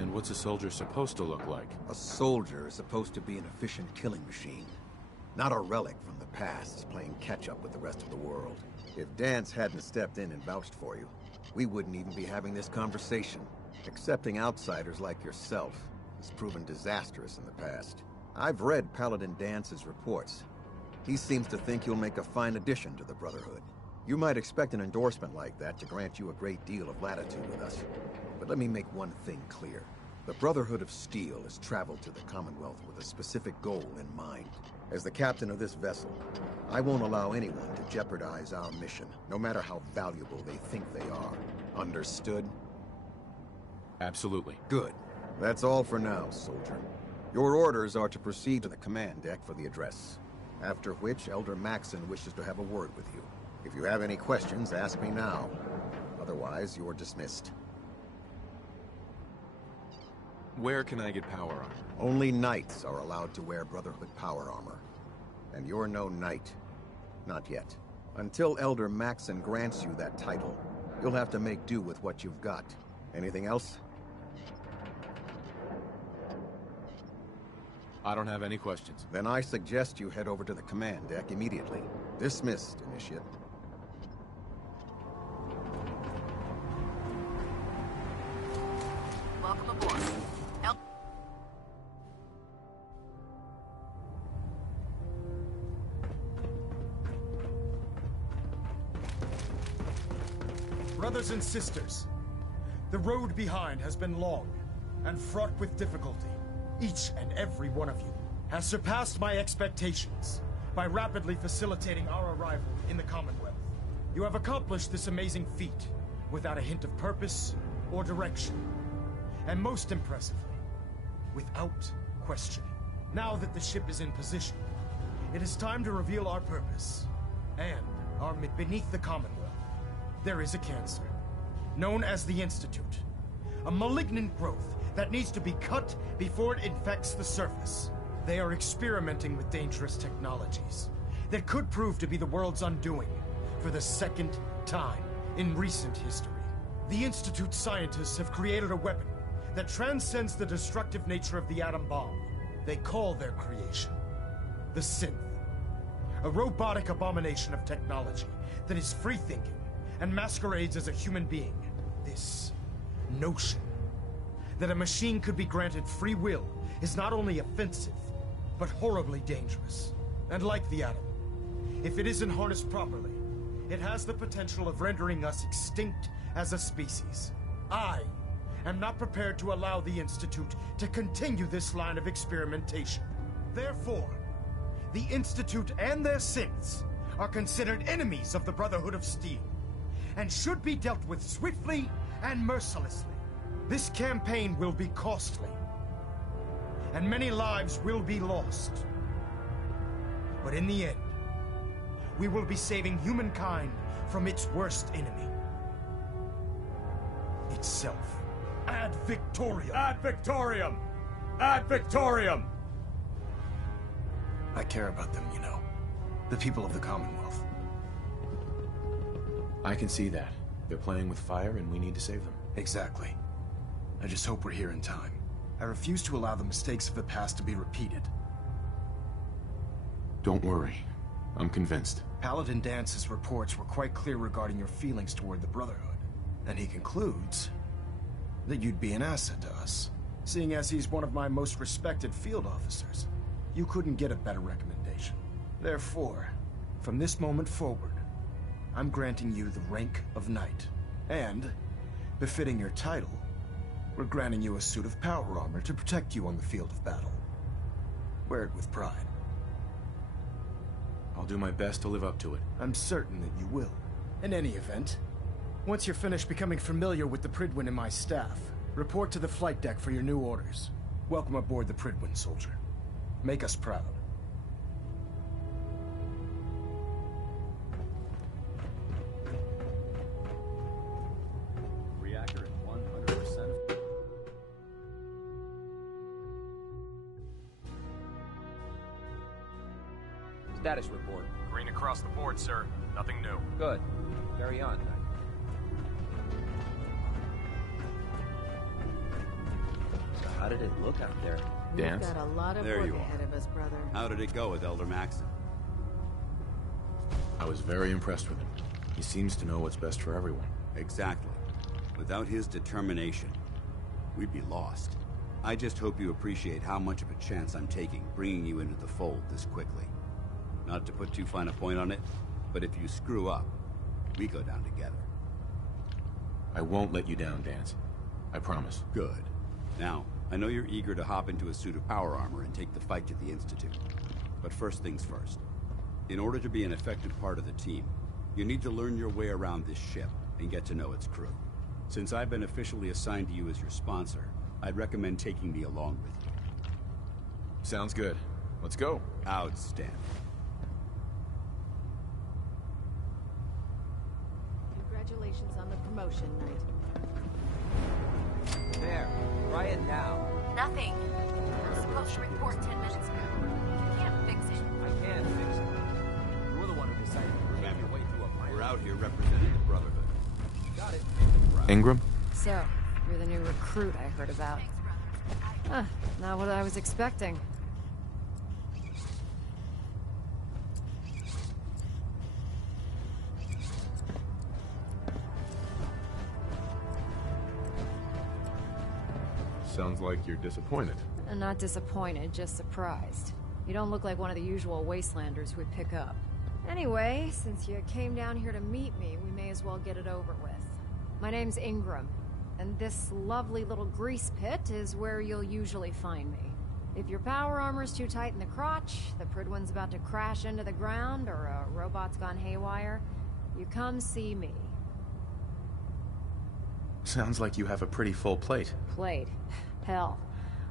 And what's a soldier supposed to look like? A soldier is supposed to be an efficient killing machine. Not a relic from the past, playing catch-up with the rest of the world. If Dance hadn't stepped in and vouched for you, we wouldn't even be having this conversation. Accepting outsiders like yourself has proven disastrous in the past. I've read Paladin Dance's reports. He seems to think you'll make a fine addition to the Brotherhood. You might expect an endorsement like that to grant you a great deal of latitude with us. But let me make one thing clear. The Brotherhood of Steel has traveled to the Commonwealth with a specific goal in mind. As the captain of this vessel, I won't allow anyone to jeopardize our mission, no matter how valuable they think they are. Understood? Absolutely. Good. That's all for now, soldier. Your orders are to proceed to the command deck for the address. After which, Elder Maxon wishes to have a word with you. If you have any questions, ask me now. Otherwise, you're dismissed. Where can I get power armor? Only knights are allowed to wear Brotherhood power armor. And you're no knight. Not yet. Until Elder Maxon grants you that title, you'll have to make do with what you've got. Anything else? I don't have any questions. Then I suggest you head over to the command deck immediately. Dismissed, Initiate. Welcome aboard. Brothers and sisters, the road behind has been long and fraught with difficulty. Each and every one of you has surpassed my expectations by rapidly facilitating our arrival in the Commonwealth. You have accomplished this amazing feat without a hint of purpose or direction. And most impressively, without question. Now that the ship is in position, it is time to reveal our purpose. And beneath the Commonwealth, there is a cancer, known as the Institute. A malignant growth that needs to be cut before it infects the surface. They are experimenting with dangerous technologies that could prove to be the world's undoing for the second time in recent history. The Institute scientists have created a weapon that transcends the destructive nature of the atom bomb. They call their creation the Synth. A robotic abomination of technology that is free-thinking and masquerades as a human being. This notion that a machine could be granted free will is not only offensive, but horribly dangerous. And like the atom, if it isn't harnessed properly, it has the potential of rendering us extinct as a species. I am not prepared to allow the Institute to continue this line of experimentation. Therefore, the Institute and their synths are considered enemies of the Brotherhood of Steel, and should be dealt with swiftly and mercilessly. This campaign will be costly, and many lives will be lost. But in the end, we will be saving humankind from its worst enemy. Itself. Ad Victoriam! Ad Victoriam! Ad Victoriam! I care about them, you know. The people of the Commonwealth. I can see that. They're playing with fire and we need to save them. Exactly. I just hope we're here in time. I refuse to allow the mistakes of the past to be repeated. Don't worry. I'm convinced. Paladin Dance's reports were quite clear regarding your feelings toward the Brotherhood. And he concludes that you'd be an asset to us. Seeing as he's one of my most respected field officers, you couldn't get a better recommendation. Therefore, from this moment forward, I'm granting you the rank of Knight. And, befitting your title, we're granting you a suit of power armor to protect you on the field of battle. Wear it with pride. I'll do my best to live up to it. I'm certain that you will. In any event, once you're finished becoming familiar with the Pridwin and my staff, report to the flight deck for your new orders. Welcome aboard the Pridwin, soldier. Make us proud. Reactor at 100%. Status report. Green across the board, sir. Nothing new. Good. Carry on, Knight. So how did it look out there? Dance? We've got a lot of There work you are. ahead of us, brother. How did it go with Elder Maxon? I was very impressed with him. He seems to know what's best for everyone. Exactly. Without his determination, we'd be lost. I just hope you appreciate how much of a chance I'm taking bringing you into the fold this quickly. Not to put too fine a point on it, but if you screw up, we go down together. I won't let you down, Dance. I promise. Good. Now, I know you're eager to hop into a suit of power armor and take the fight to the Institute. But first things first. In order to be an effective part of the team, you need to learn your way around this ship and get to know its crew. Since I've been officially assigned to you as your sponsor, I'd recommend taking me along with you. Sounds good. Let's go. Outstanding. Congratulations on the promotion, Knight. There. Try it now. Nothing. I'm supposed to report 10 minutes ago. You can't fix it. I can fix it. You're the one who decided to make your way through a fire. We're out here representing the Brotherhood. Got it. Ingram? So, you're the new recruit I heard about. Huh, not what I was expecting. Sounds like you're disappointed. I'm not disappointed, just surprised. You don't look like one of the usual wastelanders we pick up. Anyway, since you came down here to meet me, we may as well get it over with. My name's Ingram, and this lovely little grease pit is where you'll usually find me. If your power armor's too tight in the crotch, the Pridwin's about to crash into the ground, or a robot's gone haywire, you come see me. Sounds like you have a pretty full plate. Plate. Hell,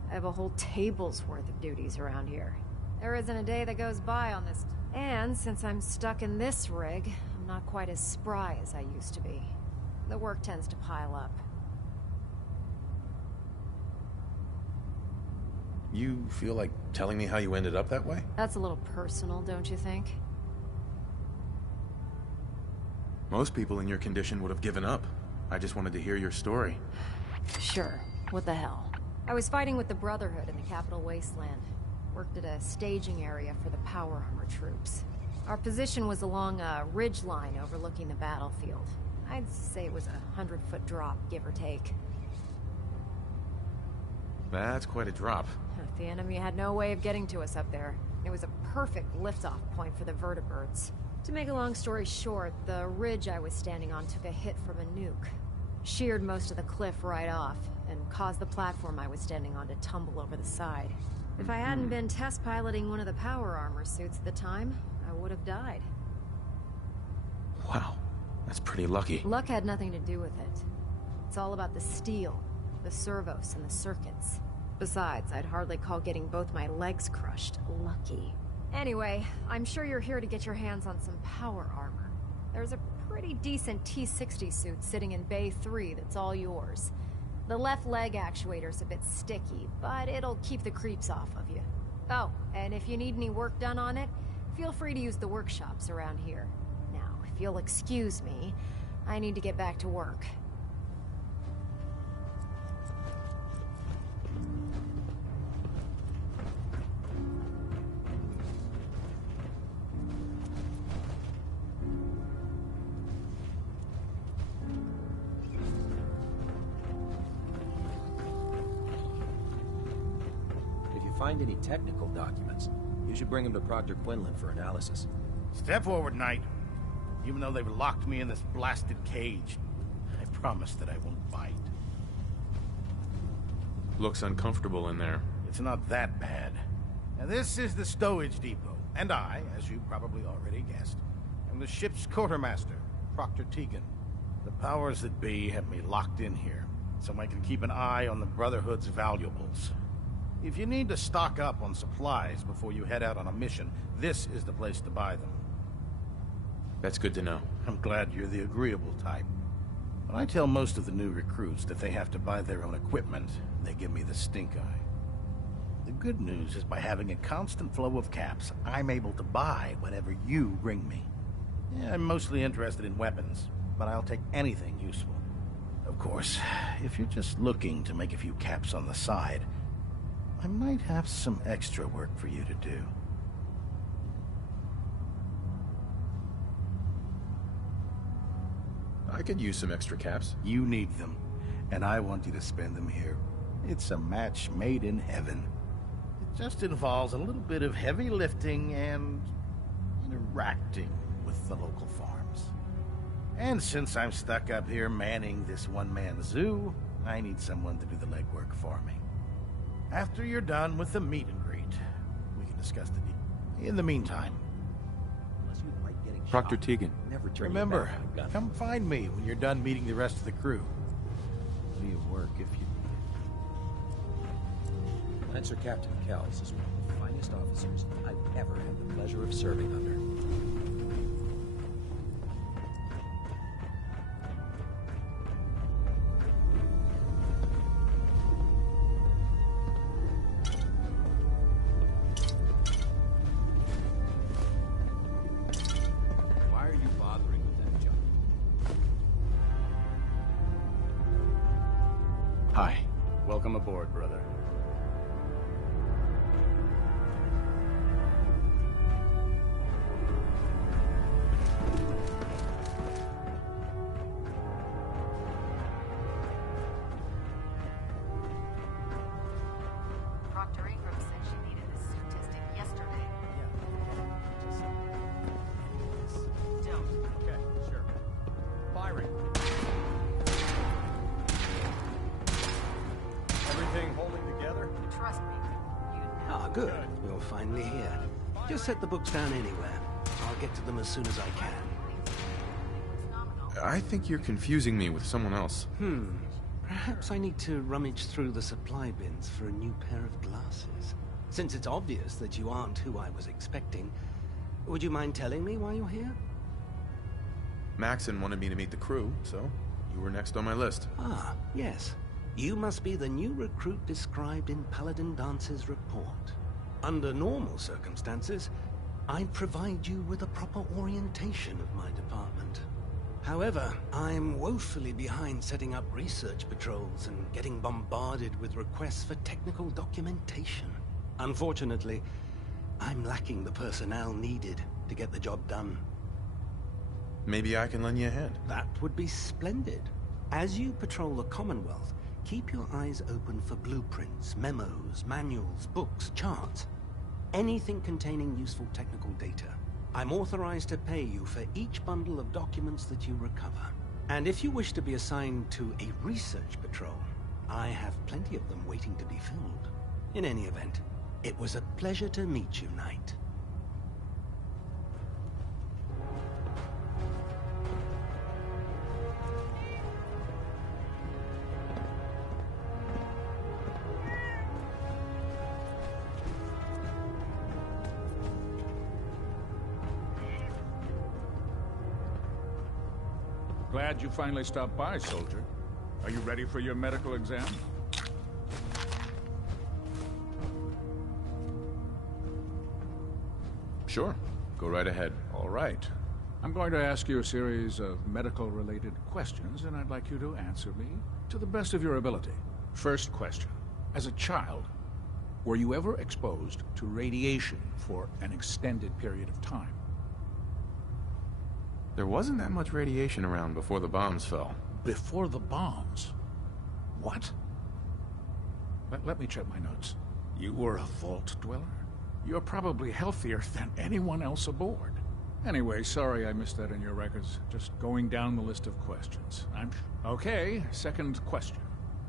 I have a whole table's worth of duties around here. There isn't a day that goes by on this. And since I'm stuck in this rig, I'm not quite as spry as I used to be. The work tends to pile up. You feel like telling me how you ended up that way? That's a little personal, don't you think? Most people in your condition would have given up. I just wanted to hear your story. Sure. What the hell? I was fighting with the Brotherhood in the Capital Wasteland. Worked at a staging area for the power armor troops. Our position was along a ridge line overlooking the battlefield. I'd say it was a 100-foot drop, give or take. That's quite a drop. The enemy had no way of getting to us up there. It was a perfect liftoff point for the vertibirds. To make a long story short, the ridge I was standing on took a hit from a nuke. Sheared most of the cliff right off, and caused the platform I was standing on to tumble over the side. If I hadn't been test piloting one of the power armor suits at the time, I would have died. Wow, that's pretty lucky. Luck had nothing to do with it. It's all about the steel, the servos, and the circuits. Besides, I'd hardly call getting both my legs crushed lucky. Anyway, I'm sure you're here to get your hands on some power armor. There's a pretty decent T-60 suit sitting in Bay 3 that's all yours. The left leg actuator's a bit sticky, but it'll keep the creeps off of you. Oh, and if you need any work done on it, feel free to use the workshops around here. Now, if you'll excuse me, I need to get back to work. Find any technical documents, you should bring them to Proctor Quinlan for analysis. Step forward, Knight. Even though they've locked me in this blasted cage, I promise that I won't bite. Looks uncomfortable in there. It's not that bad. Now, this is the stowage depot, and I, as you probably already guessed, am the ship's quartermaster, Proctor Tegan. The powers that be have me locked in here, so I can keep an eye on the Brotherhood's valuables. If you need to stock up on supplies before you head out on a mission, this is the place to buy them. That's good to know. I'm glad you're the agreeable type. When I tell most of the new recruits that they have to buy their own equipment, they give me the stink eye. The good news is by having a constant flow of caps, I'm able to buy whatever you bring me. Yeah, I'm mostly interested in weapons, but I'll take anything useful. Of course, if you're just looking to make a few caps on the side, I might have some extra work for you to do. I could use some extra caps. You need them, and I want you to spend them here. It's a match made in heaven. It just involves a little bit of heavy lifting and interacting with the local farms. And since I'm stuck up here manning this one-man zoo, I need someone to do the legwork for me. After you're done with the meet and greet, we can discuss the deal. In the meantime, Proctor Tegan. Never turn remember, your back on a gun. come find me when you're done meeting the rest of the crew. Plenty of work if you... Lancer Captain Kells is one of the finest officers I've ever had the pleasure of serving under. Hi. Welcome aboard, brother. Proctor Ingram said she needed a statistic yesterday. Don't. Okay, sure. Firing. Everything holding together? Trust me. Ah, good. You're finally here. Just set the books down anywhere. I'll get to them as soon as I can. I think you're confusing me with someone else. Perhaps I need to rummage through the supply bins for a new pair of glasses. Since it's obvious that you aren't who I was expecting, would you mind telling me why you're here? Maxon wanted me to meet the crew, so you were next on my list. Ah, yes. You must be the new recruit described in Paladin Dance's report. Under normal circumstances, I'd provide you with a proper orientation of my department. However, I'm woefully behind setting up research patrols and getting bombarded with requests for technical documentation. Unfortunately, I'm lacking the personnel needed to get the job done. Maybe I can lend you a hand. That would be splendid. As you patrol the Commonwealth, keep your eyes open for blueprints, memos, manuals, books, charts. Anything containing useful technical data. I'm authorized to pay you for each bundle of documents that you recover. And if you wish to be assigned to a research patrol, I have plenty of them waiting to be filled. In any event, it was a pleasure to meet you, Knight. Glad you finally stopped by, soldier. Are you ready for your medical exam? Sure. Go right ahead. All right. I'm going to ask you a series of medical-related questions, and I'd like you to answer me to the best of your ability. First question. As a child, were you ever exposed to radiation for an extended period of time? There wasn't that much radiation around before the bombs fell. Before the bombs? What? Let me check my notes. You were a vault dweller? You're probably healthier than anyone else aboard. Anyway, sorry I missed that in your records. Just going down the list of questions. Okay, second question.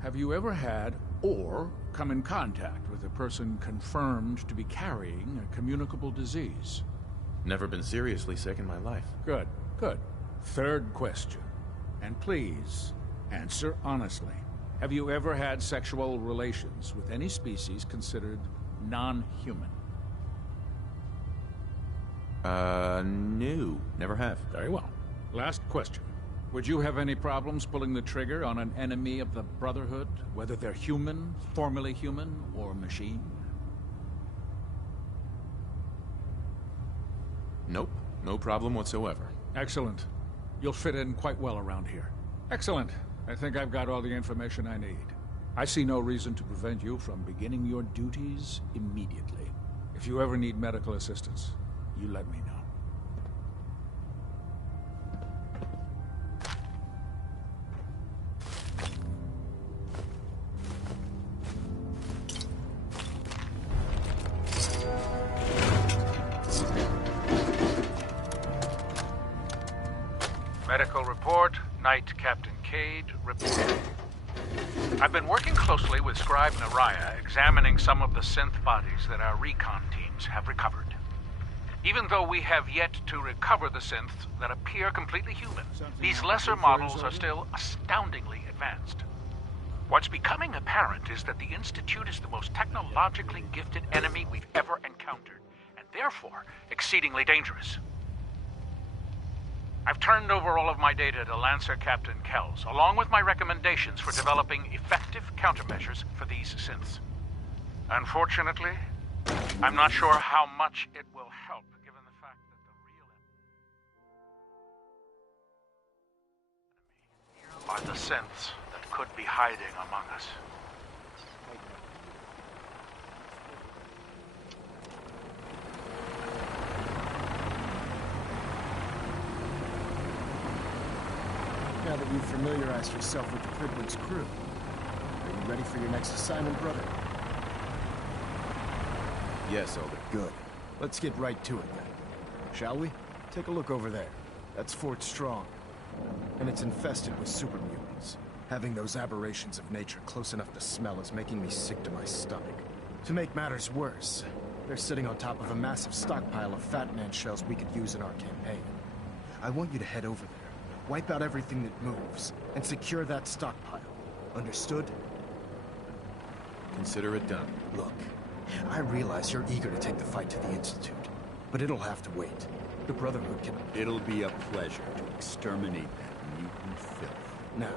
Have you ever had or come in contact with a person confirmed to be carrying a communicable disease? Never been seriously sick in my life. Good, good. Third question. And please, answer honestly. Have you ever had sexual relations with any species considered non-human? No. Never have. Very well. Last question. Would you have any problems pulling the trigger on an enemy of the Brotherhood, whether they're human, formerly human, or machine? Nope. No problem whatsoever. Excellent. You'll fit in quite well around here. Excellent. I think I've got all the information I need. I see no reason to prevent you from beginning your duties immediately. If you ever need medical assistance, you let me know. Medical report, Knight Captain Cade, report. I've been working closely with Scribe Naraya, examining some of the synth bodies that our recon teams have recovered. Even though we have yet to recover the synths that appear completely human, these lesser models are still astoundingly advanced. What's becoming apparent is that the Institute is the most technologically gifted enemy we've ever encountered, and therefore exceedingly dangerous. I've turned over all of my data to Lancer Captain Kells, along with my recommendations for developing effective countermeasures for these synths. Unfortunately, I'm not sure how much it will help, given the fact that the real enemy are the synths that could be hiding among us. Now that you've familiarized yourself with the Priglin's crew, are you ready for your next assignment, brother? Yes, Elder. Good. Let's get right to it then. Shall we? Take a look over there. That's Fort Strong. And it's infested with super mutants. Having those aberrations of nature close enough to smell is making me sick to my stomach. To make matters worse, they're sitting on top of a massive stockpile of Fat Man shells we could use in our campaign. I want you to head over there, wipe out everything that moves, and secure that stockpile. Understood? Consider it done. Look, I realize you're eager to take the fight to the Institute, but it'll have to wait. The Brotherhood can... It'll be a pleasure to exterminate that mutant filth. Now,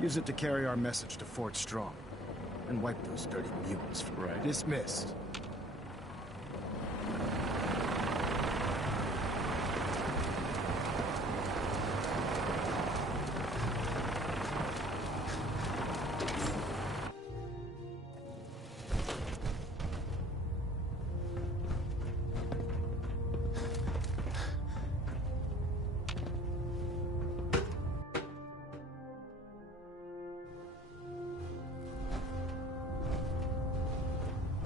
use it to carry our message to Fort Strong, and wipe those dirty mutants from... Right. Dismissed.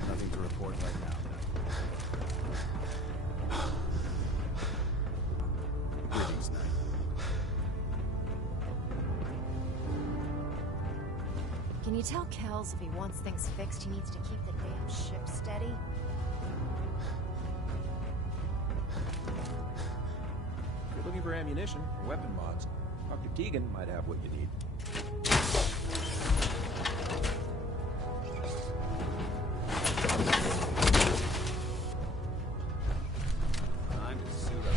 Nothing to report right now. Greetings, Knight. Can you tell Kells if he wants things fixed, he needs to keep the damn ship steady? If you're looking for ammunition or weapon mods, Dr. Tegan might have what you need. Time to suit up.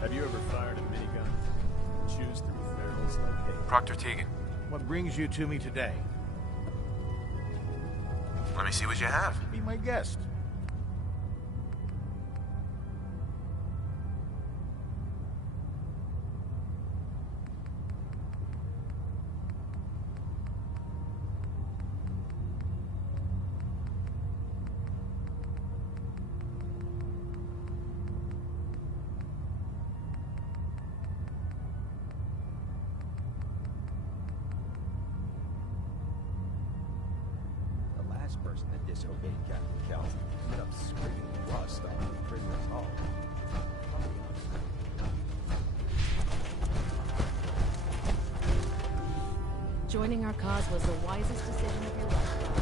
Have you ever fired a minigun? Choose through barrels like hay. Proctor Tegan, What brings you to me today? let me see what you have. Be my guest. The last person that disobeyed Captain Kells ended up scraping rust off the prisoner's hull. Joining our cause was the wisest decision of your life.